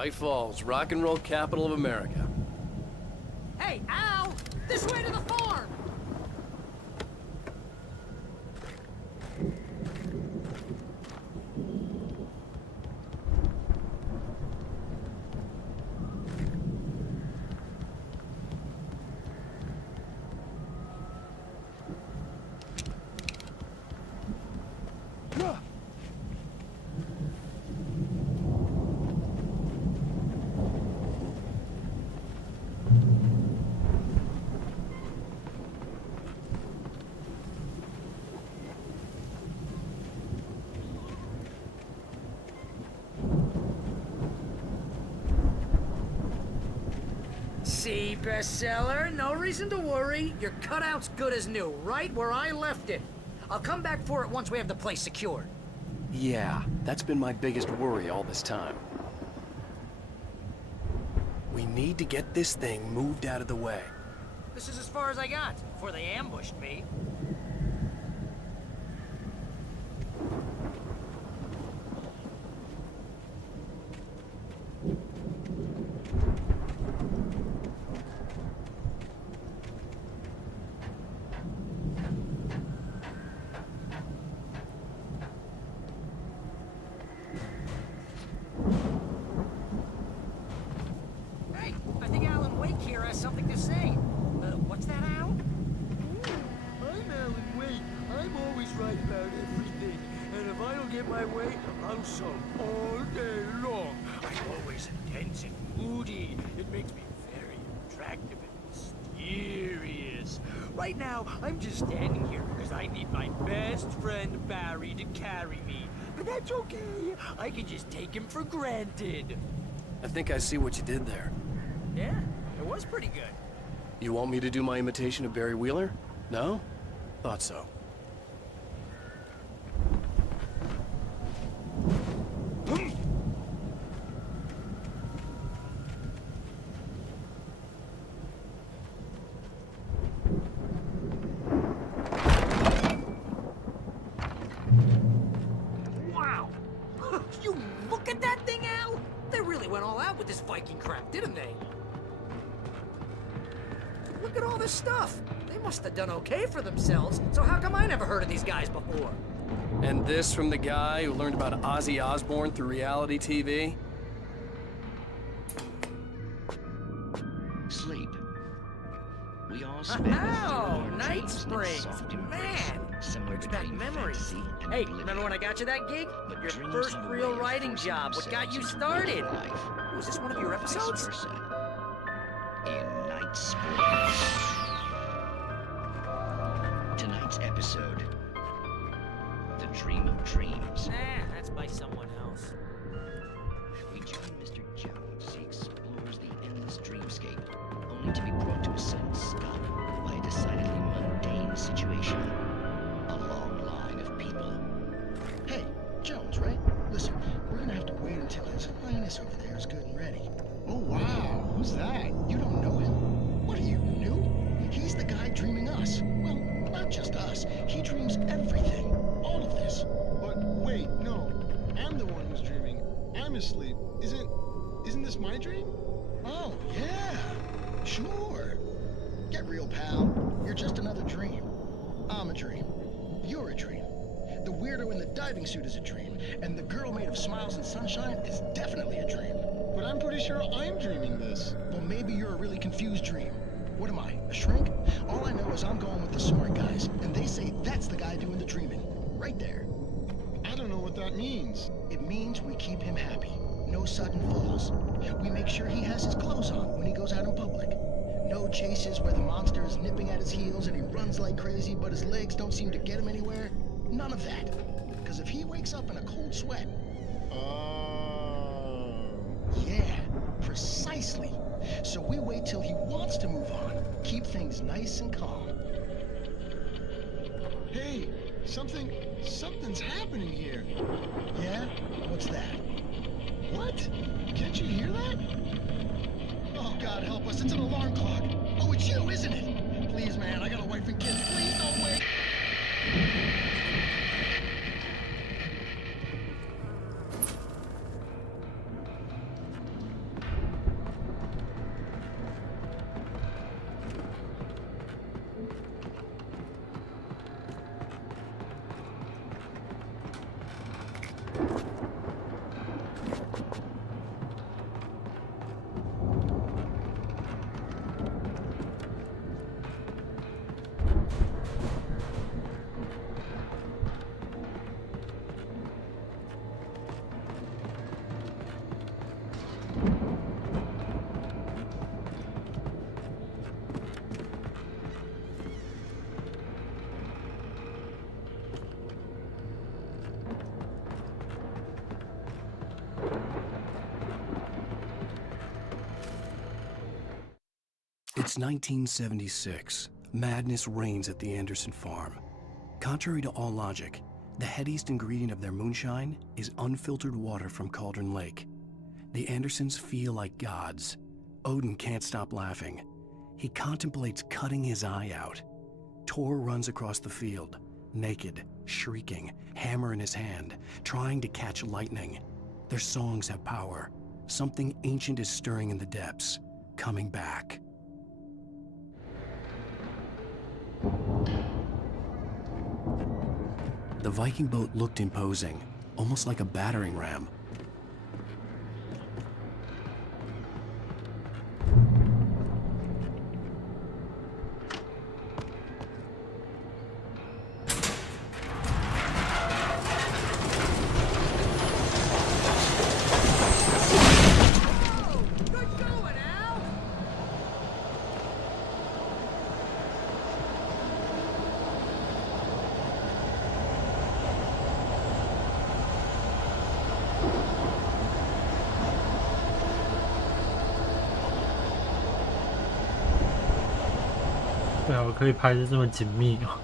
Bright Falls, rock and roll capital of America. Hey, Al! This way to the farm! See, bestseller, no reason to worry. Your cutout's good as new, right where I left it. I'll come back for it once we have the place secured. Yeah, that's been my biggest worry all this time. We need to get this thing moved out of the way. This is as far as I got before they ambushed me. Hey, I think Alan Wake here has something to say. What's that, Al? I'm Alan Wake. I'm always right about everything. And if I don't get my way, I'll sulk all day long. I'm always intense and moody. It makes me very attractive and mysterious. Right now, I'm just standing here because I need my best friend Barry to carry me. But that's okay. I can just take him for granted. I think I see what you did there. Yeah, it was pretty good. You want me to do my imitation of Barry Wheeler? No? Thought so. Wow! You look at that thing, Al! They really went all out with this Viking crap, didn't they? Look at all this stuff. They must have done okay for themselves, so how come I never heard of these guys before? And this from the guy who learned about Ozzy Osbourne through reality TV? Sleep. We all spend Oh, Night Springs! Man! Brings back memories. Hey, remember when I got you that gig? Your first real writing job. What got you started? Was this one of your episodes? In Night Springs. Tonight's episode. The Dream of Dreams. That's by someone else. We join Mr. Jones. He explores the endless dreamscape, only to be brought to a sudden stop by a decidedly mundane situation. A long line of people. Hey, Jones, right? Listen, we're gonna have to wait until His Highness over there is good and ready. Oh, wow. Who's that? You don't know him? What are you, new? He's the guy dreaming us. Well, not just us. He dreams everything. All of this. But wait, no. I'm the one who's dreaming. I'm asleep. Isn't this my dream? Oh, yeah. Sure. Get real, pal. You're just another dream. I'm a dream. You're a dream. The weirdo in the diving suit is a dream. And the girl made of smiles and sunshine is definitely a dream. But I'm pretty sure I'm dreaming this. Well, maybe you're a really confused dream. What am I, a shrink? All I know is I'm going with the smart guys, and they say that's the guy doing the dreaming. Right there. I don't know what that means. It means we keep him happy. No sudden falls. We make sure he has his clothes on when he goes out in public. No chases where the monster is nipping at his heels and he runs like crazy, but his legs don't seem to get him anywhere. None of that. Because if he wakes up in a cold sweat... Yeah, precisely. So we wait till he wants to move on. Keep things nice and calm. Hey, something's happening here. Yeah? What's that? What? Can't you hear that? Oh, God help us, it's an alarm clock. Oh, it's you, isn't it? Please, man, I got a wife and kids. Please don't wait. It's 1976. Madness reigns at the Anderson farm. Contrary to all logic, the headiest ingredient of their moonshine is unfiltered water from Cauldron Lake. The Andersons feel like gods. Odin can't stop laughing. He contemplates cutting his eye out. Tor runs across the field, naked, shrieking, hammer in his hand, trying to catch lightning. Their songs have power. Something ancient is stirring in the depths, coming back. The Viking boat looked imposing, almost like a battering ram.对啊，我可以拍得这么紧密哦。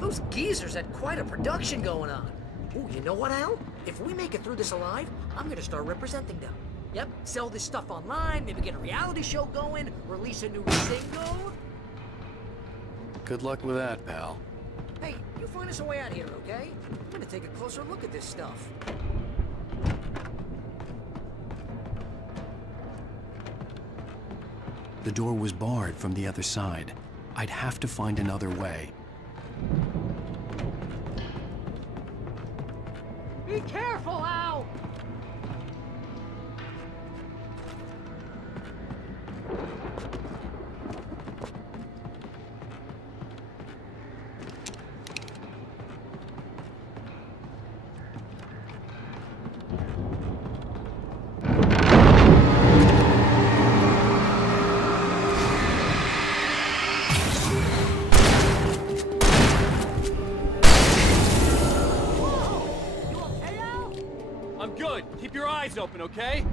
Those geezers had quite a production going on. Ooh, you know what, Al? If we make it through this alive, I'm gonna start representing them. Yep, sell this stuff online, maybe get a reality show going, release a new single. Good luck with that, pal. Hey, you find us a way out here, okay? I'm gonna take a closer look at this stuff. The door was barred from the other side. I'd have to find another way. Be careful, Al! I'm good. Keep your eyes open, okay?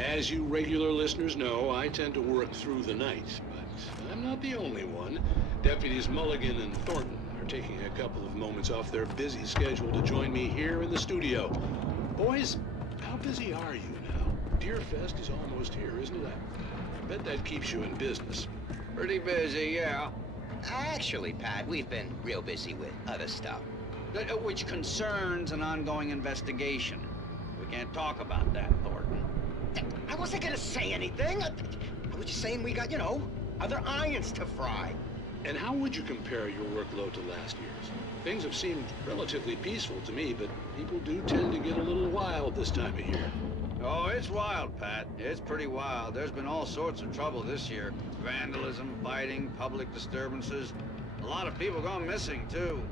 As you regular listeners know, I tend to work through the night, but I'm not the only one. Deputies Mulligan and Thornton are taking a couple of moments off their busy schedule to join me here in the studio. Boys, how busy are you now? Deerfest is almost here, isn't it? I bet that keeps you in business. Pretty busy, yeah. Actually, Pat, we've been real busy with other stuff, which concerns an ongoing investigation. We can't talk about that, Thornton. I wasn't gonna say anything. I was just saying we got, other irons to fry. And how would you compare your workload to last year's? Things have seemed relatively peaceful to me, but people do tend to get a little wild this time of year. Oh, it's wild, Pat. It's pretty wild. There's been all sorts of trouble this year. Vandalism, fighting, public disturbances. A lot of people gone missing, too.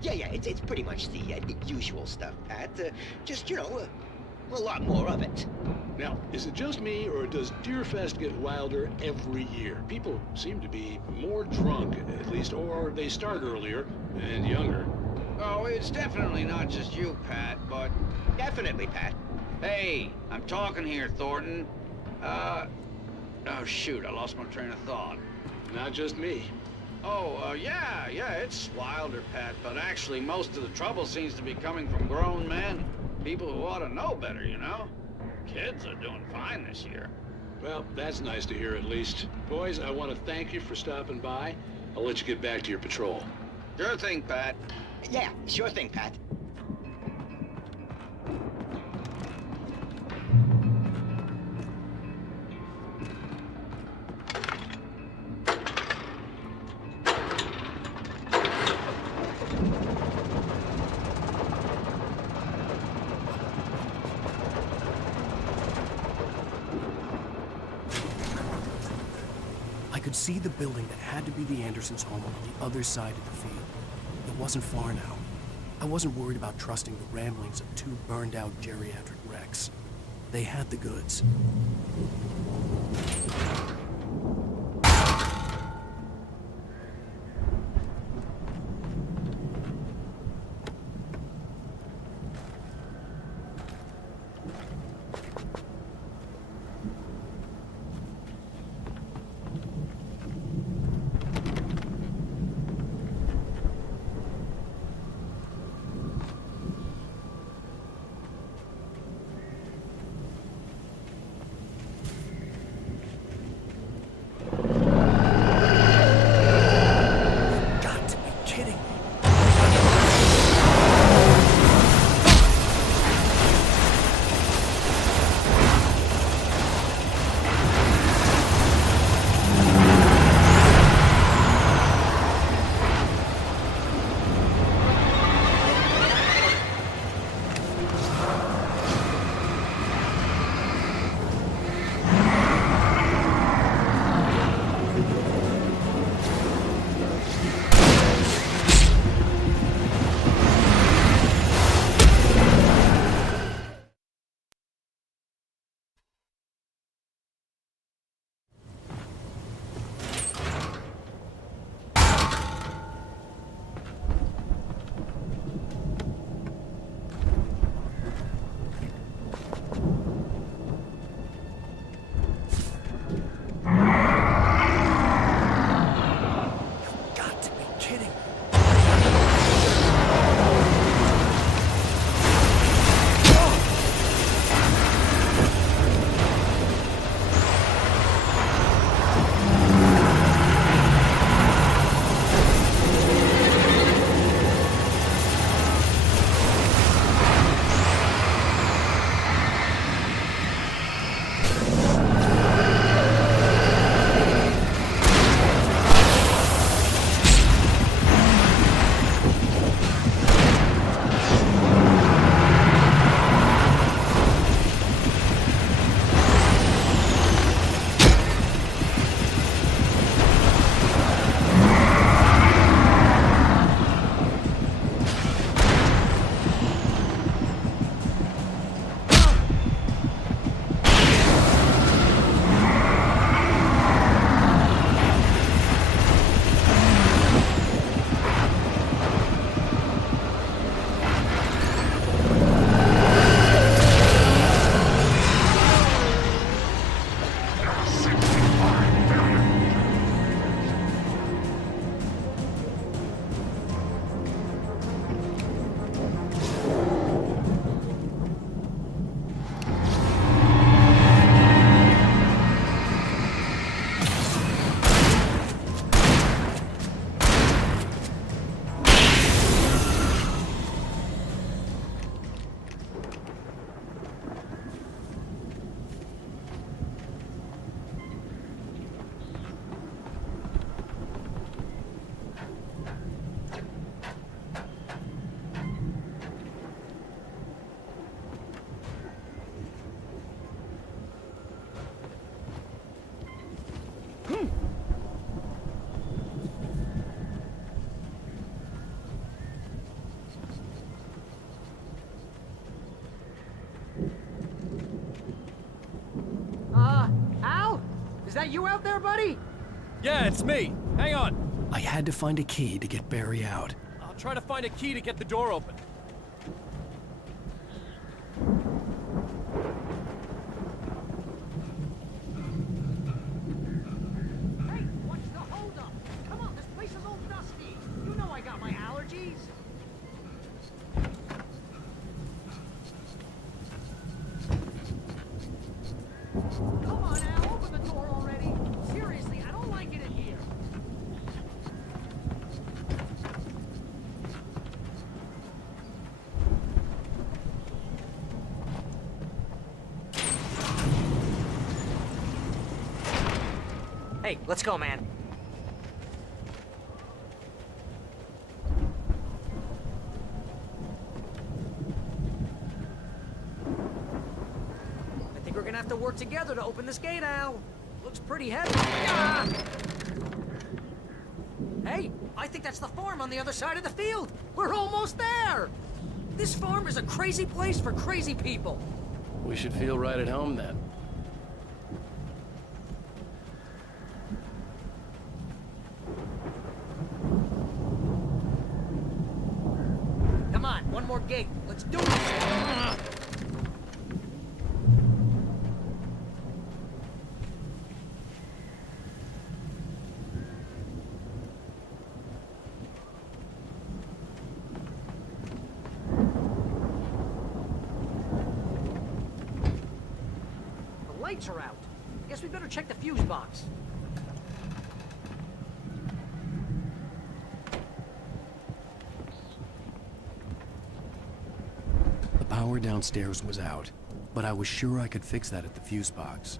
Yeah, it's pretty much the usual stuff, Pat. Just, a lot more of it. Now, is it just me, or does Deerfest get wilder every year? People seem to be more drunk, at least, or they start earlier and younger. Oh, it's definitely not just you, Pat, but... Definitely, Pat. Hey, I'm talking here, Thornton. Oh, shoot, I lost my train of thought. Not just me. Oh, yeah, it's wilder, Pat, but actually most of the trouble seems to be coming from grown men. People who ought to know better, Kids are doing fine this year. Well, that's nice to hear at least. Boys, I want to thank you for stopping by. I'll let you get back to your patrol. Sure thing, Pat. Yeah, sure thing, Pat. I could see the building that had to be the Andersons' home on the other side of the field. It wasn't far now. I wasn't worried about trusting the ramblings of two burned-out geriatric wrecks. They had the goods. Is that you out there, buddy? Yeah, it's me. Hang on. I had to find a key to get Barry out. I'll try to find a key to get the door open. Hey, what's the holdup? Come on, this place is all dusty. You know I got my allergies. Come on, Al, open the door already. Seriously, I don't like it in here. Hey, let's go, man. I think we're gonna have to work together to open this gate, Al. Looks pretty heavy. Ah! Hey, I think that's the farm on the other side of the field. We're almost there. This farm is a crazy place for crazy people. We should feel right at home then. Come on, one more gate. Let's do this. The lights are out. Guess we better check the fuse box. The power downstairs was out, but I was sure I could fix that at the fuse box.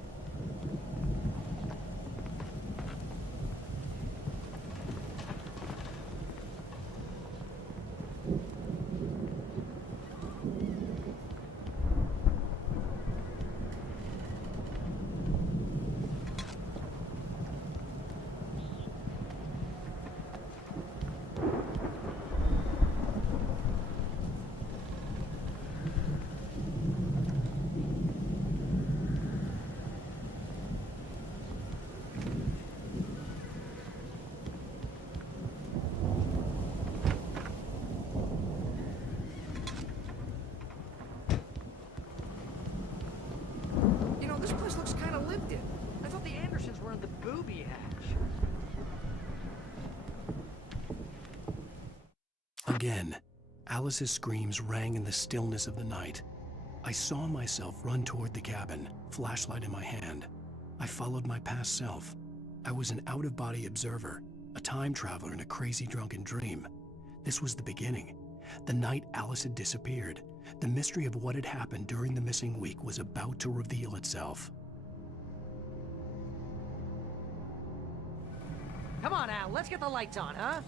You know, this place looks kind of lived in. I thought the Andersons were in the booby hatch. Again, Alice's screams rang in the stillness of the night. I saw myself run toward the cabin, flashlight in my hand. I followed my past self. I was an out-of-body observer, a time traveler in a crazy drunken dream. This was the beginning. The night Alice had disappeared. The mystery of what had happened during the missing week was about to reveal itself. Come on, Al, let's get the lights on, huh?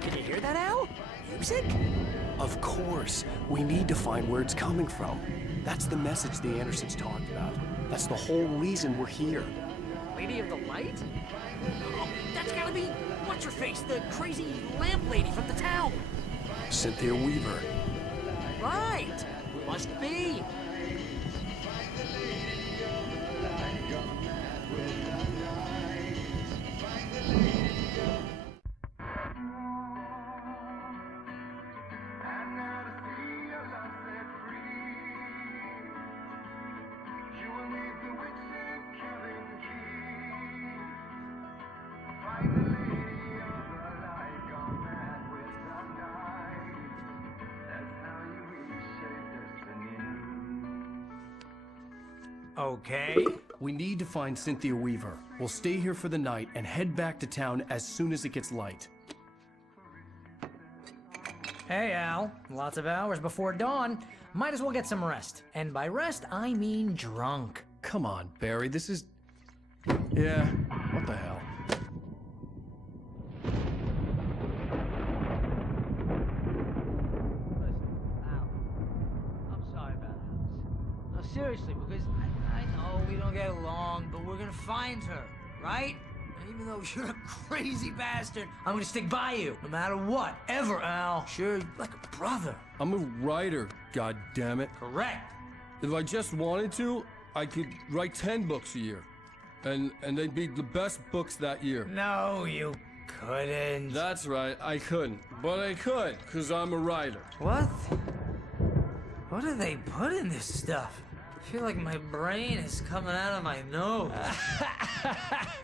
Can you hear that, Al? Music? Of course. We need to find where it's coming from. That's the message the Andersons talked about. That's the whole reason we're here. Lady of the Light? Oh, that's gotta be what's-her-face, the crazy lamp lady from the town. Cynthia Weaver. Right. Must be. Okay. We need to find Cynthia Weaver. We'll stay here for the night and head back to town as soon as it gets light. Hey, Al. Lots of hours before dawn. Might as well get some rest. And by rest, I mean drunk. come on, Barry. This is... Yeah, what the hell? I'm sorry about Alice. No, seriously, because I know we don't get along, but we're gonna find her, right? And even though you're a crazy bastard, I'm gonna stick by you, no matter what, ever, Al. Sure, like a brother. I'm a writer, goddammit. Correct. If I just wanted to, I could write 10 books a year. And they'd be the best books that year. No, you couldn't. That's right, I couldn't. But I could, because I'm a writer. What? What do they put in this stuff? I feel like my brain is coming out of my nose.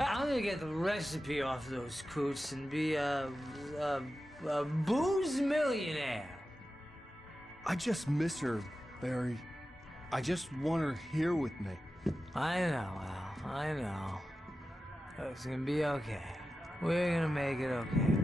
I'm gonna get the recipe off those coots and be a booze millionaire. I just miss her, Barry. I just want her here with me. I know, Al. I know. It's gonna be okay. We're gonna make it okay.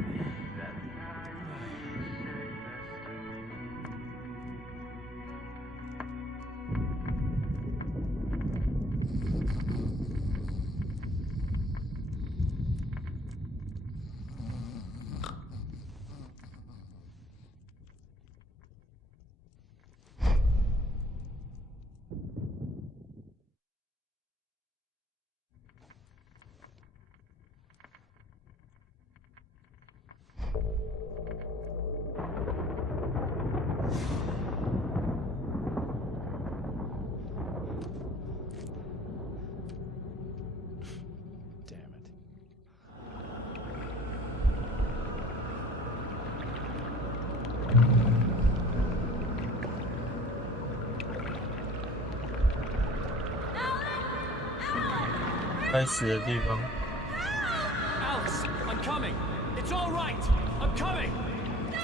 Alice, I'm coming. It's all right. I'm coming.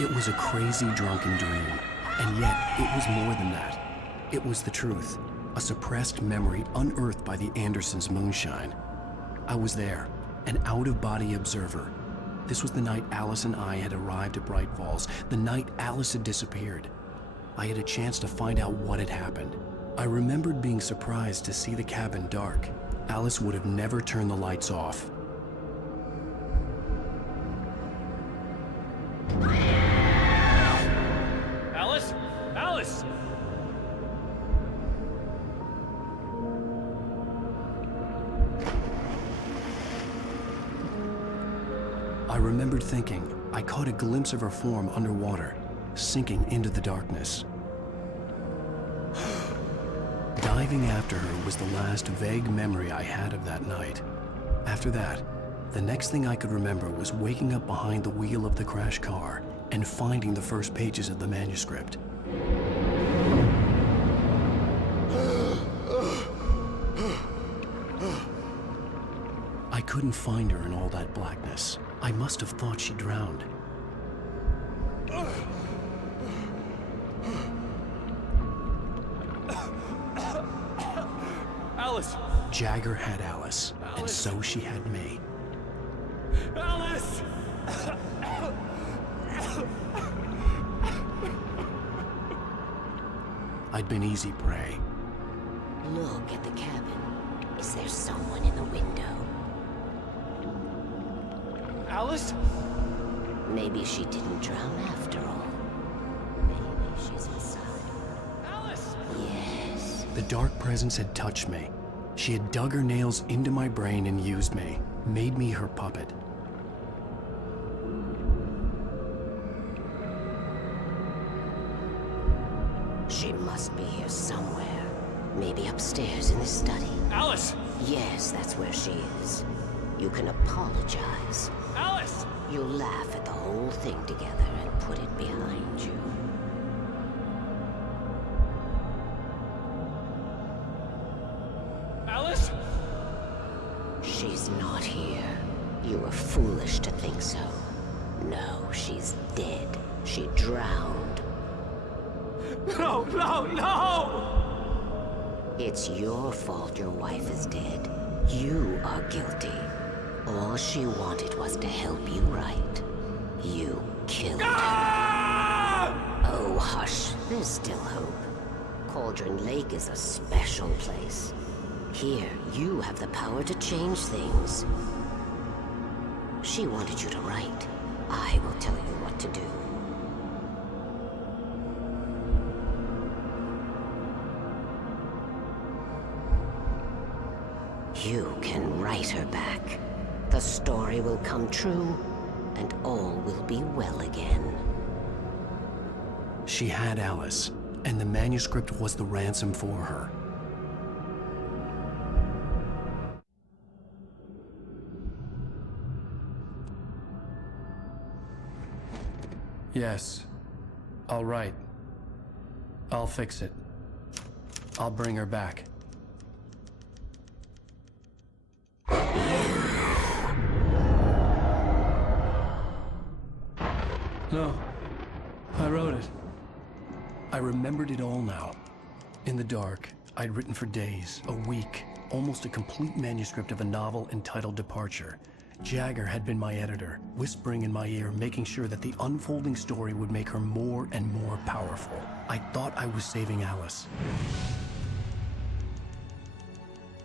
It was a crazy, drunken dream, and yet it was more than that. It was the truth, a suppressed memory unearthed by the Andersons' moonshine. I was there, an out-of-body observer. This was the night Alice and I had arrived at Bright Falls, the night Alice had disappeared. I had a chance to find out what had happened. I remembered being surprised to see the cabin dark. Alice would have never turned the lights off. Alice? Alice! I remembered thinking I caught a glimpse of her form underwater, sinking into the darkness. Diving after her was the last vague memory I had of that night. After that, the next thing I could remember was waking up behind the wheel of the crashed car and finding the first pages of the manuscript. I couldn't find her in all that blackness. I must have thought she drowned. Alice! Jagger had Alice, and so she had me. Alice! I'd been easy prey. Look at the cabin. Is there someone in the window? Alice? Maybe she didn't drown after all. Maybe she's inside. Alice! Yes. The dark presence had touched me. She had dug her nails into my brain and used me, made me her puppet. She must be here somewhere. Maybe upstairs in the study. Alice! Yes, that's where she is. You can apologize. Alice! You'll laugh at the whole thing together and put it behind you. Alice? She's not here. You were foolish to think so. No, she's dead. She drowned. No, no, no! It's your fault your wife is dead. You are guilty. All she wanted was to help you right. You killed her. Oh, hush. There's still hope. Cauldron Lake is a special place. Here, you have the power to change things. She wanted you to write. I will tell you what to do. You can write her back. The story will come true, and all will be well again. She had Alice, and the manuscript was the ransom for her. Yes. All right. I'll fix it. I'll bring her back. No. I wrote it. I remembered it all now. In the dark, I'd written for days, a week, almost a complete manuscript of a novel entitled Departure. Jagger had been my editor, whispering in my ear, making sure that the unfolding story would make her more and more powerful. I thought I was saving Alice.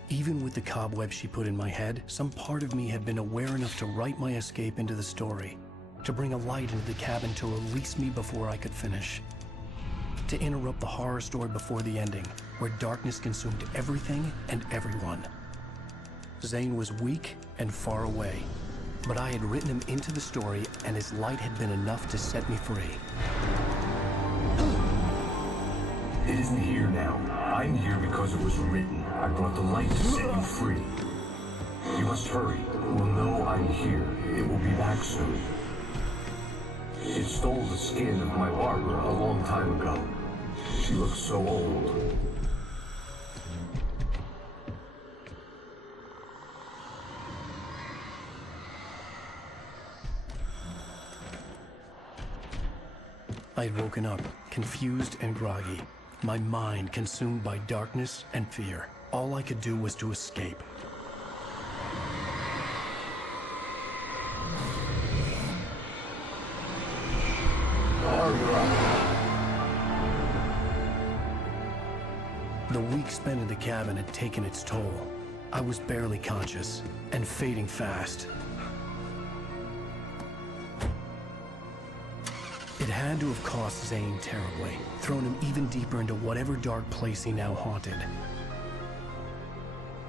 Even with the cobwebs she put in my head, some part of me had been aware enough to write my escape into the story, to bring a light into the cabin to release me before I could finish, to interrupt the horror story before the ending, where darkness consumed everything and everyone. Zane was weak and far away, but I had written him into the story, and his light had been enough to set me free. It isn't here now. I'm here because it was written. I brought the light to set you free. You must hurry. We'll know I'm here. It will be back soon. It stole the skin of my Barbara a long time ago. She looks so old. I'd woken up, confused and groggy, my mind consumed by darkness and fear. All I could do was to escape. The week spent in the cabin had taken its toll. I was barely conscious, and fading fast. It had to have cost Zane terribly, thrown him even deeper into whatever dark place he now haunted.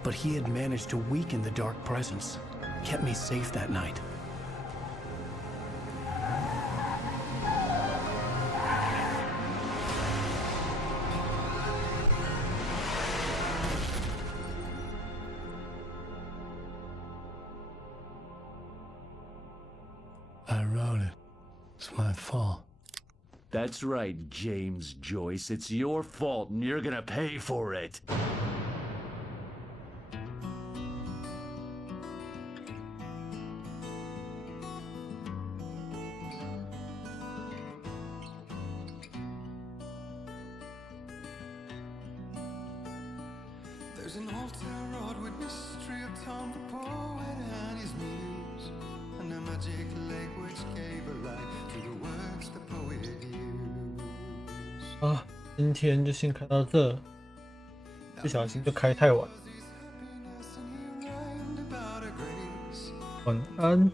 But he had managed to weaken the dark presence, kept me safe that night. I wrote it. It's my fault. That's right, James Joyce. It's your fault, and you're gonna pay for it. There's an old town road with mystery of Tom the poet and his muse, and a magic lake which gave a light to the words the poet used. 啊，今天就先看到这，不小心就开太晚。晚安。